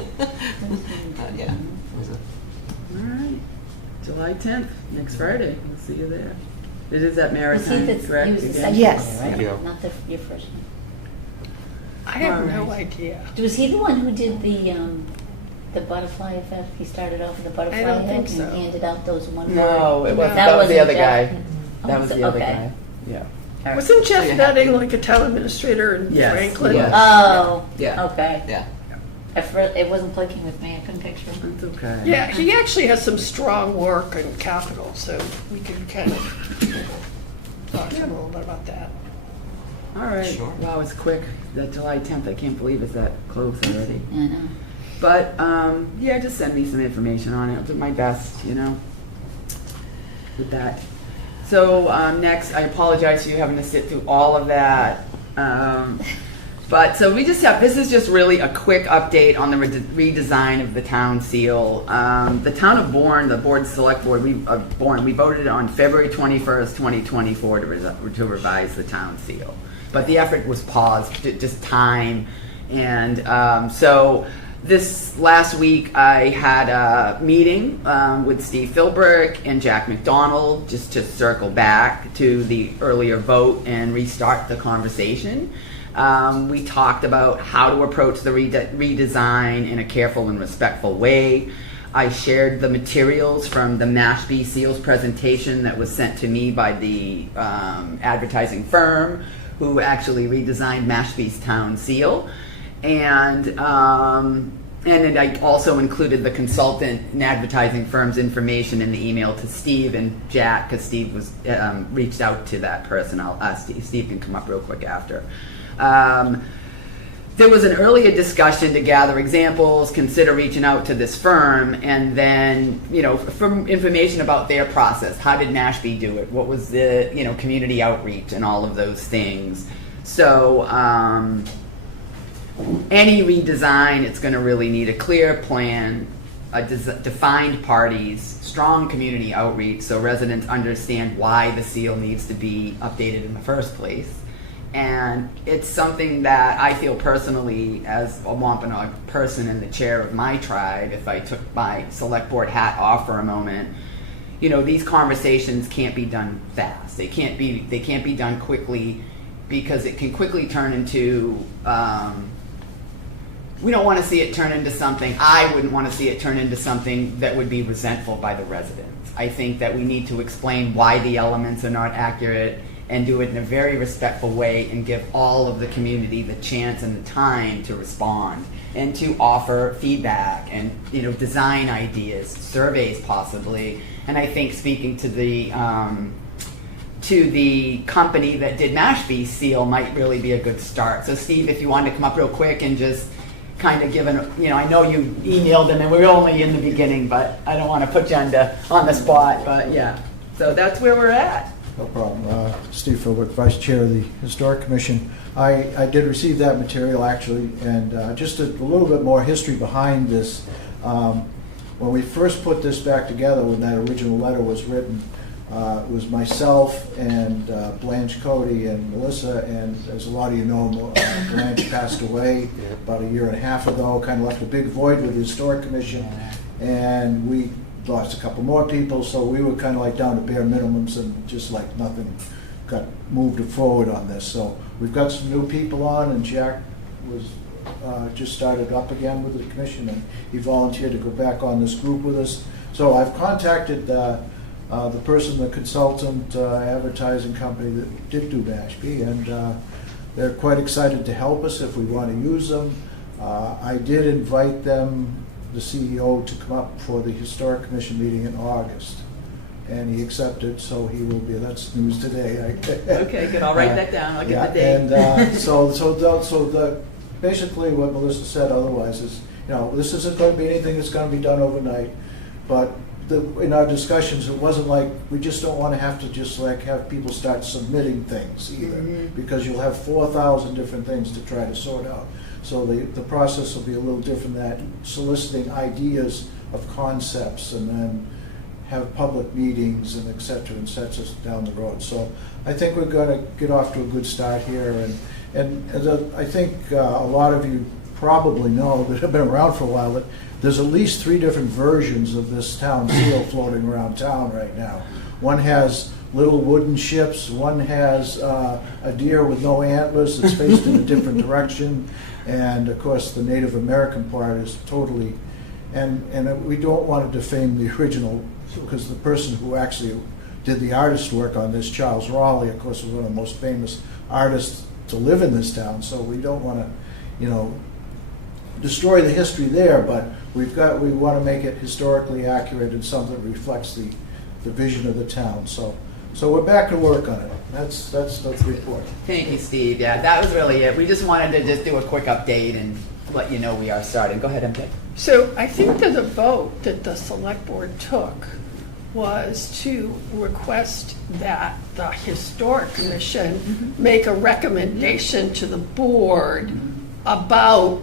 It was a All right, July 10th, next Friday. We'll see you there. It is at Was he Maritime, the, correct? he was the again? second Yes. one, right? Yeah. Not your first one. I have All no right. idea. Was he the one who did the butterfly effect? He started off with the butterfly I don't effect think so. and handed out those one. No, it wasn't. That That was the wasn't other Jeff? guy. Oh, That was so- the other okay. guy. Yeah. Wasn't So Jeff you have- Nutting like a town administrator in Yes, Franklin? he was. Oh, Yeah. okay. Yeah. It wasn't clicking with me. I couldn't picture him. That's okay. Yeah, he actually has some strong work in capital, so we can kind of talk to him a little bit about that. All right. Sure. Wow, it's quick. That July 10th, I can't believe it's that close already. I know. But yeah, just send me some information on it. I'll do my best, with that. So next, I apologize for you having to sit through all of that. But so this is just really a quick update on the redesign of the town seal. The town of Bourne, the Bourne Select Board, we voted on February 21st, 2024 to revise the town seal. But the effort was paused, just time. And so this last week I had a meeting with Steve Philbrick and Jack McDonald just to circle back to the earlier vote and restart the conversation. We talked about how to approach the redesign in a careful and respectful way. I shared the materials from the Mashpee Seals presentation that was sent to me by the advertising firm who actually redesigned Mashpee's town seal. And I also included the consultant and advertising firm's information in the email to Steve and Jack, because Steve was reached out to that person. I'll ask Steve can come up real quick after. There was an earlier discussion to gather examples, consider reaching out to this firm, and then, from information about their process. How did Mashpee do it? What was the, community outreach and all of those things? So, any redesign, it's going to really need a clear plan, defined parties, strong community outreach so residents understand why the seal needs to be updated in the first place. And it's something that I feel personally, as a Wampanoag person and the chair of my tribe, if I took my select board hat off for a moment, these conversations can't be done fast. They can't be done quickly, because it can quickly turn into we don't want to see it turn into something, I wouldn't want to see it turn into something that would be resentful by the residents. I think that we need to explain why the elements are not accurate and do it in a very respectful way and give all of the community the chance and the time to respond and to offer feedback and, design ideas, surveys possibly. And I think speaking to the company that did Mashpee's seal might really be a good start. So Steve, if you wanted to come up real quick and just kind of give I know you emailed them and we were only in the beginning, but I don't want to put you on the spot, but yeah. So that's where we're at. No problem. Steve Philbrook, Vice Chair of the Historic Commission. I did receive that material actually, and just a little bit more history behind this. When we first put this back together, when that original letter was written, it was myself and Blanche Cody and Melissa, and as a lot of you know, Blanche passed away about a year and a half ago, kind of left a big void with the Historic Commission, and we lost a couple more people, so we were kind of like down to bare minimums and just like nothing got moved forward on this. So we've got some new people on, and Jack was just started up again with the commission, and he volunteered to go back on this group with us. So I've contacted the consultant advertising company that did do Mashpee, and they're quite excited to help us if we want to use them. I did invite them, the CEO, to come up for the Historic Commission meeting in August, and he accepted, so he will be. That's news today. Okay, good. I'll write that down. I'll get the date. And basically what Melissa said otherwise is, this isn't going to be anything that's going to be done overnight, but in our discussions, it wasn't like, we just don't want to have to just like have people start submitting things either, because you'll have 4,000 different things to try to sort out. So the process will be a little different, that soliciting ideas of concepts and then have public meetings and et cetera, and sets us down the road. So I think we're going to get off to a good start here. And I think a lot of you probably know that have been around for a while that there's at least 3 different versions of this town seal floating around town right now. One has little wooden ships, one has a deer with no antlers that's faced in a different direction, and of course the Native American part is totally, and we don't want to defame the original, because the person who actually did the artist work on this, Charles Raleigh, of course, was one of the most famous artists to live in this town, so we don't want to, destroy the history there, but we want to make it historically accurate and something that reflects the vision of the town. So we're back to work on it. That's the report. Thank you, Steve. Yeah, that was really it. We just wanted to just do a quick update and let you know we are starting. Go ahead, MJ. So I think that the vote that the select board took was to request that the Historic Commission make a recommendation to the board about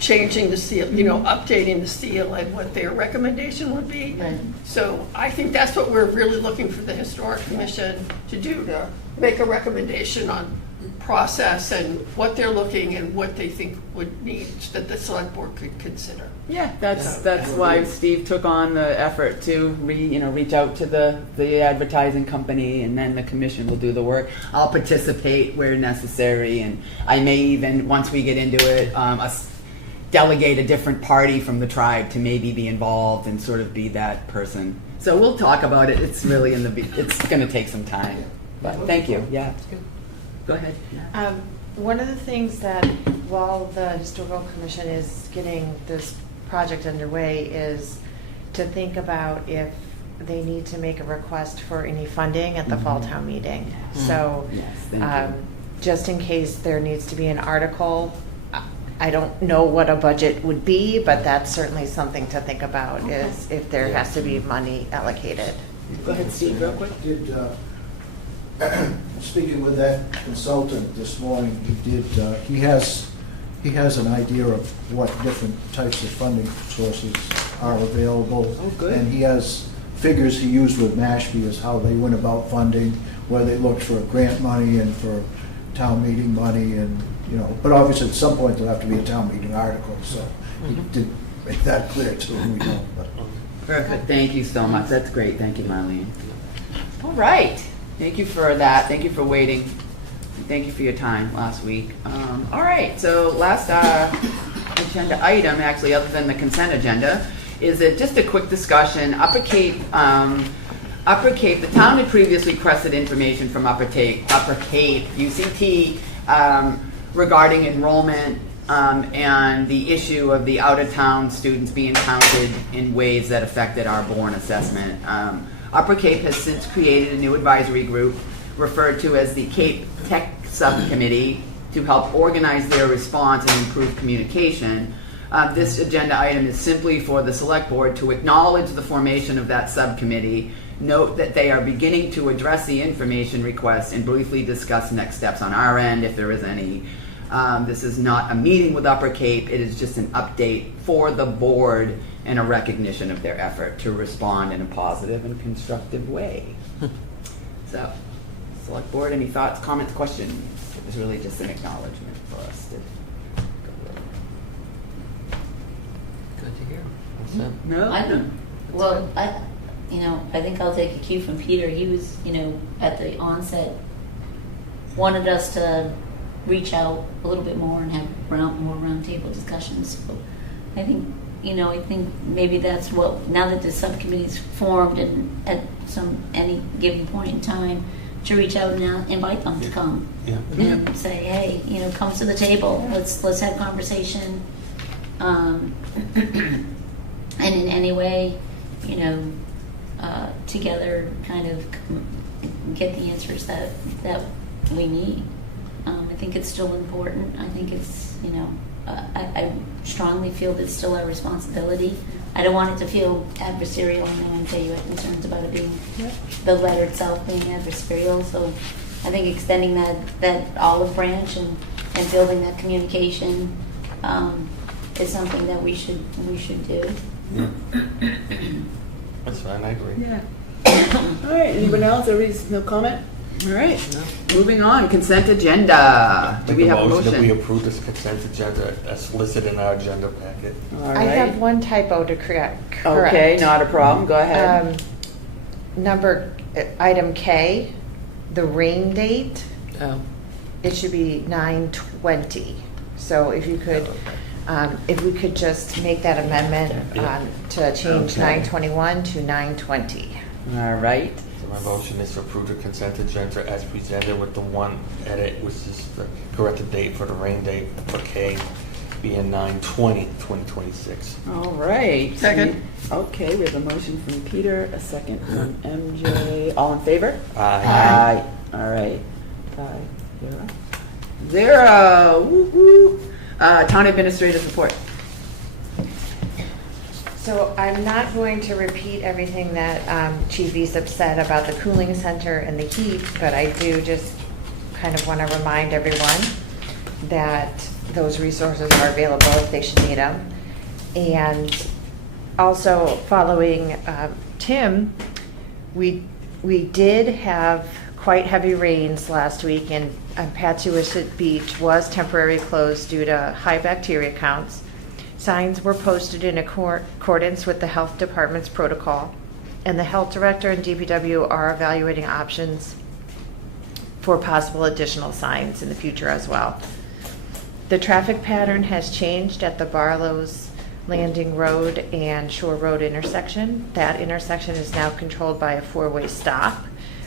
changing the seal, updating the seal, and what their recommendation would be. Right. So I think that's what we're really looking for the Historic Commission to do, to make a recommendation on process and what they're looking and what they think would need that the select board could consider. Yeah, that's why Steve took on the effort to reach out to the advertising company, and then the commission will do the work. I'll participate where necessary, and I may even, once we get into it, delegate a different party from the tribe to maybe be involved and sort of be that person. So we'll talk about it. It's really it's going to take some time, but thank you. Yeah. Go ahead. One of the things that, while the Historical Commission is getting this project underway, is to think about if they need to make a request for any funding at the fall town meeting. So just in case there needs to be an article, I don't know what a budget would be, but that's certainly something to think about, is if there has to be money allocated. Go ahead, Steve, real quick. Speaking with that consultant this morning, he has an idea of what different types of funding sources are available. Oh, good. And he has figures he used with Mashpee as how they went about funding, where they looked for grant money and for town meeting money, and but obviously at some point there'll have to be a town meeting article. So he did make that clear too. Perfect. Thank you so much. That's great. Thank you, Marlene. All right. Thank you for that. Thank you for waiting. Thank you for your time last week. All right, so last agenda item, actually, other than the consent agenda, is just a quick discussion. Upper Cape, the town had previously requested information from Upper Cape, UCT, regarding enrollment and the issue of the out-of-town students being counted in ways that affected our Bourne assessment. Upper Cape has since created a new advisory group referred to as the Cape Tech Subcommittee to help organize their response and improve communication. This agenda item is simply for the Select Board to acknowledge the formation of that subcommittee, note that they are beginning to address the information request, and briefly discuss next steps on our end if there is any. This is not a meeting with Upper Cape, it is just an update for the board and a recognition of their effort to respond in a positive and constructive way. So, Select Board, any thoughts, comments, questions? It was really just an acknowledgement for us to go with. Good to hear. What's that? No? I think I'll take a cue from Peter. He was, at the onset, wanted us to reach out a little bit more and have more roundtable discussions. So I think maybe that's what, now that the subcommittee's formed and at any given point in time, to reach out and invite them to come and say, hey, come to the table. Let's have conversation. And in any way, together, kind of get the answers that we need. I think it's still important. I think it's I strongly feel that it's still our responsibility. I don't want it to feel adversarial. I know MJ, you have concerns about it being, the letter itself being adversarial. So I think extending that olive branch and building that communication is something that we should do. Yeah. That's fine, I agree. Yeah. All right, anyone else? Everybody's no comment? All right, moving on, consent agenda. Do we have a motion? That we approve this consent agenda as listed in our agenda packet. All right. I have one typo to correct. Okay, not a problem, go ahead. Item K, the rain date, it should be 9/20. So if you could, if we could just make that amendment to change 9/21 to 9/20. All right. So my motion is to approve the consent agenda as presented with the one edit, which is the corrected date for the rain date for K being 9/20/2026. All right. Second. Okay, we have a motion from Peter, a second from MJ. All in favor? Aye. All right. 5-0. Woo-hoo. Town Administrator's report. So I'm not going to repeat everything that Chief Easop said about the cooling center and the heat, but I do just kind of want to remind everyone that those resources are available if they should need them. And also following Tim, we did have quite heavy rains last week, and Patuxent Beach was temporarily closed due to high bacteria counts. Signs were posted in accordance with the health department's protocol, and the health director and DPW are evaluating options for possible additional signs in the future as well. The traffic pattern has changed at the Barlow's Landing Road and Shore Road intersection. That intersection is now controlled by a four-way stop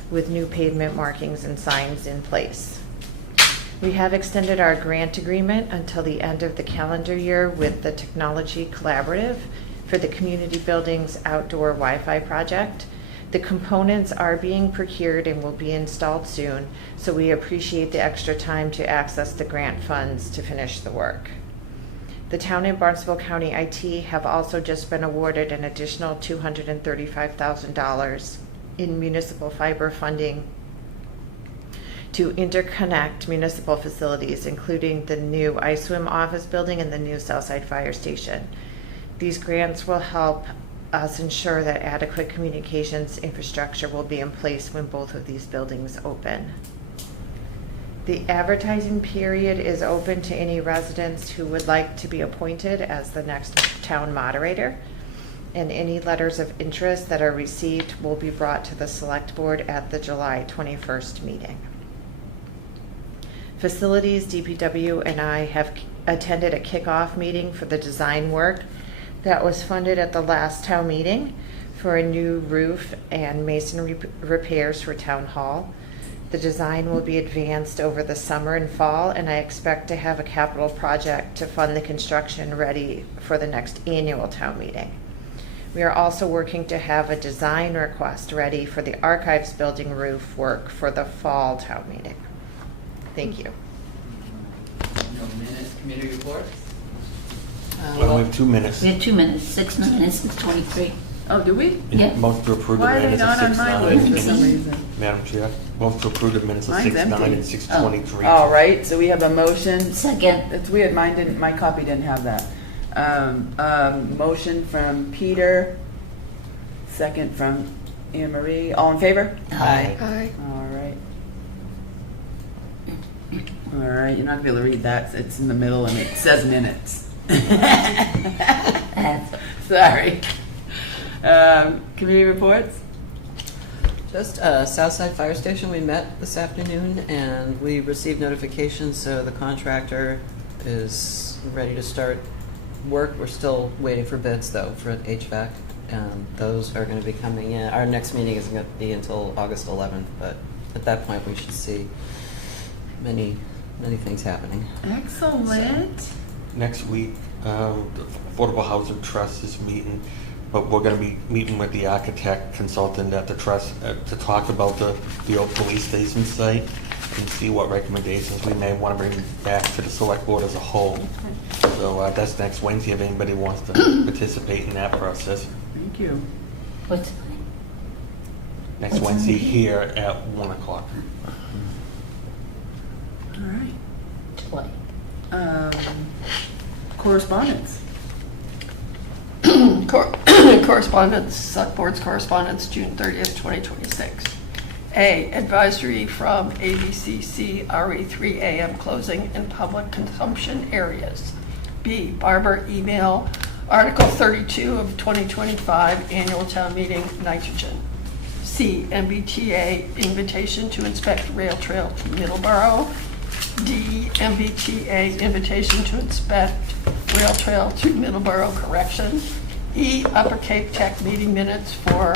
with new pavement markings and signs in place. We have extended our grant agreement until the end of the calendar year with the Technology Collaborative for the Community Buildings Outdoor Wi-Fi project. The components are being procured and will be installed soon, so we appreciate the extra time to access the grant funds to finish the work. The town and Barnstable County IT have also just been awarded an additional $235,000 in municipal fiber funding to interconnect municipal facilities, including the new iSwim office building and the new Southside Fire Station. These grants will help us ensure that adequate communications infrastructure will be in place when both of these buildings open. The advertising period is open to any residents who would like to be appointed as the next town moderator, and any letters of interest that are received will be brought to the Select Board at the July 21st meeting. Facilities, DPW, and I have attended a kickoff meeting for the design work that was funded at the last town meeting for a new roof and masonry repairs for Town Hall. The design will be advanced over the summer and fall, and I expect to have a capital project to fund the construction ready for the next annual town meeting. We are also working to have a design request ready for the archives building roof work for the fall town meeting. Thank you. No minutes, committee reports? Well, we have 2 minutes. We have 2 minutes, 6 minutes, 6:23. Oh, do we? Yeah. Most to approve the Why are they minutes of not on 6:09. my list for some reason? Madam Chair, most to approve the minutes of Mine's 6:09 empty. and 6:23. All right, so we have a motion. Second. It's weird, mine didn't, my copy didn't have that. Motion from Peter, second from Anne Marie. All in favor? Aye. Aye. All right. All right, you're not gonna be able to read that. It's in the middle and it says minutes. Sorry. Committee reports? Just Southside Fire Station, we met this afternoon and we received notification, so the contractor is ready to start work. We're still waiting for bids though for HVAC. Those are going to be coming in. Our next meeting isn't going to be until August 11th, but at that point we should see many things happening. Excellent. Next week, the Affordable Housing Trust is meeting, but we're going to be meeting with the architect consultant at the trust to talk about the old police station site and see what recommendations we may want to bring back to the select board as a whole. So that's next Wednesday if anybody wants to participate in that process. Thank you. What's Next Wednesday here at 1 o'clock. All right. what? Correspondence. Correspondence, Select Board's correspondence, June 30th, 2026. A, advisory from ABCC RE3 AM closing in public consumption areas. B, Barber email, Article 32 of 2025 Annual Town Meeting nitrogen. C, MBTA invitation to inspect rail trail to Middleborough. D, MBTA invitation to inspect rail trail to Middleborough correction. E, Upper Cape Tech meeting minutes for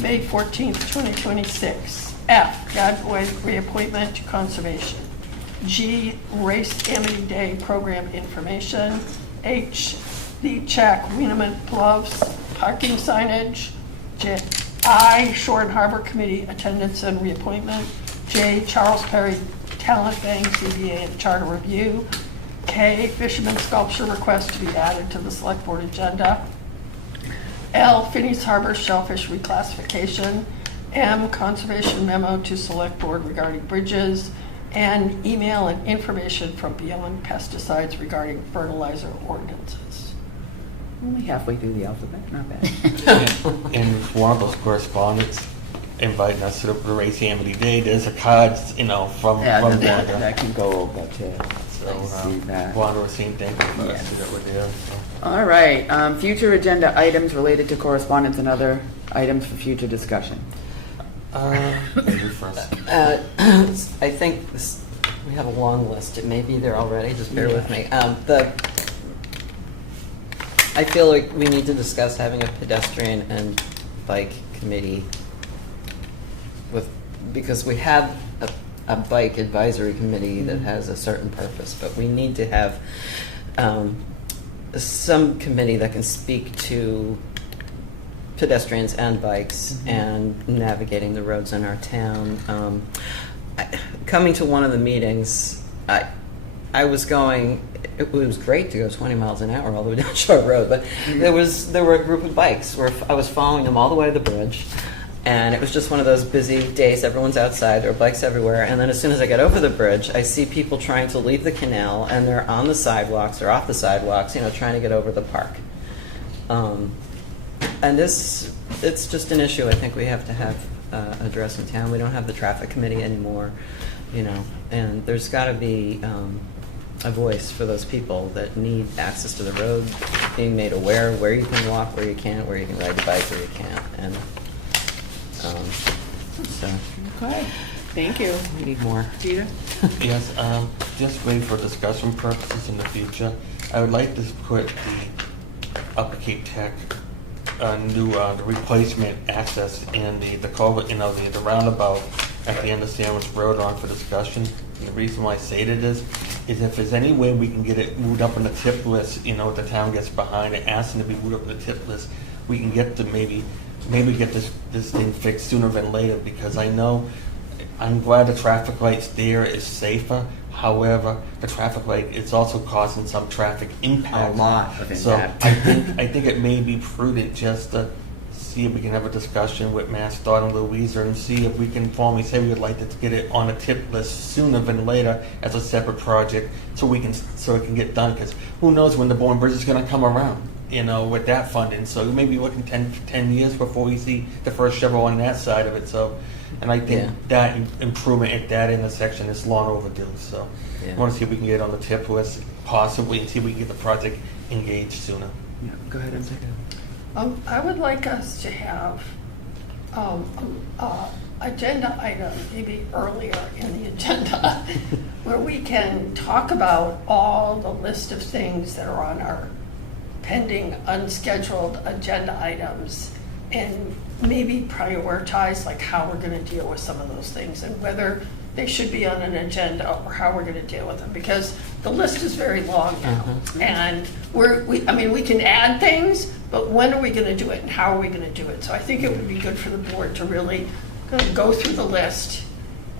May 14th, 2026. F, Gadboy reappointment to conservation. G, Race Amity Day program information. H, the check Wienerman Bluffs parking signage. I, Shore and Harbor Committee attendance and reappointment. J, Charles Perry Talent Bank, CBA and Charter Review. K, Fisherman Sculpture request to be added to the Select Board agenda. L, Phineas Harbor Shellfish reclassification. M, Conservation memo to Select Board regarding bridges. And email and information from Beyond Pesticides regarding fertilizer ordinances. Only halfway through the alphabet, not bad. And one of those correspondents inviting us to the Race Amity Day. There's a card, from Wanda. that can go over too. So, I see that. Wanda was saying thank you for us Yes. to that with you. All right, future agenda items related to correspondence and other items for future discussion. You first. I think we have a long list. It may be there already. Just bear with me. I feel like we need to discuss having a pedestrian and bike committee because we have a bike advisory committee that has a certain purpose, but we need to have some committee that can speak to pedestrians and bikes and navigating the roads in our town. Coming to one of the meetings, I was going, it was great to go 20 miles an hour all the way down Shore Road, but there were a group of bikes where I was following them all the way to the bridge, and it was just one of those busy days. Everyone's outside, there are bikes everywhere, and then as soon as I get over the bridge, I see people trying to leave the canal, and they're on the sidewalks or off the sidewalks, trying to get over the park. And it's just an issue I think we have to have addressed in town. We don't have the traffic committee anymore, and there's got to be a voice for those people that need access to the road, being made aware where you can walk, where you can't, where you can ride the bike, where you can't. And so. Okay. Thank you. We need more. Peter? Yes, just waiting for discussion purposes in the future. I would like to put the Upper Cape Tech new the replacement access and the culvert, the roundabout at the end of Sandwich Road on for discussion. And the reason why I say that is if there's any way we can get it moved up on the tip list, if the town gets behind it, asking to be moved up on the tip list, we can get to maybe get this thing fixed sooner than later, because I know, I'm glad the traffic lights there is safer. However, the traffic light is also causing some traffic impact. A lot of impact. So I think it may be prudent just to see if we can have a discussion with MassDOT and Louisa and see if we can formally say we would like to get it on a tip list sooner than later as a separate project, so it can get done. Because who knows when the Bourne Bridge is going to come around, with that funding. So we may be looking 10 years before we see the first shovel on that side of it. So. And I think that improvement at that intersection is long overdue. So I want to see if we can get it on the tip list, possibly, and see if we can get the project engaged sooner. Yeah, go ahead and take it. I would like us to have agenda item maybe earlier in the agenda where we can talk about all the list of things that are on our pending unscheduled agenda items, and maybe prioritize like how we're going to deal with some of those things and whether they should be on an agenda or how we're going to deal with them, because the list is very long now. And we can add things, but when are we going to do it and how are we going to do it? So I think it would be good for the board to really kind of go through the list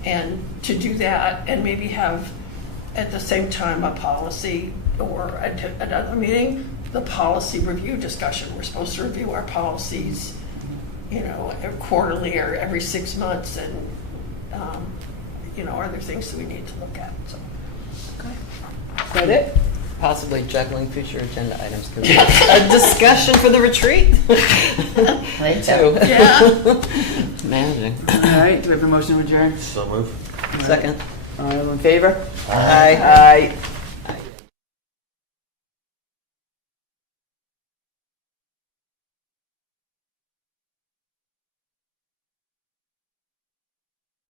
and to do that, and maybe have at the same time a policy, or at another meeting, the policy review discussion. We're supposed to review our policies, quarterly or every 6 months, and are there things that we need to look at? So, okay. Is that it? Possibly juggling future agenda items. A discussion for the retreat. Too. Yeah. Managing. All right, do we have a motion to adjourn? So move. Second. All in favor? Aye. Aye.